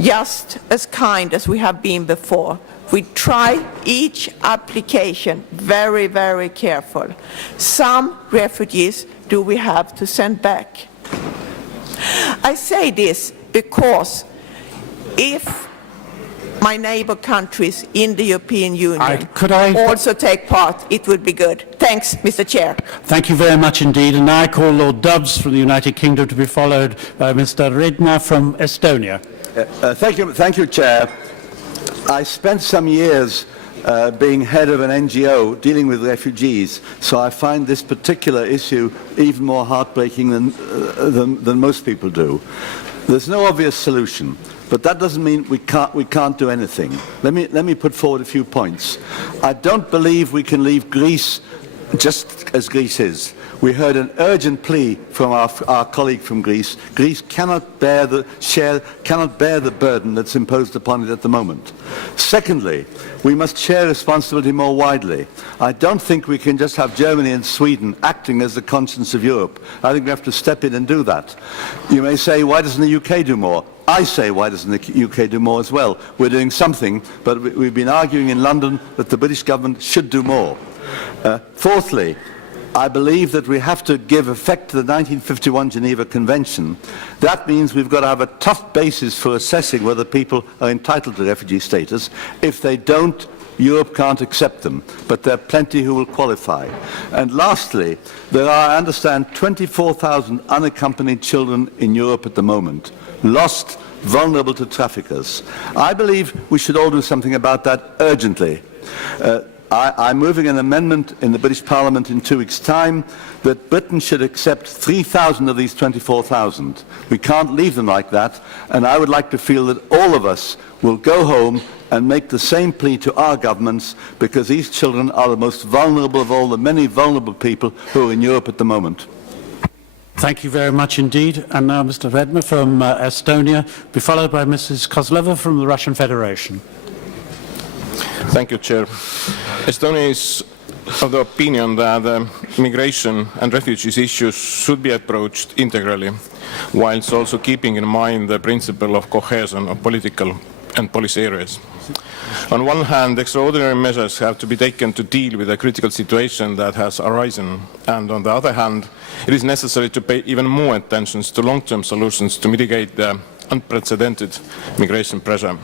just as kind as we have been before. We try each application very, very careful. Some refugees do we have to send back. I say this because if my neighbor countries in the European Union also take part, it would be good. Thanks, Mr. Chair. Thank you very much indeed. And now I call Lord Dubs from the United Kingdom to be followed by Mr. Redna from Estonia. Thank you, Chair. I spent some years being head of an NGO dealing with refugees, so I find this particular issue even more heartbreaking than most people do. There's no obvious solution, but that doesn't mean we can't do anything. Let me put forward a few points. I don't believe we can leave Greece just as Greece is. We heard an urgent plea from our colleague from Greece. Greece cannot bear the burden that's imposed upon it at the moment. Secondly, we must share responsibility more widely. I don't think we can just have Germany and Sweden acting as the conscience of Europe. I think we have to step in and do that. You may say, why doesn't the UK do more? I say, why doesn't the UK do more as well? We're doing something, but we've been arguing in London that the British government should do more. Fourthly, I believe that we have to give effect to the 1951 Geneva Convention. That means we've got to have a tough basis for assessing whether people are entitled to refugee status. If they don't, Europe can't accept them, but there are plenty who will qualify. And lastly, there are, I understand, 24,000 unaccompanied children in Europe at the moment, lost, vulnerable to traffickers. I believe we should all do something about that urgently. I'm moving an amendment in the British Parliament in 2 weeks' time that Britain should accept 3,000 of these 24,000. We can't leave them like that, and I would like to feel that all of us will go home and make the same plea to our governments, because these children are the most vulnerable of all the many vulnerable people who are in Europe at the moment. Thank you very much indeed. And now Mr. Vedma from Estonia, be followed by Mrs. Kozlova from the Russian Federation. Thank you, Chair. Estonia is of the opinion that migration and refugees issues should be approached integrally, whilst also keeping in mind the principle of cohesion of political and policy areas. On one hand, extraordinary measures have to be taken to deal with the critical situation that has arisen, and on the other hand, it is necessary to pay even more attention to long-term solutions to mitigate the unprecedented migration pressure.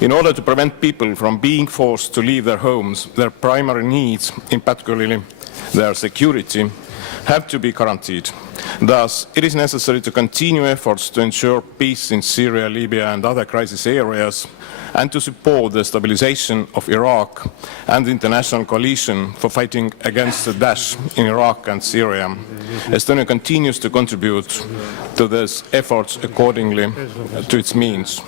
In order to prevent people from being forced to leave their homes, their primary needs, in particular their security, have to be guaranteed. Thus, it is necessary to continue efforts to ensure peace in Syria, Libya and other crisis areas, and to support the stabilization of Iraq and the international coalition for fighting against the Daesh in Iraq and Syria. Estonia continues to contribute to these efforts accordingly to its means.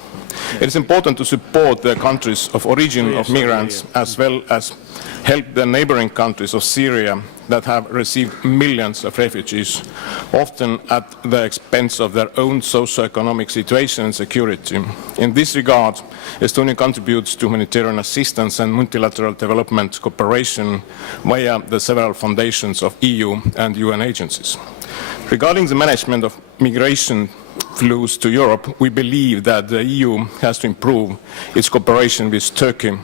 It is important to support the countries of origin of migrants, as well as help the neighboring countries of Syria that have received millions of refugees, often at the expense of their own socio-economic situation and security. In this regard, Estonia contributes to humanitarian assistance and multilateral development cooperation via the several foundations of EU and UN agencies. Regarding the management of migration flows to Europe, we believe that the EU has to improve its cooperation with Turkey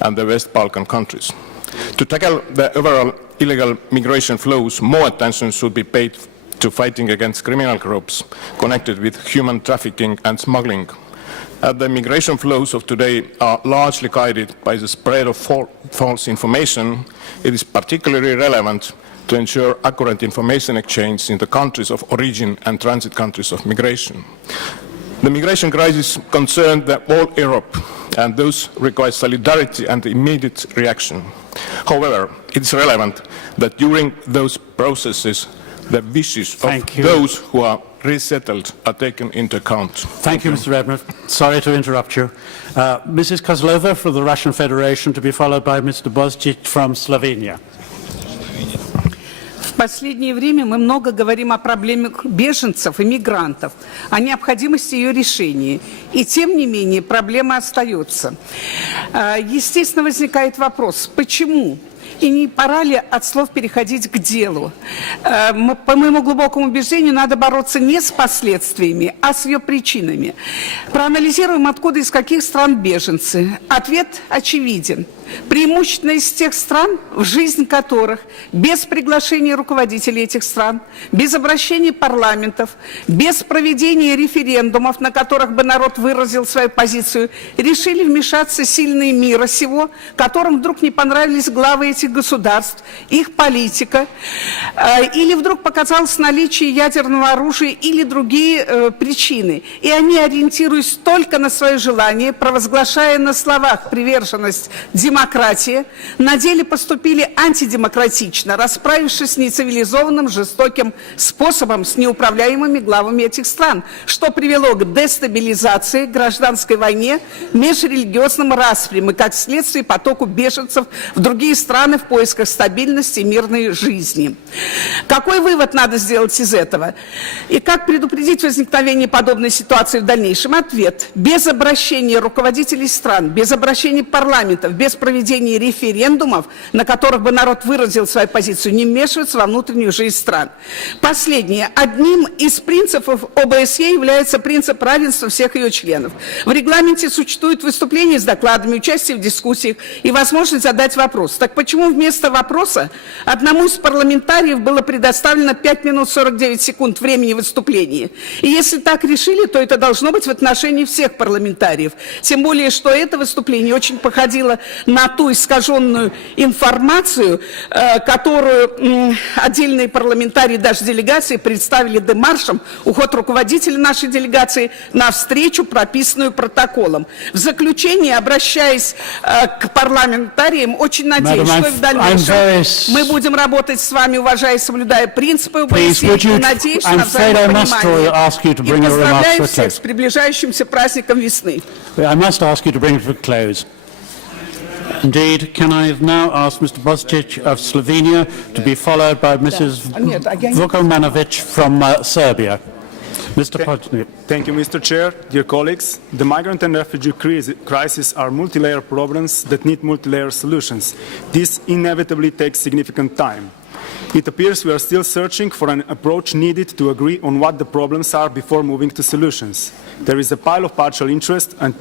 and the West Balkan countries. To tackle the overall illegal migration flows, more attention should be paid to fighting against criminal groups connected with human trafficking and smuggling. As the migration flows of today are largely guided by the spread of false information, it is particularly relevant to ensure accurate information exchange in the countries of origin and transit countries of migration. The migration crisis concerns the whole Europe, and those require solidarity and immediate reaction. However, it is relevant that during those processes, the wishes of those who are resettled are taken into account. Thank you, Mr. Redmond. Sorry to interrupt you. Mrs. Kozlova from the Russian Federation, to be followed by Mr. Bozcic from Slovenia. В последнее время мы много говорим о проблеме беженцев и мигрантов, о необходимости ее решения. И тем не менее проблема остается. Естественно, возникает вопрос, почему? И не пора ли от слов переходить к делу? По моему глубокому убеждению, надо бороться не с последствиями, а с ее причинами. Проанализируем, откуда, из каких стран беженцы. Ответ очевиден. Преимущественно из тех стран, в жизнь которых без приглашения руководителей этих стран, без обращения парламентов, без проведения референдумов, на которых бы народ выразил свою позицию, решили вмешаться сильные мира сего, которым вдруг не понравились главы этих государств, их политика, или вдруг показалось наличие ядерного оружия или другие причины. И они, ориентируясь только на свое желание, провозглашая на словах приверженность демократии, на деле поступили антидемократично, расправившись с нецивилизованным, жестоким способом с неуправляемыми главами этих стран, что привело к дестабилизации, гражданской войне, межрелигиозным распрям и, как следствие, потоку беженцев в другие страны в поисках стабильности и мирной жизни. Какой вывод надо сделать из этого? И как предупредить возникновение подобной ситуации в дальнейшем? Ответ. Без обращения руководителей стран, без обращения парламентов, без проведения референдумов, на которых бы народ выразил свою позицию, не вмешиваться во внутреннюю жизнь стран. Последнее. Одним из принципов ОБСЕ является принцип равенства всех ее членов. В регламенте существует выступление с докладами, участие в дискуссиях и возможность задать вопрос. Так почему вместо вопроса одному из парламентариев было предоставлено 5 минут 49 секунд времени выступления? И если так решили, то это должно быть в отношении всех парламентариев. Тем более, что это выступление очень походило на ту искаженную информацию, которую отдельные парламентарии, даже делегации, представили демаршем, уход руководителя нашей делегации на встречу, прописанную протоколом. В заключение, обращаясь к парламентариям, очень надеюсь, что и в дальнейшем мы будем работать с вами, уважая и соблюдая принципы ОБСЕ, и надеюсь на взаимопонимание. И поздравляю всех с приближающимся праздником весны. I must ask you to bring it to a close. Indeed, can I now ask Mr. Bostic of Slovenia to be followed by Mrs. Vukomanovic from Serbia? Mr. Potnik. Thank you, Mr. Chair. Dear colleagues, the migrant and refugee crisis are multi-layer problems that need multi-layer solutions. This inevitably takes significant time. It appears we are still searching for an approach needed to agree on what the problems are before moving to solutions. There is a pile of partial interest and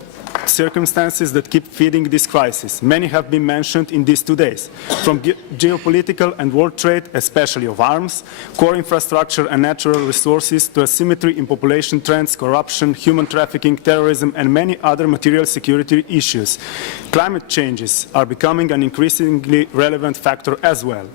circumstances that keep feeding this crisis. Many have been mentioned in these 2 days, from geopolitical and world trade, especially of arms, core infrastructure and natural resources, to asymmetry in population trends, corruption, human trafficking, terrorism, and many other material security issues. Climate changes are becoming an increasingly relevant factor as well.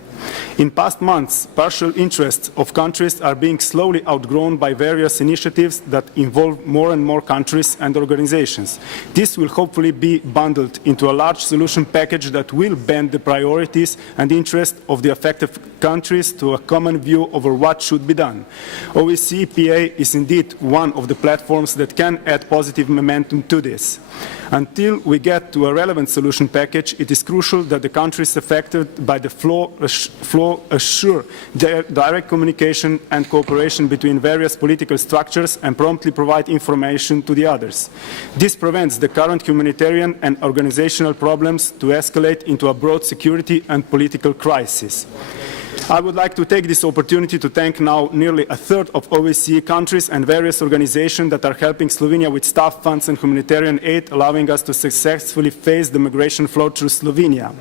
In past months, partial interests of countries are being slowly outgrown by various initiatives that involve more and more countries and organizations. This will hopefully be bundled into a large solution package that will bend the priorities and interests of the affected countries to a common view over what should be done. OSCE PA is indeed one of the platforms that can add positive momentum to this. Until we get to a relevant solution package, it is crucial that the countries affected by the flow assure direct communication and cooperation between various political structures and promptly provide information to the others. This prevents the current humanitarian and organizational problems to escalate into a broad security and political crisis. I would like to take this opportunity to thank now nearly a third of OSCE countries and various organizations that are helping Slovenia with staff funds and humanitarian aid, allowing us to successfully face the migration flow through Slovenia.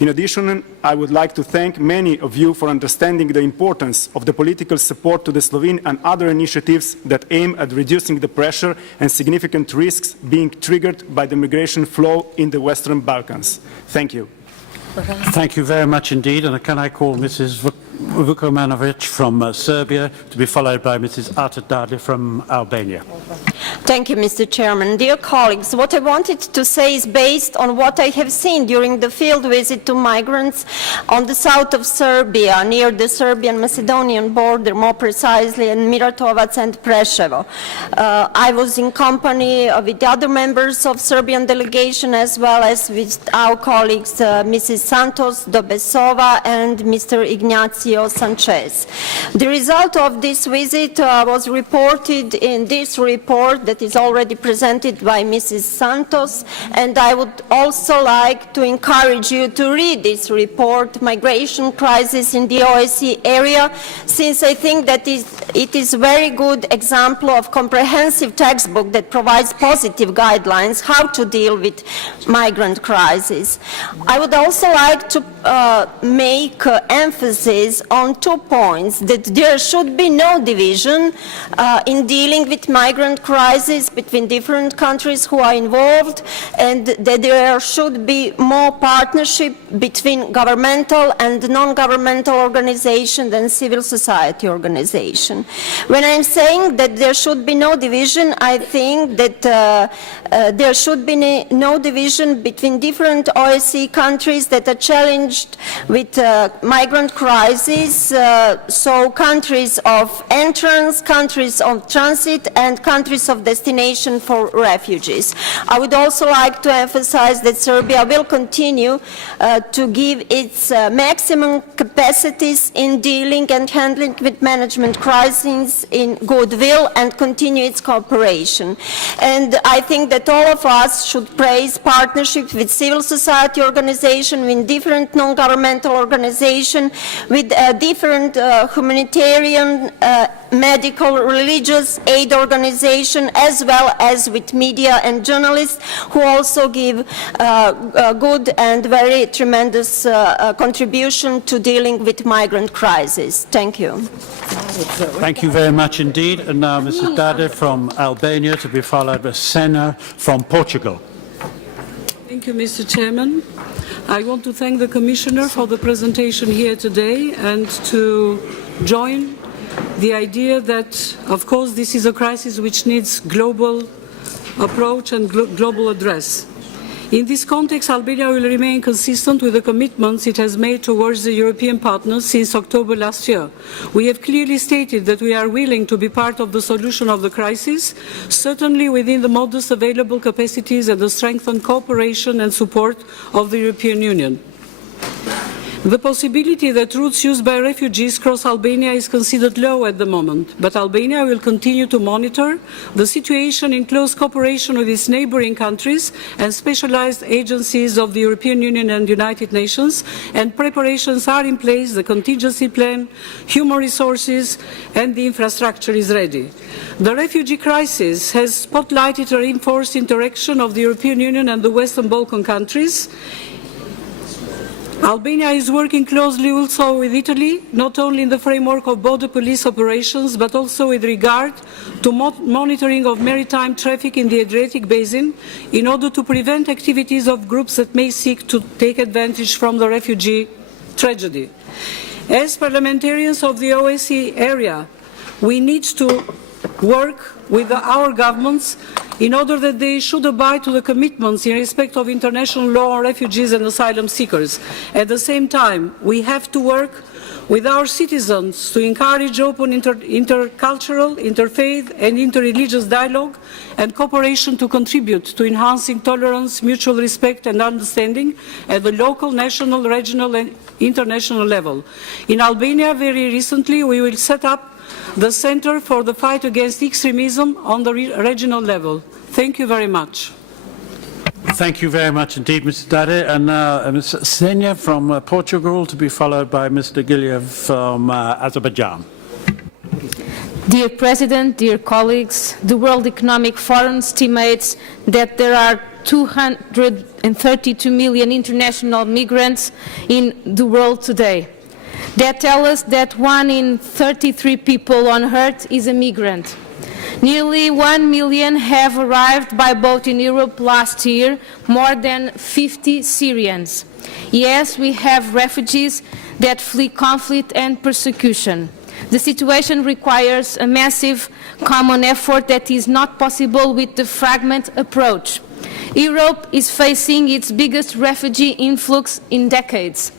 In addition, I would like to thank many of you for understanding the importance of the political support to the Slovene and other initiatives that aim at reducing the pressure and significant risks being triggered by the migration flow in the Western Balkans. Thank you. Thank you very much indeed. And can I call Mrs. Vukomanovic from Serbia to be followed by Mrs. Atadali from Albania. Thank you, Mr. Chairman. Dear colleagues, what I wanted to say is based on what I have seen during the field visit to migrants on the south of Serbia, near the Serbian-Macedonian border, more precisely in Miratovac and Preševo. I was in company with the other members of Serbian delegation as well as with our colleagues Mrs. Santos Dobesova and Mr. Ignacio Sanchez. The result of this visit was reported in this report that is already presented by Mrs. Santos, and I would also like to encourage you to read this report, Migration Crisis in the OSCE Area, since I think that it is a very good example of comprehensive textbook that provides positive guidelines how to deal with migrant crisis. I would also like to make emphasis on 2 points, that there should be no division in dealing with migrant crisis between different countries who are involved, and that there should be more partnership between governmental and non-governmental organizations and civil society organizations. When I'm saying that there should be no division, I think that there should be no division between different OSCE countries that are challenged with migrant crisis, so countries of entrance, countries of transit, and countries of of destination for refugees. I would also like to emphasize that Serbia will continue to give its maximum capacities in dealing and handling with management crises in goodwill and continue its cooperation. And I think that all of us should praise partnership with civil society organizations, with different non-governmental organizations, with different humanitarian, medical, religious aid organizations, as well as with media and journalists who also give good and very tremendous contribution to dealing with migrant crisis. Thank you. Thank you very much indeed. And now Mrs. Dade from Albania, to be followed by Senna from Portugal. Thank you, Mr. Chairman. I want to thank the Commissioner for the presentation here today and to join the idea that, of course, this is a crisis which needs global approach and global address. In this context, Albania will remain consistent with the commitments it has made towards the European partners since October last year. We have clearly stated that we are willing to be part of the solution of the crisis, certainly within the modest available capacities and the strengthened cooperation and support of the European Union. The possibility that routes used by refugees cross Albania is considered low at the moment, but Albania will continue to monitor the situation in close cooperation with its neighboring countries and specialized agencies of the European Union and United Nations, and preparations are in place, the contingency plan, human resources, and the infrastructure is ready. The refugee crisis has spotlighted a reinforced interaction of the European Union and the Western Balkan countries. Albania is working closely also with Italy, not only in the framework of border police operations, but also with regard to monitoring of maritime traffic in the Adriatic Basin in order to prevent activities of groups that may seek to take advantage from the refugee tragedy. As parliamentarians of the OSCE area, we need to work with our governments in order that they should abide to the commitments in respect of international law on refugees and asylum seekers. At the same time, we have to work with our citizens to encourage open intercultural, interfaith and interreligious dialogue and cooperation to contribute to enhancing tolerance, mutual respect and understanding at the local, national, regional and international level. In Albania, very recently, we will set up the Center for the Fight Against Extremism on the regional level. Thank you very much. Thank you very much indeed, Mr. Dade. And now Ms. Senya from Portugal, to be followed by Mr. Giliev from Azerbaijan. Dear President, dear colleagues, the World Economic Forum estimates that there are 232 million international migrants in the world today. That tell us that 1 in 33 people on Earth is a migrant. Nearly 1 million have arrived by boat in Europe last year, more than 50 Syrians. Yes, we have refugees that flee conflict and persecution. The situation requires a massive common effort that is not possible with the fragment approach. Europe is facing its biggest refugee influx in decades.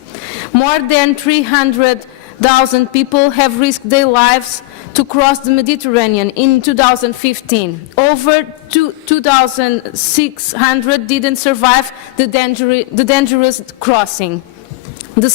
More than 300,000 people have risked their lives to cross the Mediterranean in 2015. Over 2,600 didn't survive the dangerous crossing. The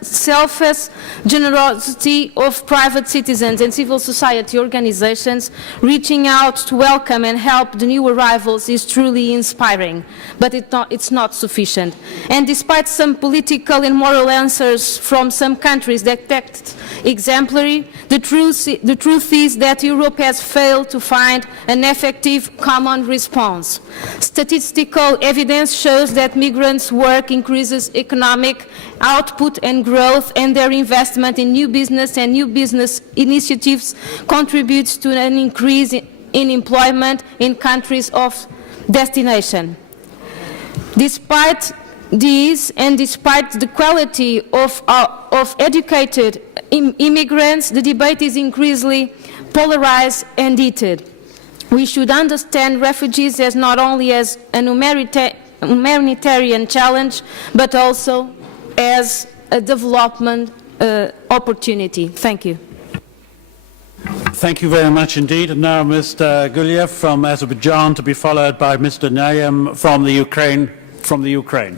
selfless generosity of private citizens and civil society organizations reaching out to welcome and help the new arrivals is truly inspiring, but it's not sufficient. And despite some political and moral answers from some countries that act exemplary, the truth is that Europe has failed to find an effective common response. Statistical evidence shows that migrants' work increases economic output and growth, and their investment in new business and new business initiatives contributes to an increase in employment in countries of destination. Despite these, and despite the quality of educated immigrants, the debate is increasingly polarized and heated. We should understand refugees as not only as a humanitarian challenge, but also as a development opportunity. Thank you. Thank you very much indeed. And now Mr. Guliev from Azerbaijan, to be followed by Mr. Nayem from the Ukraine.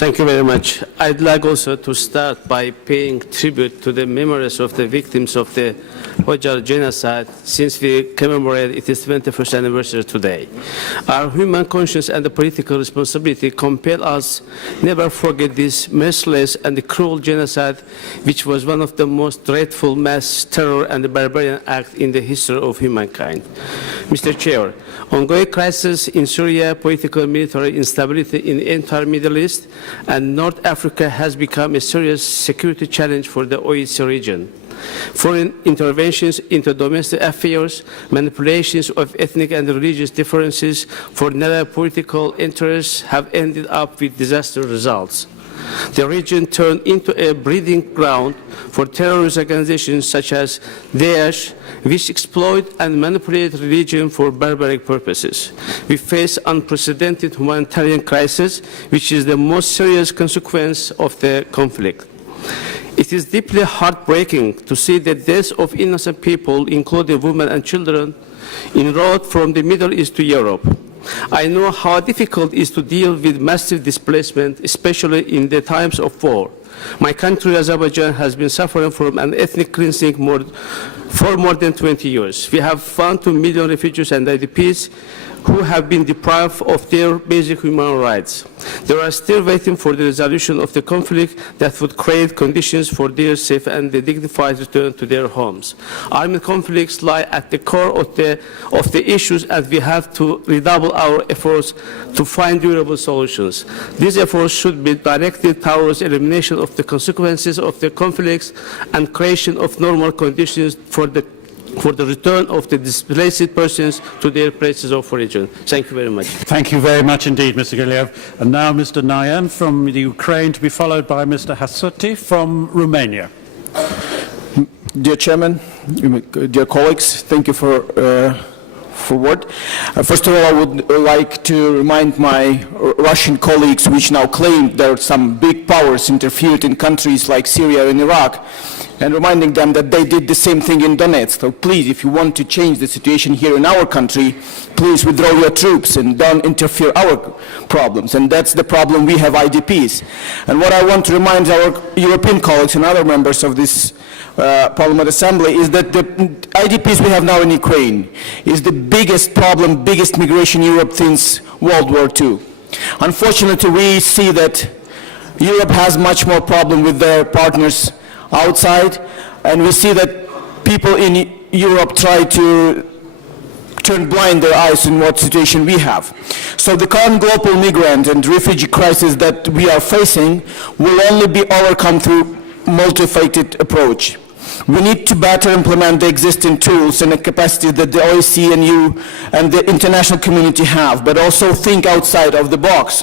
Thank you very much. I'd like also to start by paying tribute to the memories of the victims of the Hojar genocide, since we commemorate its 21st anniversary today. Our human conscience and the political responsibility compel us never forget this merciless and cruel genocide, which was one of the most dreadful mass terror and barbarian acts in the history of humankind. Mr. Chair, ongoing crisis in Syria, political and military instability in the entire Middle East, and North Africa has become a serious security challenge for the OSCE region. Foreign interventions into domestic affairs, manipulations of ethnic and religious differences for narrow political interests have ended up with disastrous results. The region turned into a breeding ground for terrorist organizations such as Daesh, which exploit and manipulate religion for barbaric purposes. We face unprecedented humanitarian crisis, which is the most serious consequence of the conflict. It is deeply heartbreaking to see the deaths of innocent people, including women and children, en route from the Middle East to Europe. I know how difficult it is to deal with massive displacement, especially in the times of war. My country, Azerbaijan, has been suffering from an ethnic cleansing for more than 20 years. We have found 2 million refugees and IDPs who have been deprived of their basic human rights. They are still waiting for the resolution of the conflict that would create conditions for their safe and dignified return to their homes. Armed conflicts lie at the core of the issues, and we have to redouble our efforts to find durable solutions. These efforts should be directed towards elimination of the consequences of the conflicts and creation of normal conditions for the return of the displaced persons to their places of origin. Thank you very much. Thank you very much indeed, Mr. Guliev. And now Mr. Nayem from the Ukraine, to be followed by Mr. Hasuti from Romania. Dear Chairman, dear colleagues, thank you for word. First of all, I would like to remind my Russian colleagues, which now claim that some big powers interfered in countries like Syria and Iraq, and reminding them that they did the same thing in Donetsk. So please, if you want to change the situation here in our country, please withdraw your troops and don't interfere our problems. And that's the problem. We have IDPs. And what I want to remind our European colleagues and other members of this Parliament Assembly is that the IDPs we have now in Ukraine is the biggest problem, biggest migration in Europe since World War II. Unfortunately, we see that Europe has much more problem with their partners outside, and we see that people in Europe try to turn blind their eyes in what situation we have. So the current global migrant and refugee crisis that we are facing will only be overcome through multifaceted approach. We need to better implement the existing tools and the capacity that the OSCE and you and the international community have, but also think outside of the box.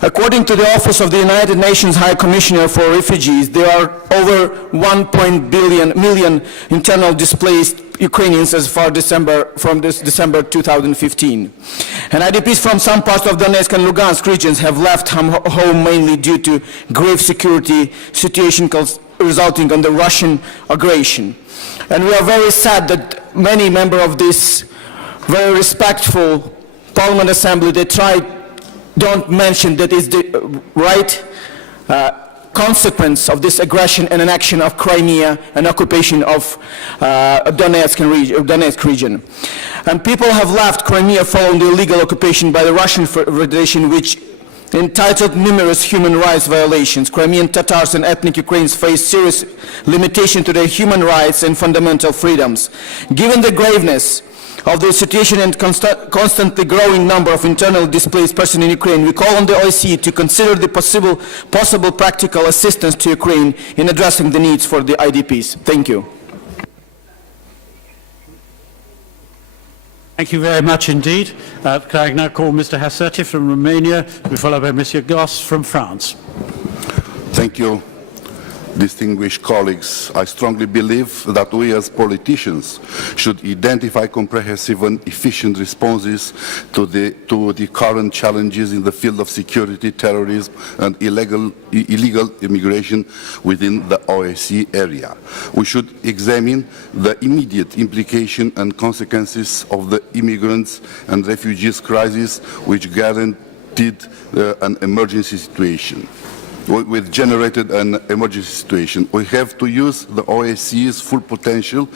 According to the Office of the United Nations High Commissioner for Refugees, there are over 1 million internal displaced Ukrainians as far from December 2015. And IDPs from some parts of Donetsk and Lugansk regions have left home mainly due to grave security situation resulting from the Russian aggression. And we are very sad that many members of this very respectful Parliament Assembly, they don't mention that is the right consequence of this aggression and action of Crimea and occupation of Donetsk region. And people have left Crimea following the illegal occupation by the Russian Federation, which entitled numerous human rights violations. Crimean Tatars and ethnic Ukrainians face serious limitation to their human rights and fundamental freedoms. Given the graveness of the situation and constantly growing number of internally displaced persons in Ukraine, we call on the OSCE to consider the possible practical assistance to Ukraine in addressing the needs for the IDPs. Thank you. Thank you very much indeed. Can I now call Mr. Hasuti from Romania, to be followed by Monsieur Goss from France. Thank you. distinguished colleagues, I strongly believe that we as politicians should identify comprehensive and efficient responses to the current challenges in the field of security, terrorism and illegal immigration within the OSCE area. We should examine the immediate implication and consequences of the immigrants and refugees crisis, which guaranteed an emergency situation. With generated an emergency situation. We have to use the OSCE's full potential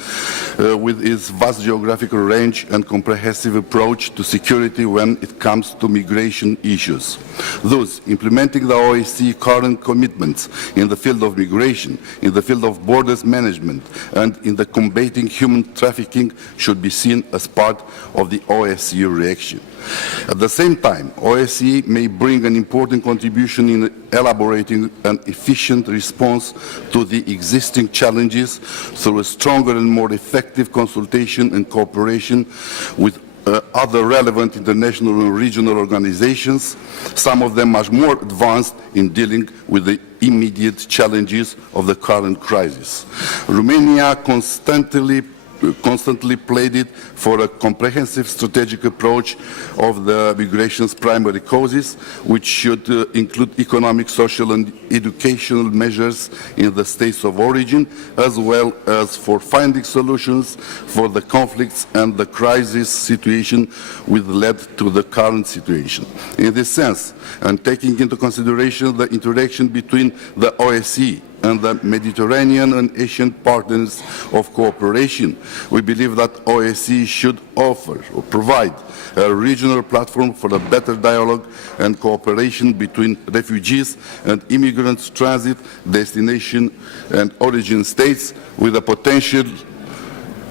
with its vast geographical range and comprehensive approach to security when it comes to migration issues. Thus, implementing the OSCE current commitments in the field of migration, in the field of borders management, and in the combating human trafficking should be seen as part of the OSCE reaction. At the same time, OSCE may bring an important contribution in elaborating an efficient response to the existing challenges through a stronger and more effective consultation and cooperation with other relevant international and regional organizations, some of them much more advanced in dealing with the immediate challenges of the current crisis. Romania constantly pleaded for a comprehensive strategic approach of the migration's primary causes, which should include economic, social and educational measures in the states of origin, as well as for finding solutions for the conflicts and the crisis situation which led to the current situation. In this sense, and taking into consideration the interaction between the OSCE and the Mediterranean and Asian partners of cooperation, we believe that OSCE should offer or provide a regional platform for a better dialogue and cooperation between refugees and immigrants, transit, destination and origin states, with a potential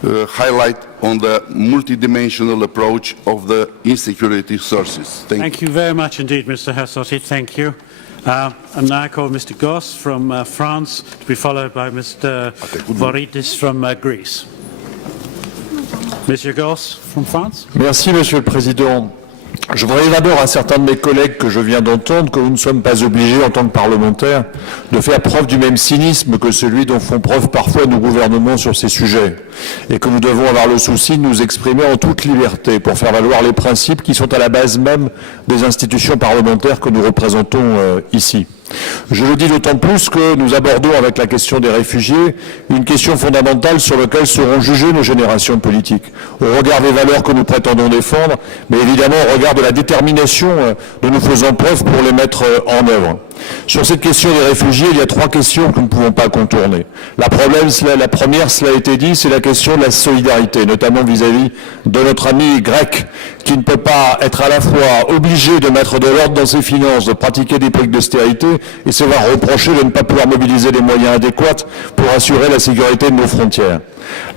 highlight on the multidimensional approach of the insecurity sources. Thank you very much indeed, Mr. Hassotti. Thank you. And now I call Mr. Goss from France to be followed by Mr. Voridis from Greece. Monsieur Goss from France. Merci, Monsieur le Président. Je voudrais d'abord à certains de mes collègues que je viens d'entendre que nous ne sommes pas obligés, en tant que parlementaires, de faire preuve du même cynisme que celui dont font preuve parfois nos gouvernements sur ces sujets, et que nous devons avoir le souci de nous exprimer en toute liberté pour faire valoir les principes qui sont à la base même des institutions parlementaires que nous représentons ici. Je le dis d'autant plus que nous abordons avec la question des réfugiés une question fondamentale sur laquelle seront jugées nos générations politiques, au regard des valeurs que nous prétendons défendre, mais évidemment au regard de la détermination dont nous faisons preuve pour les mettre en œuvre. Sur cette question des réfugiés, il y a trois questions que nous ne pouvons pas contourner. La première, cela a été dit, c'est la question de la solidarité, notamment vis-à-vis de notre ami grec, qui ne peut pas être à la fois obligé de mettre de l'ordre dans ses finances, de pratiquer des politiques d'austérité, et se voir reprocher de ne pas pouvoir mobiliser les moyens adéquats pour assurer la sécurité de nos frontières.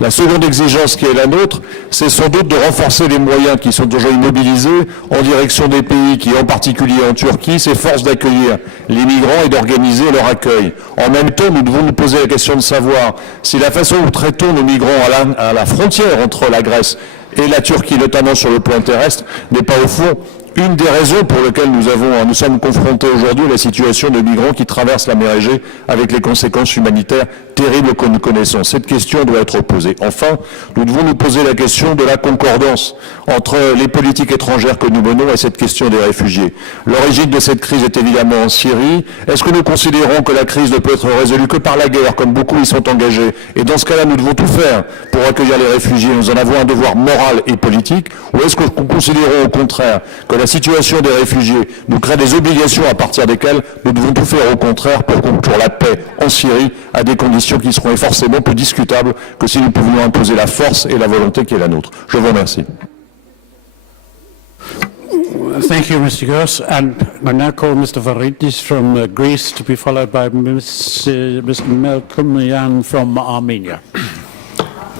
La seconde exigence qui est la nôtre, c'est sans doute de renforcer les moyens qui sont aujourd'hui mobilisés en direction des pays qui, en particulier en Turquie, s'efforcent d'accueillir les migrants et d'organiser leur accueil. En même temps, nous devons nous poser la question de savoir si la façon dont nous traitons nos migrants à la frontière entre la Grèce et la Turquie, notamment sur le plan terrestre, n'est pas au fond une des raisons pour lesquelles nous sommes confrontés aujourd'hui à la situation de migrants qui traversent la mer Égée avec les conséquences humanitaires terribles que nous connaissons. Cette question doit être posée. Enfin, nous devons nous poser la question de la concordance entre les politiques étrangères que nous menons et cette question des réfugiés. L'origine de cette crise est évidemment en Syrie. Est-ce que nous considérons que la crise ne peut être résolue que par la guerre, comme beaucoup y sont engagés? Et dans ce cas-là, nous devons tout faire pour accueillir les réfugiés. Nous en avons un devoir moral et politique. Ou est-ce que nous considérons au contraire que la situation des réfugiés nous crée des obligations à partir desquelles nous devons tout faire au contraire pour conclure la paix en Syrie à des conditions qui seront forcément plus discutables que si nous pouvions imposer la force et la volonté qui est la nôtre. Je vous remercie. Thank you, Mr. Goss. And I now call Mr. Varidis from Greece to be followed by Mr. Melkomian from Armenia.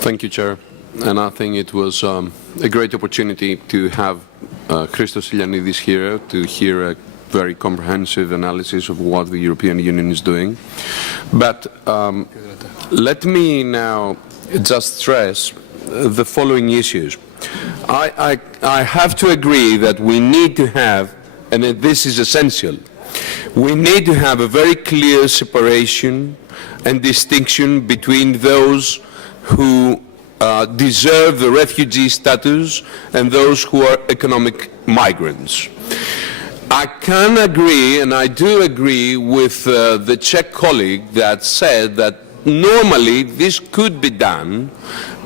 Thank you, Chair. And I think it was a great opportunity to have Christos Stylianides here to hear a very comprehensive analysis of what the European Union is doing. But let me now just stress the following issues. I have to agree that we need to have, and this is essential, We need to have a very clear separation and distinction between those who deserve the refugee status and those who are economic migrants. I can agree, and I do agree with the Czech colleague that said that normally this could be done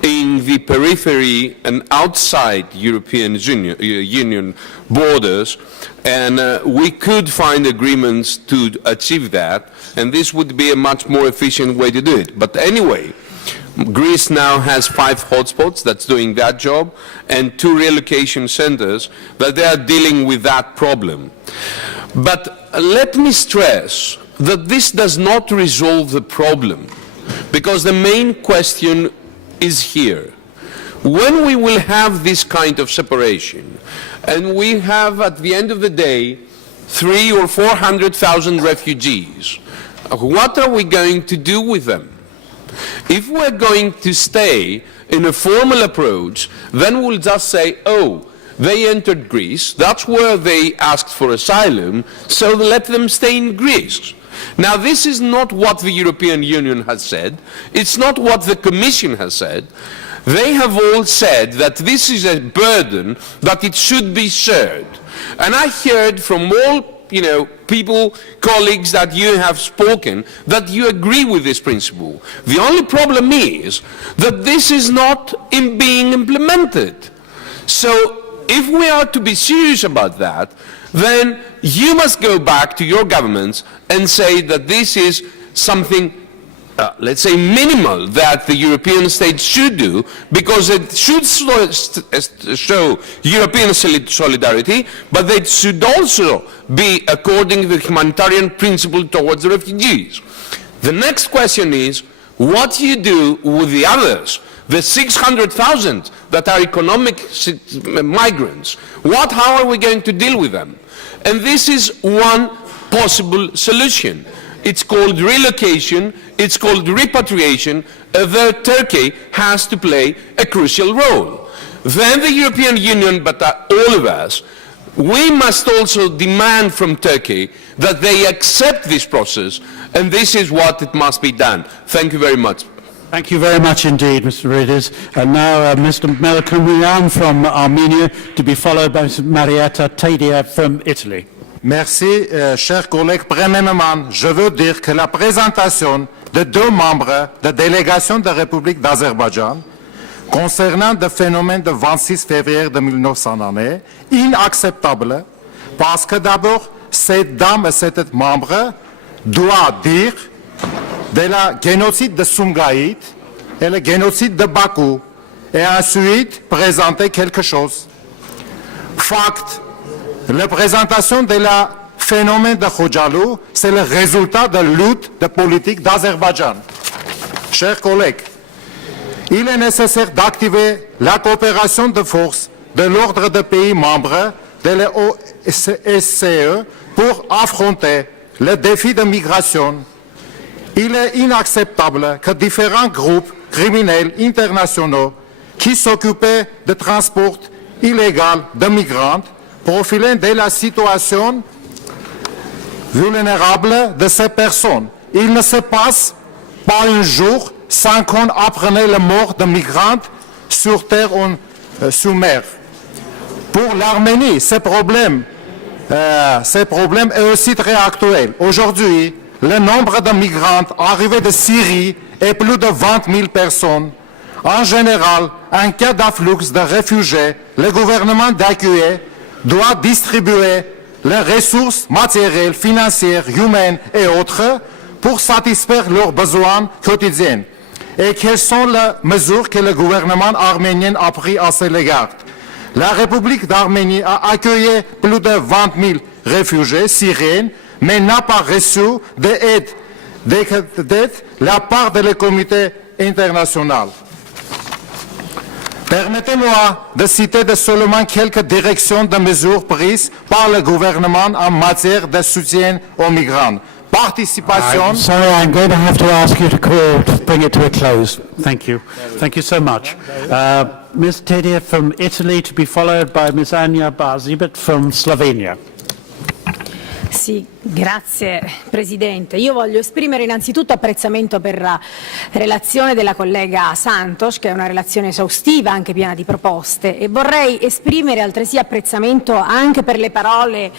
in the periphery and outside European Union borders, and we could find agreements to achieve that, and this would be a much more efficient way to do it. But anyway, Greece now has 5 hotspots that's doing that job, and 2 relocation centers that they are dealing with that problem. But let me stress that this does not resolve the problem, because the main question is here. When we will have this kind of separation, and we have at the end of the day 300,000 or 400,000 refugees, what are we going to do with them? If we're going to stay in a formal approach, then we'll just say, oh, they entered Greece, that's where they asked for asylum, so let them stay in Greece. Now, this is not what the European Union has said. It's not what the Commission has said. They have all said that this is a burden, that it should be shared. And I heard from all people, colleagues that you have spoken, that you agree with this principle. The only problem is that this is not being implemented. So if we are to be serious about that, then you must go back to your governments and say that this is something let's say minimal that the European states should do, because it should show European solidarity, but it should also be according to the humanitarian principle towards the refugees. The next question is, what do you do with the others, the 600,000 that are economic migrants? How are we going to deal with them? And this is one possible solution. It's called relocation, it's called repatriation, where Turkey has to play a crucial role. Then the European Union, but all of us, we must also demand from Turkey that they accept this process, and this is what it must be done. Thank you very much. Thank you very much indeed, Mr. Ridis. And now Mr. Melkourian from Armenia, to be followed by Ms. Marietta Tadia from Italy. Merci, chers collègues. Premièrement, je veux dire que la présentation de 2 membres de la délégation de la République d'Azerbaïdjan concernant le phénomène du 26 février de 1900 est inacceptable, parce que d'abord, cette dame et cet membre doit dire de la génocide de Sumgaït et le génocide de Bakou, et ensuite présenter quelque chose. Fact. La présentation de la phénomène de Khojalou, c'est le résultat de la lutte de politique d'Azerbaïdjan. Chers collègues, il est nécessaire d'activer la coopération de force de l'ordre des pays membres de l'OSCE pour affronter le défi de migration. Il est inacceptable que différents groupes criminels internationaux qui s'occupaient de transport illégal de migrants profilant de la situation vulnérable de ces personnes. Il ne se passe pas un jour sans qu'on apprenne la mort de migrants sur terre ou sur mer. Pour l'Arménie, ce problème est aussi très actuel. Aujourd'hui, le nombre de migrants arrivés de Syrie est plus de 20 000 personnes. En général, en cas d'afflux de réfugiés, le gouvernement d'accueil doit distribuer les ressources matérielles, financières, humaines et autres pour satisfaire leurs besoins quotidiens. Et quelles sont les mesures que le gouvernement arménien a prises à cet égard? La République d'Arménie a accueilli plus de 20 000 réfugiés syriens, mais n'a pas reçu d'aide de la part de la communauté internationale. Permettez-moi de citer seulement quelques directions de mesures prises par le gouvernement en matière de soutien aux migrants. Participation. I'm sorry, I'm going to have to ask you to bring it to a close. Thank you. Thank you so much. Ms. Tadia from Italy, to be followed by Ms. Anja Barzibet from Slovenia. Sì, grazie Presidente. Io voglio esprimere innanzitutto apprezzamento per la relazione della collega Santos, che è una relazione esaustiva, anche piena di proposte, e vorrei esprimere altresì apprezzamento anche per le parole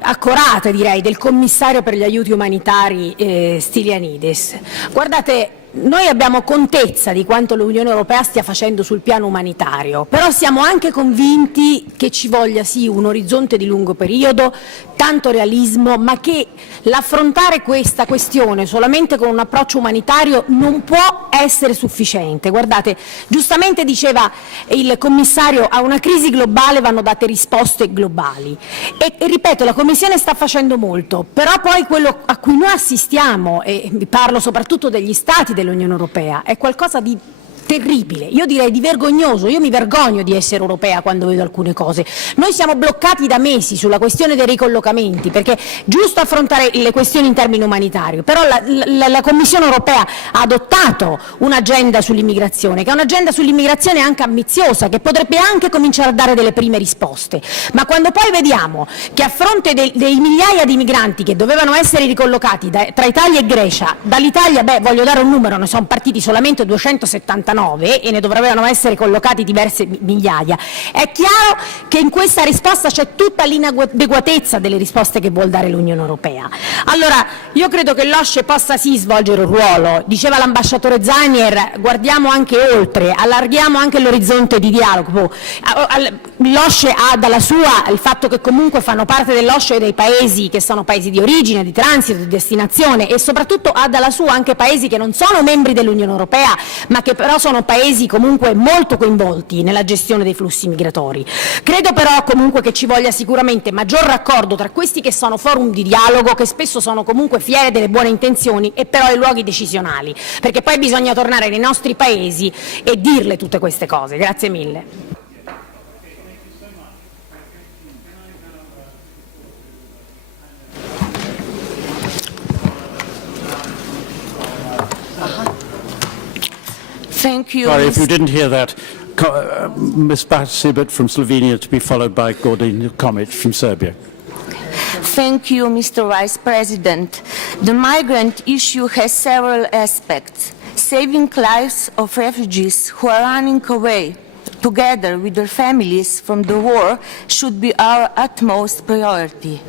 accorate, direi, del commissario per gli aiuti umanitari Stylianides. Guardate, noi abbiamo contezza di quanto l'Unione Europea stia facendo sul piano umanitario, però siamo anche convinti che ci voglia sì un orizzonte di lungo periodo, tanto realismo, ma che l'affrontare questa questione solamente con un approccio umanitario non può essere sufficiente. Guardate, giustamente diceva il commissario, a una crisi globale vanno date risposte globali e ripeto, la Commissione sta facendo molto, però poi quello a cui noi assistiamo, e vi parlo soprattutto degli Stati dell'Unione Europea, è qualcosa di terribile, io direi di vergognoso. Io mi vergogno di essere europea quando vedo alcune cose. Noi siamo bloccati da mesi sulla questione dei ricollocamenti, perché è giusto affrontare le questioni in termini umanitari, però la Commissione europea ha adottato un'agenda sull'immigrazione, che è un'agenda sull'immigrazione anche ambiziosa, che potrebbe anche cominciare a dare delle prime risposte, ma quando poi vediamo che a fronte dei migliaia di migranti che dovevano essere ricollocati tra Italia e Grecia, dall'Italia, voglio dare un numero, ne sono partiti solamente 279 e ne dovrebbero essere collocati diverse migliaia, è chiaro che in questa risposta c'è tutta l'inadeguatezza delle risposte che vuol dare l'Unione Europea. Allora, io credo che l'OSCE possa sì svolgere un ruolo, diceva l'ambasciatore Zannier, guardiamo anche oltre, allarghiamo anche l'orizzonte di dialogo. L'OSCE ha dalla sua il fatto che comunque fanno parte dell'OSCE dei paesi che sono paesi di origine, di transito, di destinazione, e soprattutto ha dalla sua anche paesi che non sono membri dell'Unione Europea, ma che però sono paesi comunque molto coinvolti nella gestione dei flussi migratori. Credo però comunque che ci voglia sicuramente maggior raccordo tra questi che sono forum di dialogo, che spesso sono comunque fiere delle buone intenzioni, e però i luoghi decisionali, perché poi bisogna tornare nei nostri paesi e dirle tutte queste cose. Grazie mille. Thank you. Sorry, if you didn't hear that, Ms. Basibet from Slovenia to be followed by Gordon Komic from Serbia. Thank you, Mr. Vice President. The migrant issue has several aspects. Saving lives of refugees who are running away together with their families from the war should be our utmost priority.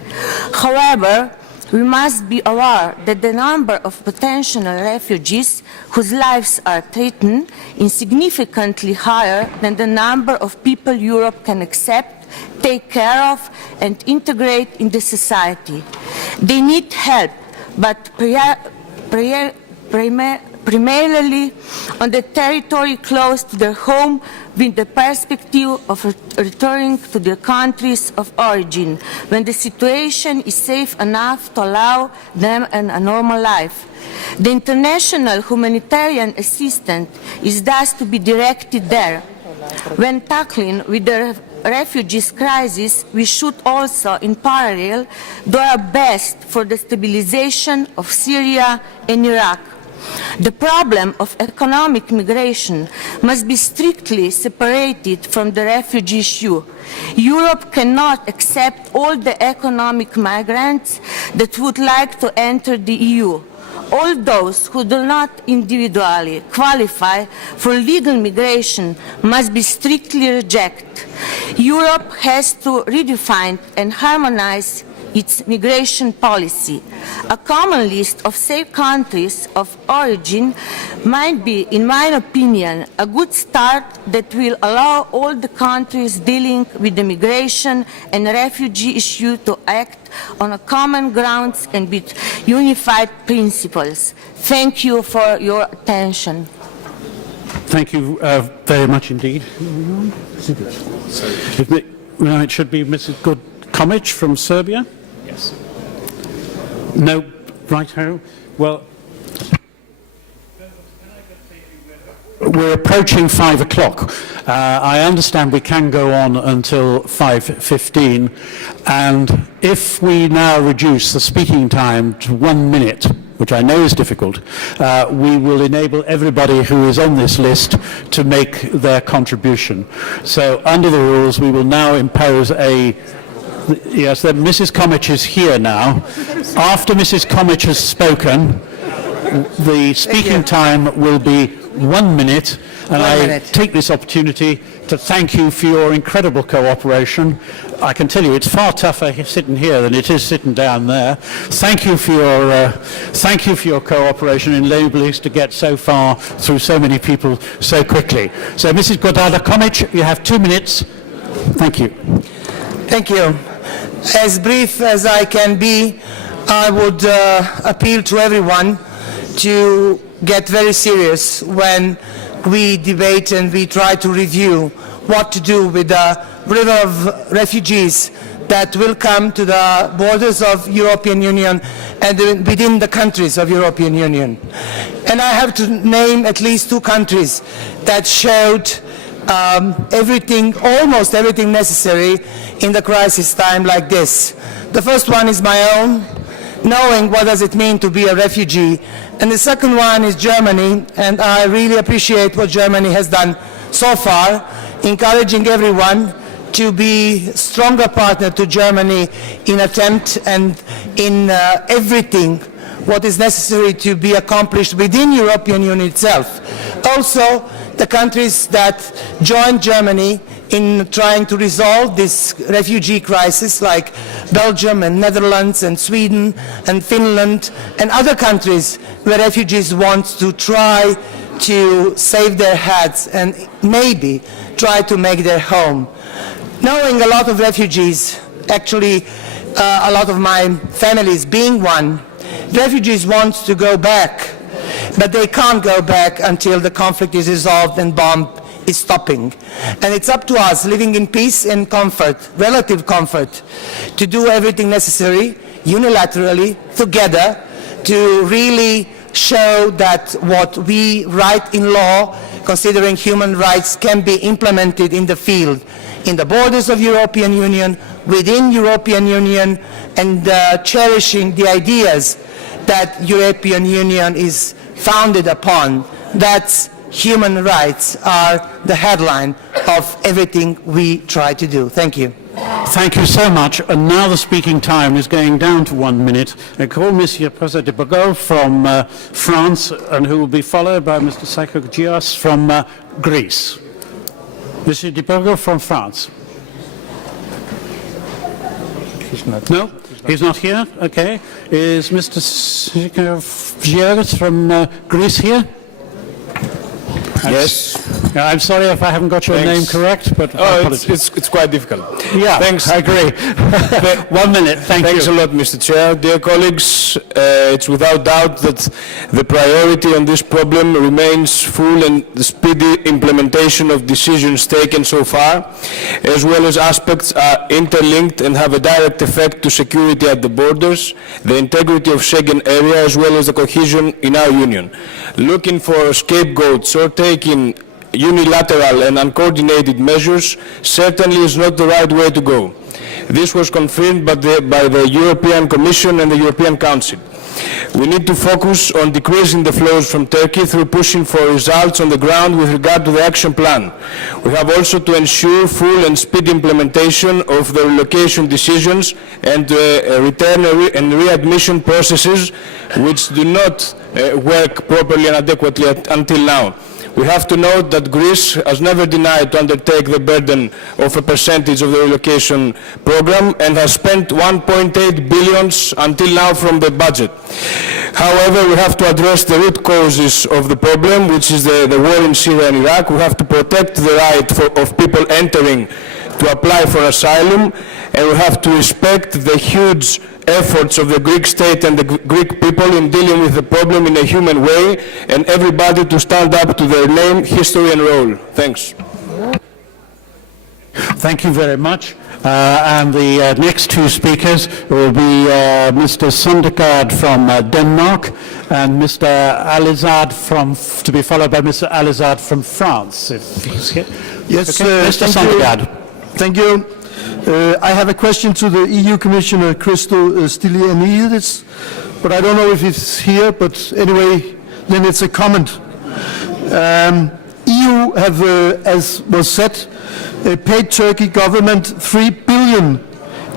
However, we must be aware that the number of potential refugees whose lives are threatened is significantly higher than the number of people Europe can accept, take care of, and integrate in the society. They need help, but primarily on the territory close to their home, with the perspective of returning to their countries of origin when the situation is safe enough to allow them a normal life. The international humanitarian assistance is thus to be directed there. When tackling with the refugees crisis, we should also, in parallel, do our best for the stabilization of Syria and Iraq. The problem of economic migration must be strictly separated from the refugee issue. Europe cannot accept all the economic migrants that would like to enter the EU. All those who do not individually qualify for legal migration must be strictly rejected. Europe has to redefine and harmonize its migration policy. A common list of safe countries of origin might be, in my opinion, a good start that will allow all the countries dealing with the migration and refugee issue to act on a common grounds and with unified principles. Thank you for your attention. Thank you very much indeed. It should be Mrs. Komic from Serbia. Yes. No, right-ho. Well, we're approaching 5 o'clock. I understand we can go on until 5:15, and if we now reduce the speaking time to 1 minute, which I know is difficult, we will enable everybody who is on this list to make their contribution. So under the rules, we will now impose a Yes, that Mrs. Comich is here now. After Mrs. Comich has spoken, the speaking time will be 1 minute, and I take this opportunity to thank you for your incredible cooperation. I can tell you it's far tougher sitting here than it is sitting down there. Thank you for your cooperation in enabling us to get so far through so many people so quickly. So, Mrs. Godada Comich, you have 2 minutes. Thank you. Thank you. As brief as I can be, I would appeal to everyone to get very serious when we debate and we try to review what to do with the river of refugees that will come to the borders of European Union and within the countries of European Union. And I have to name at least 2 countries that showed everything, almost everything necessary in the crisis time like this. The first one is my own, knowing what does it mean to be a refugee. And the second one is Germany, and I really appreciate what Germany has done so far, encouraging everyone to be a stronger partner to Germany in attempt and in everything what is necessary to be accomplished within European Union itself. Also, the countries that joined Germany in trying to resolve this refugee crisis, like Belgium and Netherlands and Sweden and Finland and other countries where refugees want to try to save their heads and maybe try to make their home. Knowing a lot of refugees, actually a lot of my families being one, refugees want to go back, but they can't go back until the conflict is resolved and bomb is stopping. And it's up to us, living in peace and comfort, relative comfort, to do everything necessary, unilaterally, together, to really show that what we write in law, considering human rights, can be implemented in the field, in the borders of European Union, within European Union, and cherishing the ideas that European Union is founded upon. That's human rights are the headline of everything we try to do. Thank you. Thank you so much. And now the speaking time is going down to 1 minute. I call Monsieur Professor de Bourgault from France, and who will be followed by Mr. Psychogias from Greece. Monsieur de Bourgault from France. No? He's not here? Okay. Is Mr. Psychogias from Greece here? Yes. I'm sorry if I haven't got your name correct, but it's quite difficult. Yeah, thanks. I agree. 1 minute, Thanks you. a lot, Mr. Chair. Dear colleagues, it's without doubt that the priority on this problem remains full and the speedy implementation of decisions taken so far, as well as aspects are interlinked and have a direct effect to security at the borders, the integrity of Schengen area, as well as the cohesion in our union. Looking for scapegoats or taking unilateral and uncoordinated measures certainly is not the right way to go. This was confirmed by the European Commission and the European Council. We need to focus on decreasing the flows from Turkey through pushing for results on the ground with regard to the action plan. We have also to ensure full and speedy implementation of the relocation decisions and return and readmission processes which do not work properly and adequately until now. We have to note that Greece has never denied to undertake the burden of a percentage of the relocation program and has spent 1.8 billion until now from the budget. However, we have to address the root causes of the problem, which is the war in Syria and Iraq. We have to protect the right of people entering to apply for asylum, and we have to respect the huge efforts of the Greek state and the Greek people in dealing with the problem in a human way, and everybody to stand up to their name, history and role. Thanks. Thank you very much. And the next 2 speakers will be Mr. Sundergaard from Denmark and Mr. Alizad to be followed by Mr. Alizad from France. If he's here. Yes, okay. Mr. Sundergaard. Thank you. I have a question to the EU Commissioner Christos Stylianides, but I don't know if he's here, but anyway, then it's a comment. EU have, as was said, paid Turkey government 3 billion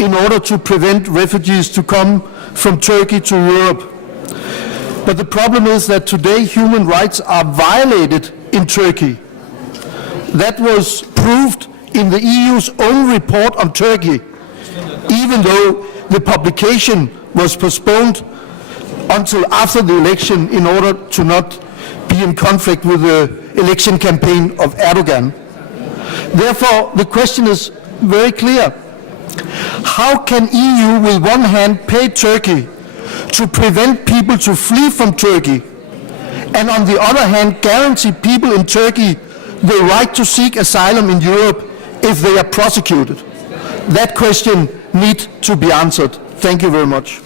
in order to prevent refugees to come from Turkey to Europe. But the problem is that today human rights are violated in Turkey. That was proved in the EU's own report on Turkey, even though the publication was postponed until after the election in order to not be in conflict with the election campaign of Erdogan. Therefore, the question is very clear. How can EU with one hand pay Turkey to prevent people to flee from Turkey, and on the other hand guarantee people in Turkey the right to seek asylum in Europe if they are prosecuted? That question needs to be answered. Thank you very much.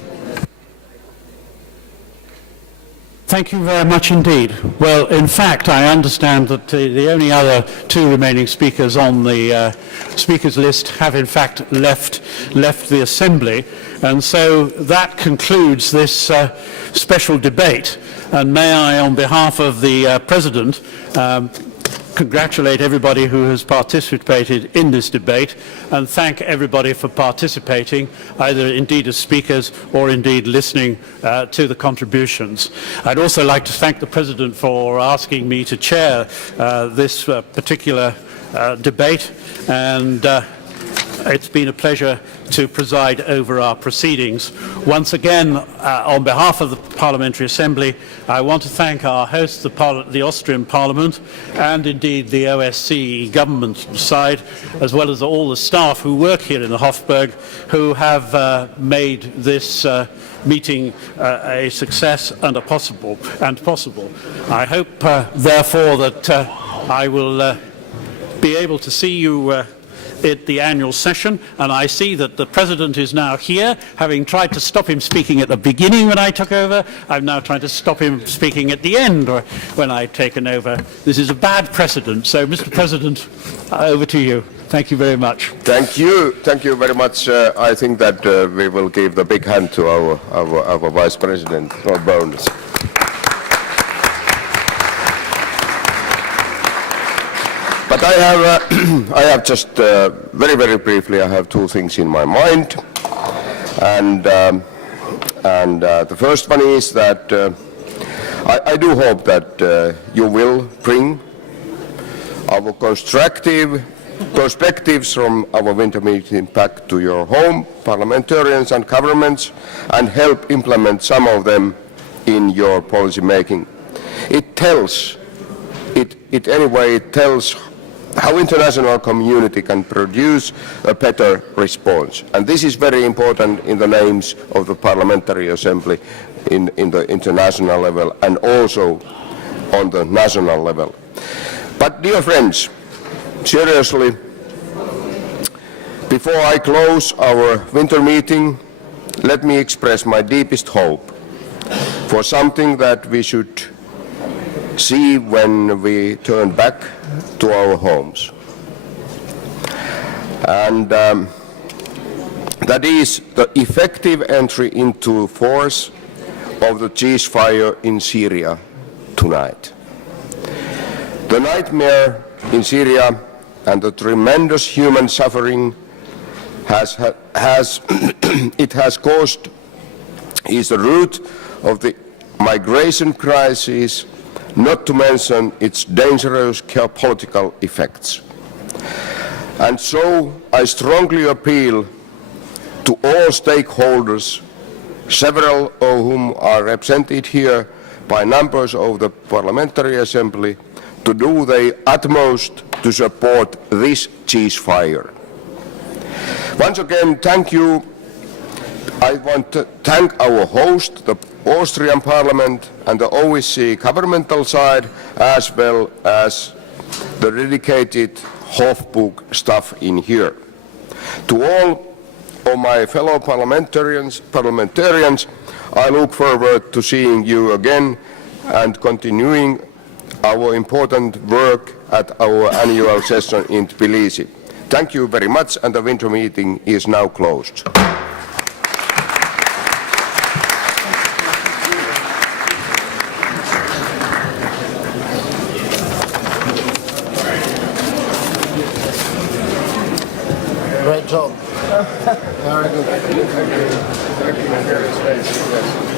Thank you very much indeed. Well, in fact, I understand that the only other two remaining speakers on the speakers list have in fact left the Assembly, and so that concludes this special debate. And may I, on behalf of the President, congratulate everybody who has participated in this debate and thank everybody for participating, either indeed as speakers or indeed listening to the contributions. I'd also like to thank the President for asking me to chair this particular debate, and it's been a pleasure to preside over our proceedings. Once again, on behalf of the Parliamentary Assembly, I want to thank our hosts, the Austrian Parliament, and indeed the OSCE government side, as well as all the staff who work here in the Hofburg, who have made this meeting a success and possible. I hope, therefore, that I will be able to see you at the annual session, and I see that the President is now here. Having tried to stop him speaking at the beginning when I took over, I'm now trying to stop him speaking at the end or when I've taken over. This is a bad precedent. So, Mr. President, over to you. Thank you very much. Thank you very much. I think that we will give the big hand to our Vice President, Lord Bowness. But I have just very, very briefly, I have two things in my mind. And the first one is that I do hope that you will bring our constructive perspectives from our winter meeting back to your home, parliamentarians and governments, and help implement some of them in your policy making. It tells how international community can produce a better response. And this is very important in the names of the Parliamentary Assembly in the international level and also on the national level. But dear friends, seriously, before I close our winter meeting, let me express my deepest hope for something that we should see when we turn back to our homes. And that is the effective entry into force of the ceasefire in Syria tonight. The nightmare in Syria and the tremendous human suffering it has caused is the root of the migration crisis, not to mention its dangerous geopolitical effects. And so I strongly appeal to all stakeholders, several of whom are represented here by members of the Parliamentary Assembly, to do their utmost to support this ceasefire. Once again, thank you. I want to thank our host, the Austrian Parliament, and the OSCE governmental side, as well as the dedicated Hofburg staff in here. To all of my fellow parliamentarians, I look forward to seeing you again and continuing our important work at our annual session in Tbilisi. Thank you very much, and the winter meeting is now closed. Great job. Very good.